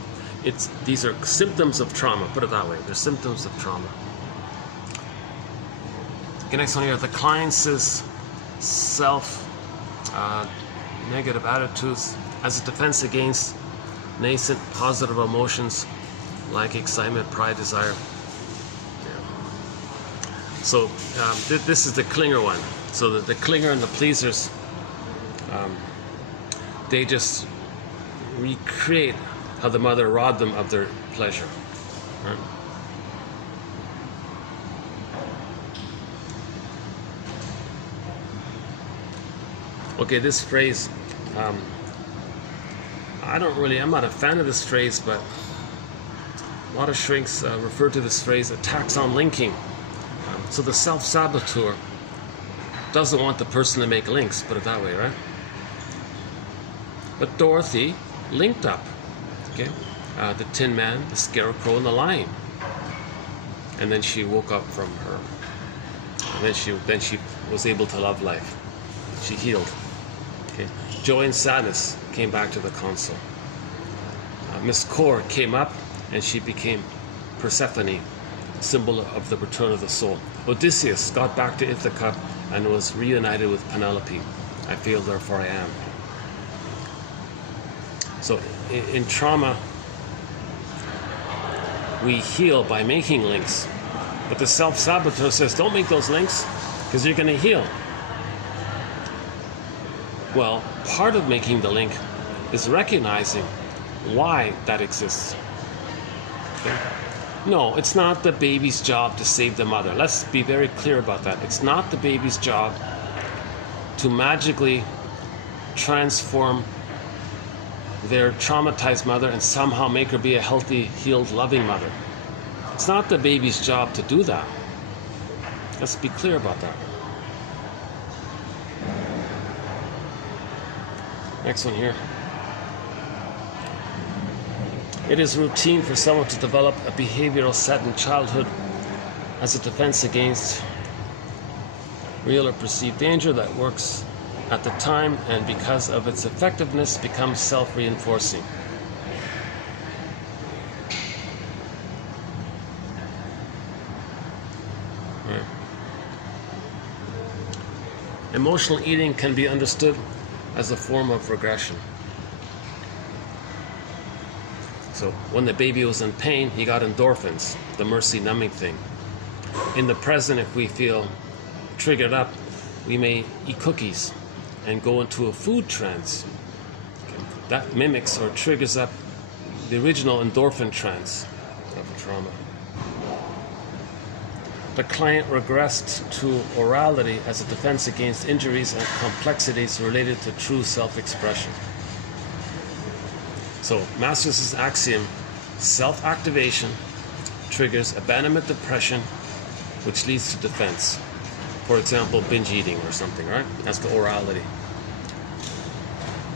these are symptoms of trauma. Put it that way. They're symptoms of trauma. Okay, next one here. The client says self negative attitudes as a defense against nascent positive emotions like excitement, pride, desire. Yeah. So this is the clinger one. So the clinger and the pleasers, they just recreate how the mother robbed them of their pleasure. Right? Okay, this phrase, I'm not a fan of this phrase, but a lot of shrinks refer to this phrase, attacks on linking. So the self-saboteur doesn't want the person to make links, put it that way, right? But Dorothy linked up, okay? The Tin Man, the Scarecrow, and the Lion. And then she woke up from her, and then she was able to love life. She healed. Okay. Joy and sadness came back to the console. Miss Core came up and she became Persephone, symbol of the return of the soul. Odysseus got back to Ithaca and was reunited with Penelope. I feel, therefore I am. So in trauma, we heal by making links. But the self-saboteur says, don't make those links because you're going to heal. Well, part of making the link is recognizing why that exists. Okay? No, it's not the baby's job to save the mother. Let's be very clear about that. It's not the baby's job to magically transform their traumatized mother and somehow make her be a healthy, healed, loving mother. It's not the baby's job to do that. Let's be clear about that. Next one here. It is routine for someone to develop a behavioral set in childhood as a defense against real or perceived danger that works at the time and because of its effectiveness becomes self-reinforcing. Right. Emotional eating can be understood as a form of regression. So when the baby was in pain, he got endorphins, the mercy numbing thing. In the present, if we feel triggered up, we may eat cookies and go into a food trance. Okay. That mimics or triggers up the original endorphin trance of trauma. The client regressed to orality as a defense against injuries and complexities related to true self-expression. So, Masters' axiom, self-activation triggers abandonment depression, which leads to defense. For example, binge eating or something, right? That's the orality.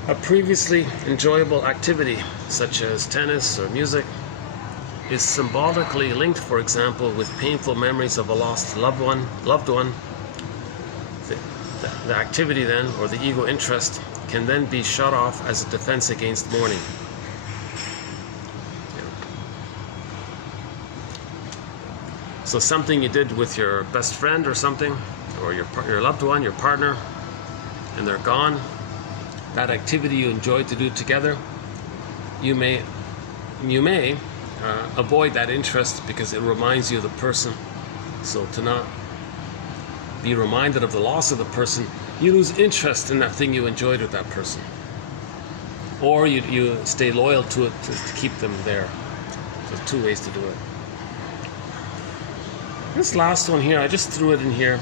A previously enjoyable activity, such as tennis or music, is symbolically linked, for example, with painful memories of a lost loved one. The activity then, or the ego interest, can then be shut off as a defense against mourning. So So something you did with your best friend or something, or your loved one, your partner, and they're gone. That activity you enjoyed to do together, you may avoid that interest because it reminds you of the person. So to not be reminded of the loss of the person, you lose interest in that thing you enjoyed with that person. Or you stay loyal to it to keep them there. So two ways to do it. This last one here, I just threw it in here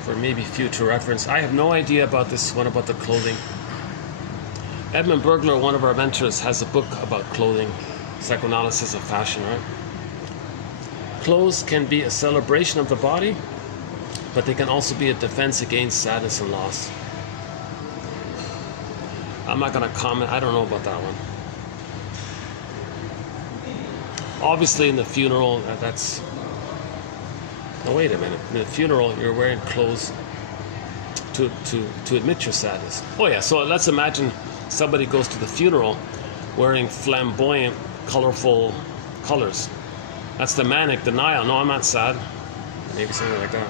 for maybe future reference. I have no idea about this one, about the clothing. Edmund Bergler, one of our mentors, has a book about clothing, psychoanalysis of fashion, right? Clothes can be a celebration of the body, but they can also be a defense against sadness and loss. I'm not going to comment. I don't know about that one. Obviously, in the funeral, that's... No, wait a minute. In the funeral, you're wearing clothes to admit your sadness. Oh yeah, so let's imagine somebody goes to the funeral wearing flamboyant, colorful colors. That's the manic denial. No, I'm not sad. Maybe something like that.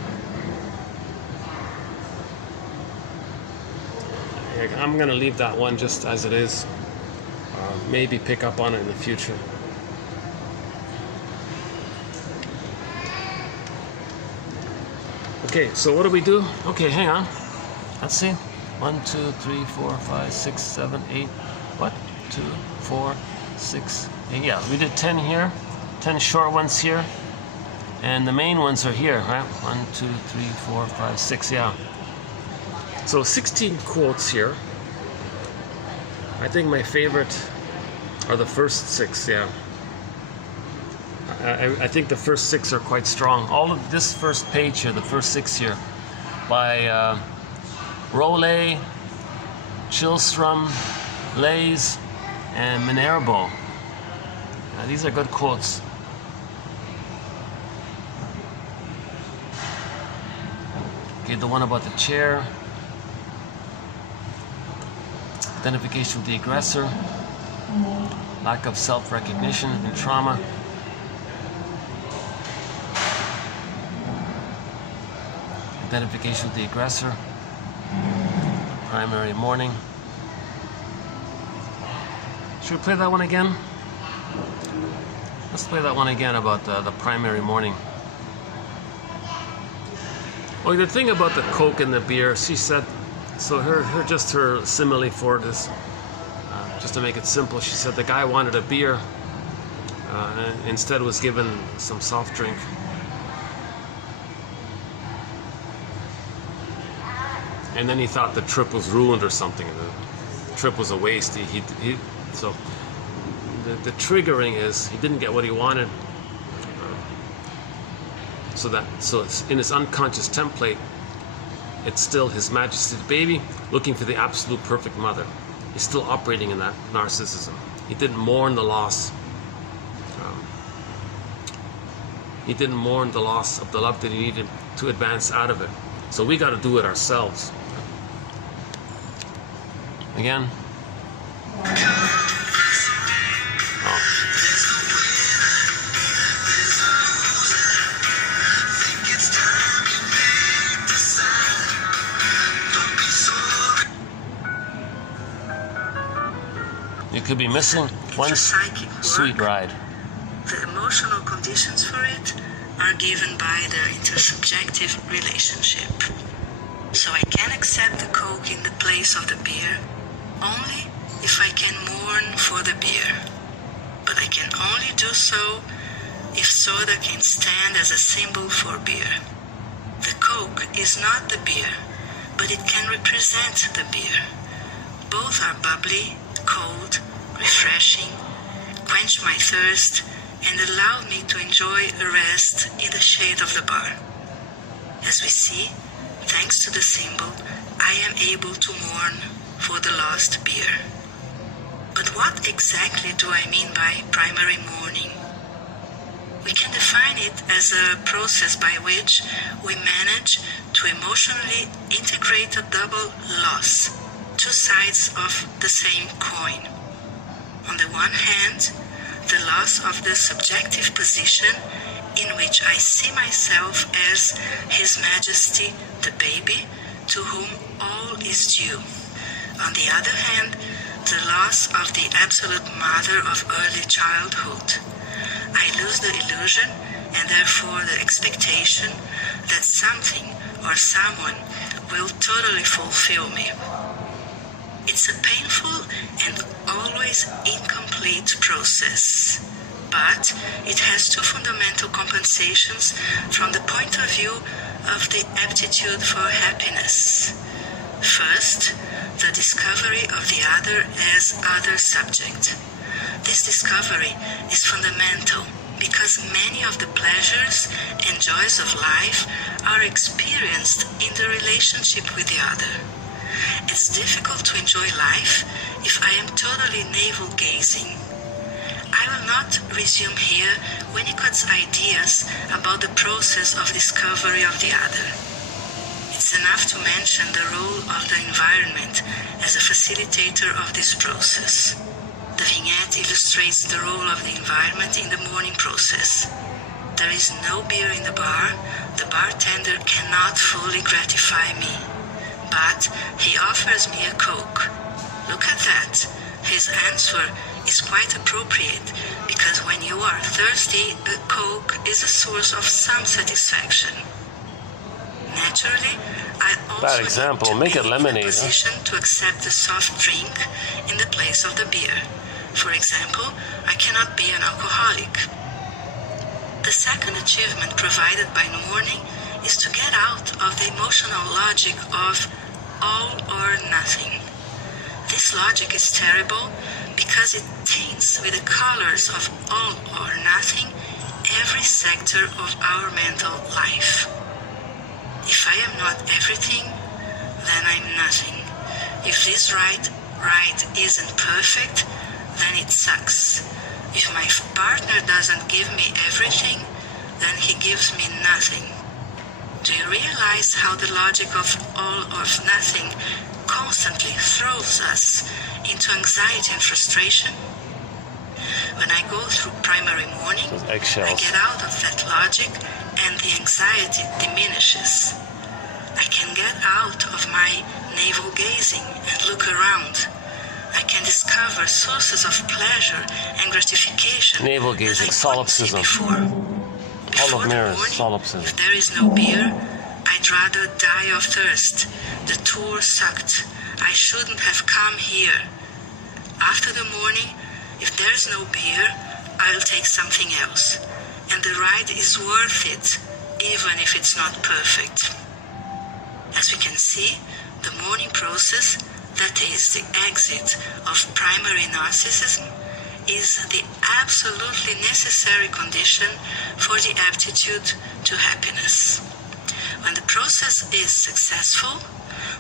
I'm going to leave that one just as it is. Maybe pick up on it in the future. Okay, so what do we do? Okay, hang on. Let's see. 1, 2, 3, 4, 5, 6, 7, 8. What? 2, 4, 6, 8. Yeah, we did 10 here. 10 short ones here. And the main ones are here, right? 1, 2, 3, 4, 5, 6, yeah. So 16 quotes here. I think my favorite are the first 6, yeah. I think the first 6 are quite strong. All of this first page here, the first 6 here, by Rowley, Kihlstrom, Leys, and Minervo. These are good quotes. Okay, the one about the chair. Identification with the aggressor. Lack of self-recognition in trauma. Identification with the aggressor. Primary mourning. Should we play that one again? Let's play that one again about the primary mourning. Well, the thing about the Coke and the beer, she said, so her simile for it is, just to make it simple, she said the guy wanted a beer, and instead was given some soft drink. And then he thought the trip was ruined or something. The trip was a waste. So the triggering is he didn't get what he wanted. So it's in his unconscious template, it's still His Majesty's baby looking for the absolute perfect mother. He's still operating in that narcissism. He didn't mourn the loss. He didn't mourn the loss of the love that he needed to advance out of it. So we got to do it ourselves. Again. You could be missing one sweet ride. The emotional conditions for it are given by the intersubjective relationship. So I can accept the Coke in the place of the beer only if I can mourn for the beer. But I can only do so if soda can stand as a symbol for beer. The Coke is not the beer, but it can represent the beer. Both are bubbly, cold, refreshing, quench my thirst, and allow me to enjoy a rest in the shade of the bar. As we see, thanks to the symbol, I am able to mourn for the lost beer. But what exactly do I mean by primary mourning? We can define it as a process by which we manage to emotionally integrate a double loss, two sides of the same coin. On the one hand, the loss of the subjective position in which I see myself as His Majesty, the baby, to whom all is due. On the other hand, the loss of the absolute mother of early childhood. I lose the illusion and therefore the expectation that something or someone will totally fulfill me. It's a painful and always incomplete process, but it has two fundamental compensations from the point of view of the aptitude for happiness. First, the discovery of the other as other subject. This discovery is fundamental because many of the pleasures and joys of life are experienced in the relationship with the other. It's difficult to enjoy life if I am totally navel-gazing. I will not resume here Winnicott's ideas about the process of discovery of the other. It's enough to mention the role of the environment as a facilitator of this process. The vignette illustrates the role of the environment in the mourning process. There is no beer in the bar. The bartender cannot fully gratify me, but he offers me a Coke. Look at that. His answer is quite appropriate because when you are thirsty, a Coke is a source of some satisfaction. Naturally, I also Bad example. Make it lemonade. in a position to accept the soft drink in the place of the beer. For example, I cannot be an alcoholic. The second achievement provided by mourning is to get out of the emotional logic of all or nothing. This logic is terrible because it taints with the colors of all or nothing every sector of our mental life. If I am not everything, then I'm nothing. If this ride isn't perfect, then it sucks. If my partner doesn't give me everything, then he gives me nothing. Do you realize how the logic of all or nothing constantly throws us into anxiety and frustration? When I go through primary mourning, I get out of that logic and the anxiety diminishes. I can get out of my navel-gazing and look around. I can discover sources of pleasure and gratification Navel-gazing, solipsism. Hall of Mirrors, solipsism. If there is no beer, I'd rather die of thirst. The tour sucked. I shouldn't have come here. After the morning, if there's no beer, I'll take something else. And the ride is worth it, even if it's not perfect. As we can see, the mourning process, that is the exit of primary narcissism, is the absolutely necessary condition for the aptitude to happiness. When the process is successful,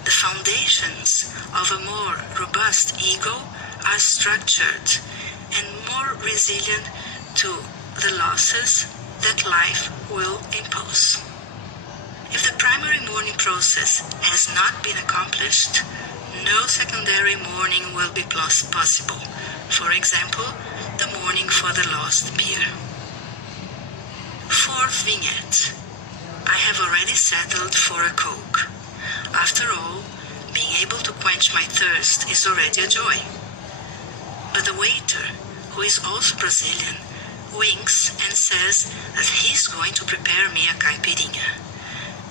the foundations of a more robust ego are structured and more resilient to the losses that life will impose. If the primary mourning process has not been accomplished, no secondary mourning will be possible. For example, the mourning for the lost beer. Fourth vignette. I have already settled for a Coke. After all, being able to quench my thirst is already a joy. But the waiter, who is also Brazilian, winks and says that he's going to prepare me a caipirinha.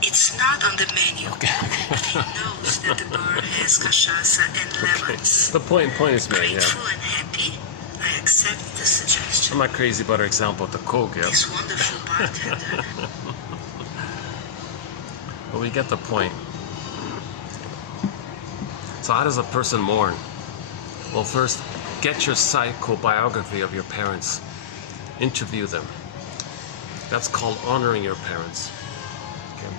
It's not on the menu, but he knows that the bar has cachaça and lemons. The point is made, yeah. Grateful and happy, I accept the suggestion. I'm not crazy about our example of the Coke, yeah. This wonderful bartender. But we get the point. So how does a person mourn? Well, first, get your psychobiography of your parents. Interview them. That's called honoring your parents. Okay.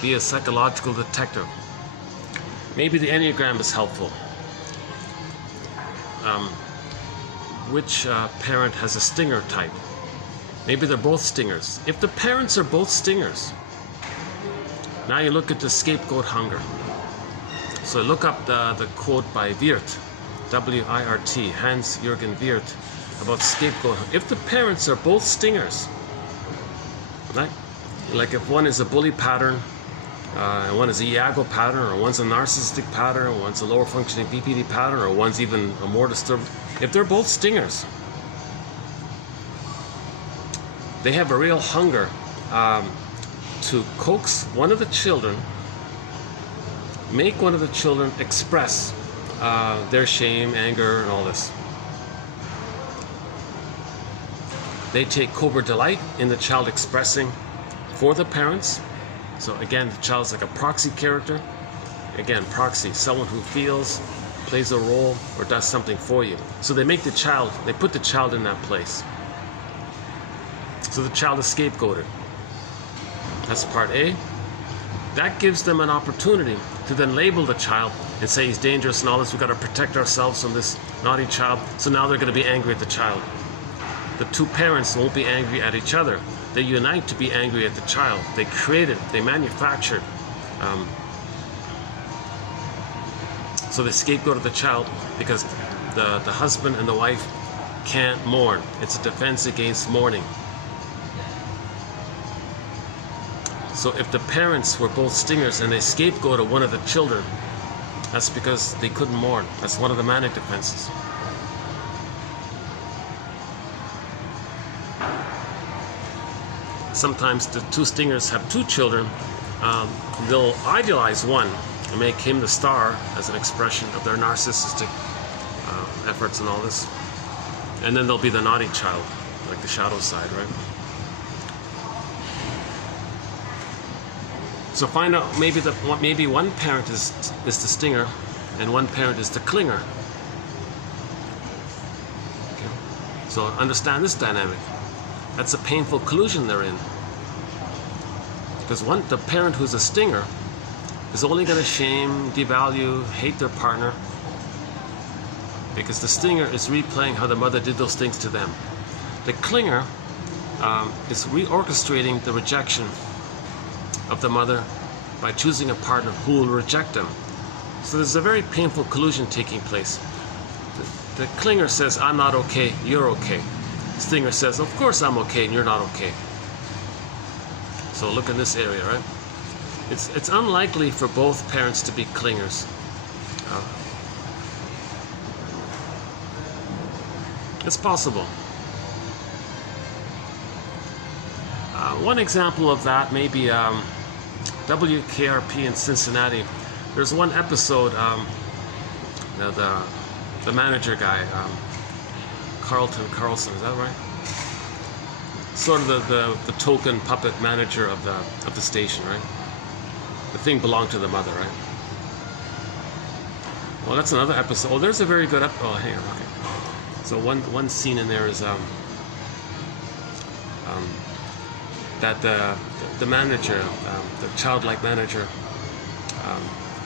Be a psychological detective. Maybe the Enneagram is helpful. Which parent has a stinger type? Maybe they're both stingers. If the parents are both stingers, now you look at the scapegoat hunger. So look up the quote by Wirth, W-I-R-T, Hans-Jürgen Wirth, about scapegoat. If the parents are both stingers, right? Like if one is a bully pattern, and one is a Iago pattern, or one's a narcissistic pattern, or one's a lower functioning BPD pattern, or one's even a more disturbed. If they're both stingers, they have a real hunger to coax one of the children, make one of the children express their shame, anger, and all this. They take covert delight in the child expressing for the parents. So again, the child's like a proxy character. Again, proxy, someone who feels, plays a role, or does something for you. So they make the child, they put the child in that place. So the child is scapegoated. That's part A. That gives them an opportunity to then label the child and say he's dangerous and all this. We've got to protect ourselves from this naughty child. So now they're going to be angry at the child. The two parents won't be angry at each other. They unite to be angry at the child. They created, they manufactured. So they scapegoat the child because the husband and the wife can't mourn. It's a defense against mourning. So if the parents were both stingers and they scapegoated one of the children, that's because they couldn't mourn. That's one of the manic defenses. Sometimes the two stingers have two children. They'll idealize one and make him the star as an expression of their narcissistic efforts and all this. And then there'll be the naughty child, like the shadow side, right? So find out maybe one parent is the stinger and one parent is the clinger. Okay. So understand this dynamic. That's a painful collusion they're in. Because the parent who's a stinger is only going to shame, devalue, hate their partner, because the stinger is replaying how the mother did those things to them. The clinger is reorchestrating the rejection of the mother by choosing a partner who will reject them. So there's a very painful collusion taking place. The clinger says, I'm not okay, you're okay. Stinger says, of course I'm okay and you're not okay. So look in this area, right? It's unlikely for both parents to be clingers. It's possible. One example of that may be WKRP in Cincinnati. There's one episode, the manager guy, Carlson, is that right? Sort of the token puppet manager of the station, right? The thing belonged to the mother, right? Well, that's another episode. Oh, there's a very good episode. Oh, hang on, okay. So one scene in there is that the manager, the childlike manager,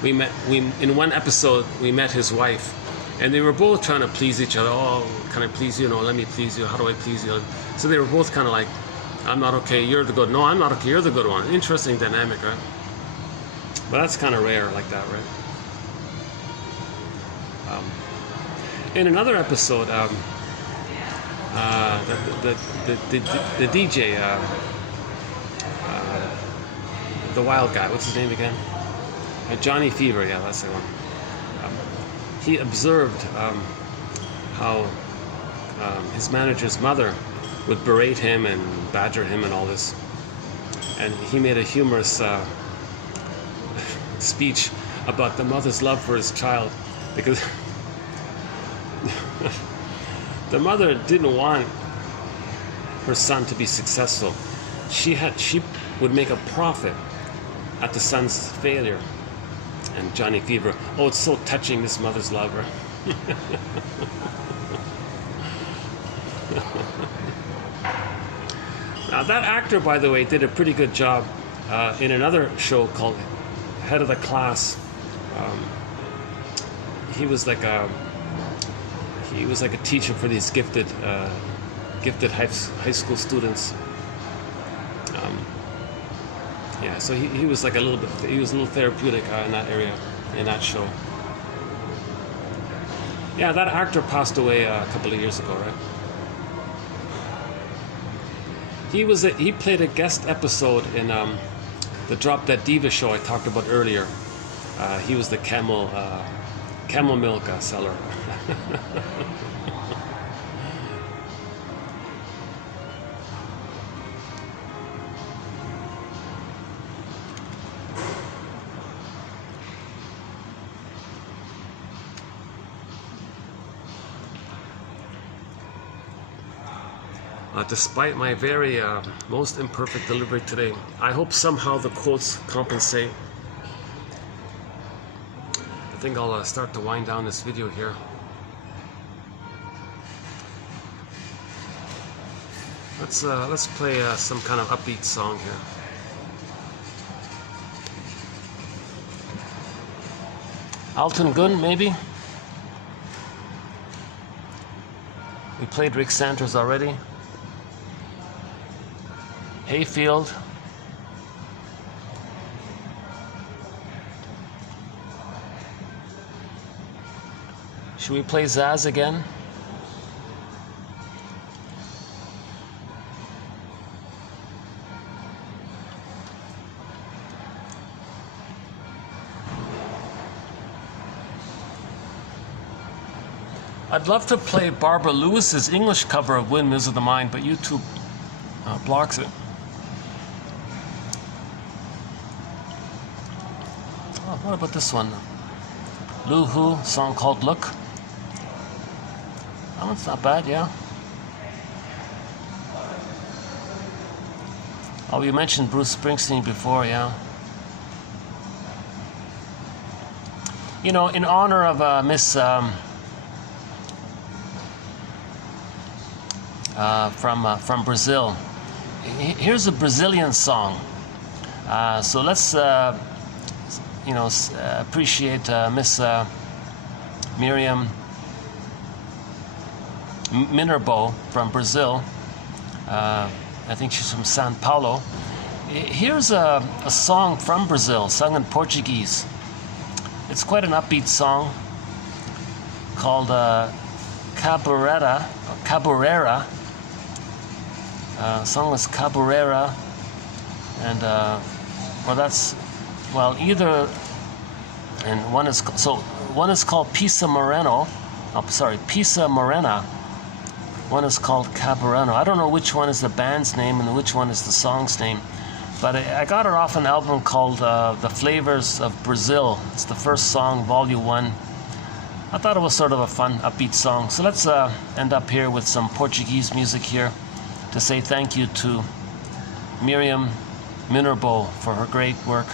in one episode we met his wife. And they were both trying to please each other. Oh, can I please you? No, let me please you. How do I please you? So they were both kind of like, I'm not okay, you're the good. No, I'm not okay, you're the good one. Interesting dynamic, right? But that's kind of rare like that, right? In another episode, the DJ, the wild guy, what's his name again? Johnny Fever, yeah, that's the one. He observed how his manager's mother would berate him and badger him and all this. And he made a humorous speech about the mother's love for his child, because the mother didn't want her son to be successful. She would make a profit at the son's failure. And Johnny Fever, oh, it's so touching, this mother's love. Now that actor, by the way, did a pretty good job in another show called Head of the Class. He was like a teacher for these gifted high school students. Yeah, so he was like a little therapeutic in that area, in that show. Yeah, that actor passed away a couple of years ago, right? He played a guest episode in the Drop That Diva show I talked about earlier. He was the camel milk seller. Despite my very most imperfect delivery today, I hope somehow the quotes compensate. I think I'll start to wind down this video here. Let's play some kind of upbeat song here. Alton Gunn, maybe? We played Rick Sanders already. Hayfield. Should we play Zaz again? I'd love to play Barbara Lewis's English cover of Windmills of the Mind, but YouTube blocks it. Oh, what about this one? Lou Who, song called Look. That one's not bad, yeah. Oh, you mentioned Bruce Springsteen before, yeah. You know, in honor of Miss from Brazil, here's a Brazilian song. So let's appreciate Miss Miriam Minerbo from Brazil. I think she's from São Paulo. Here's a song from Brazil, sung in Portuguese. It's quite an upbeat song called Capoeira. Song was Capoeira, and either, and one is called Pisa Moreno. Oh, sorry, Pisa Morena. One is called Capoeira. I don't know which one is the band's name and which one is the song's name, but I got it off an album called The Flavors of Brazil. It's the first song, Volume 1. I thought it was sort of a fun, upbeat song. So let's end up here with some Portuguese music here to say thank you to Miriam Minerbo for her great work.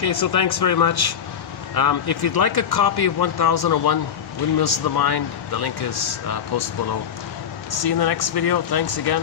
Okay, so thanks very much. If you'd like a copy of 1001 Windmills of the Mind, the link is posted below. See you in the next video. Thanks again.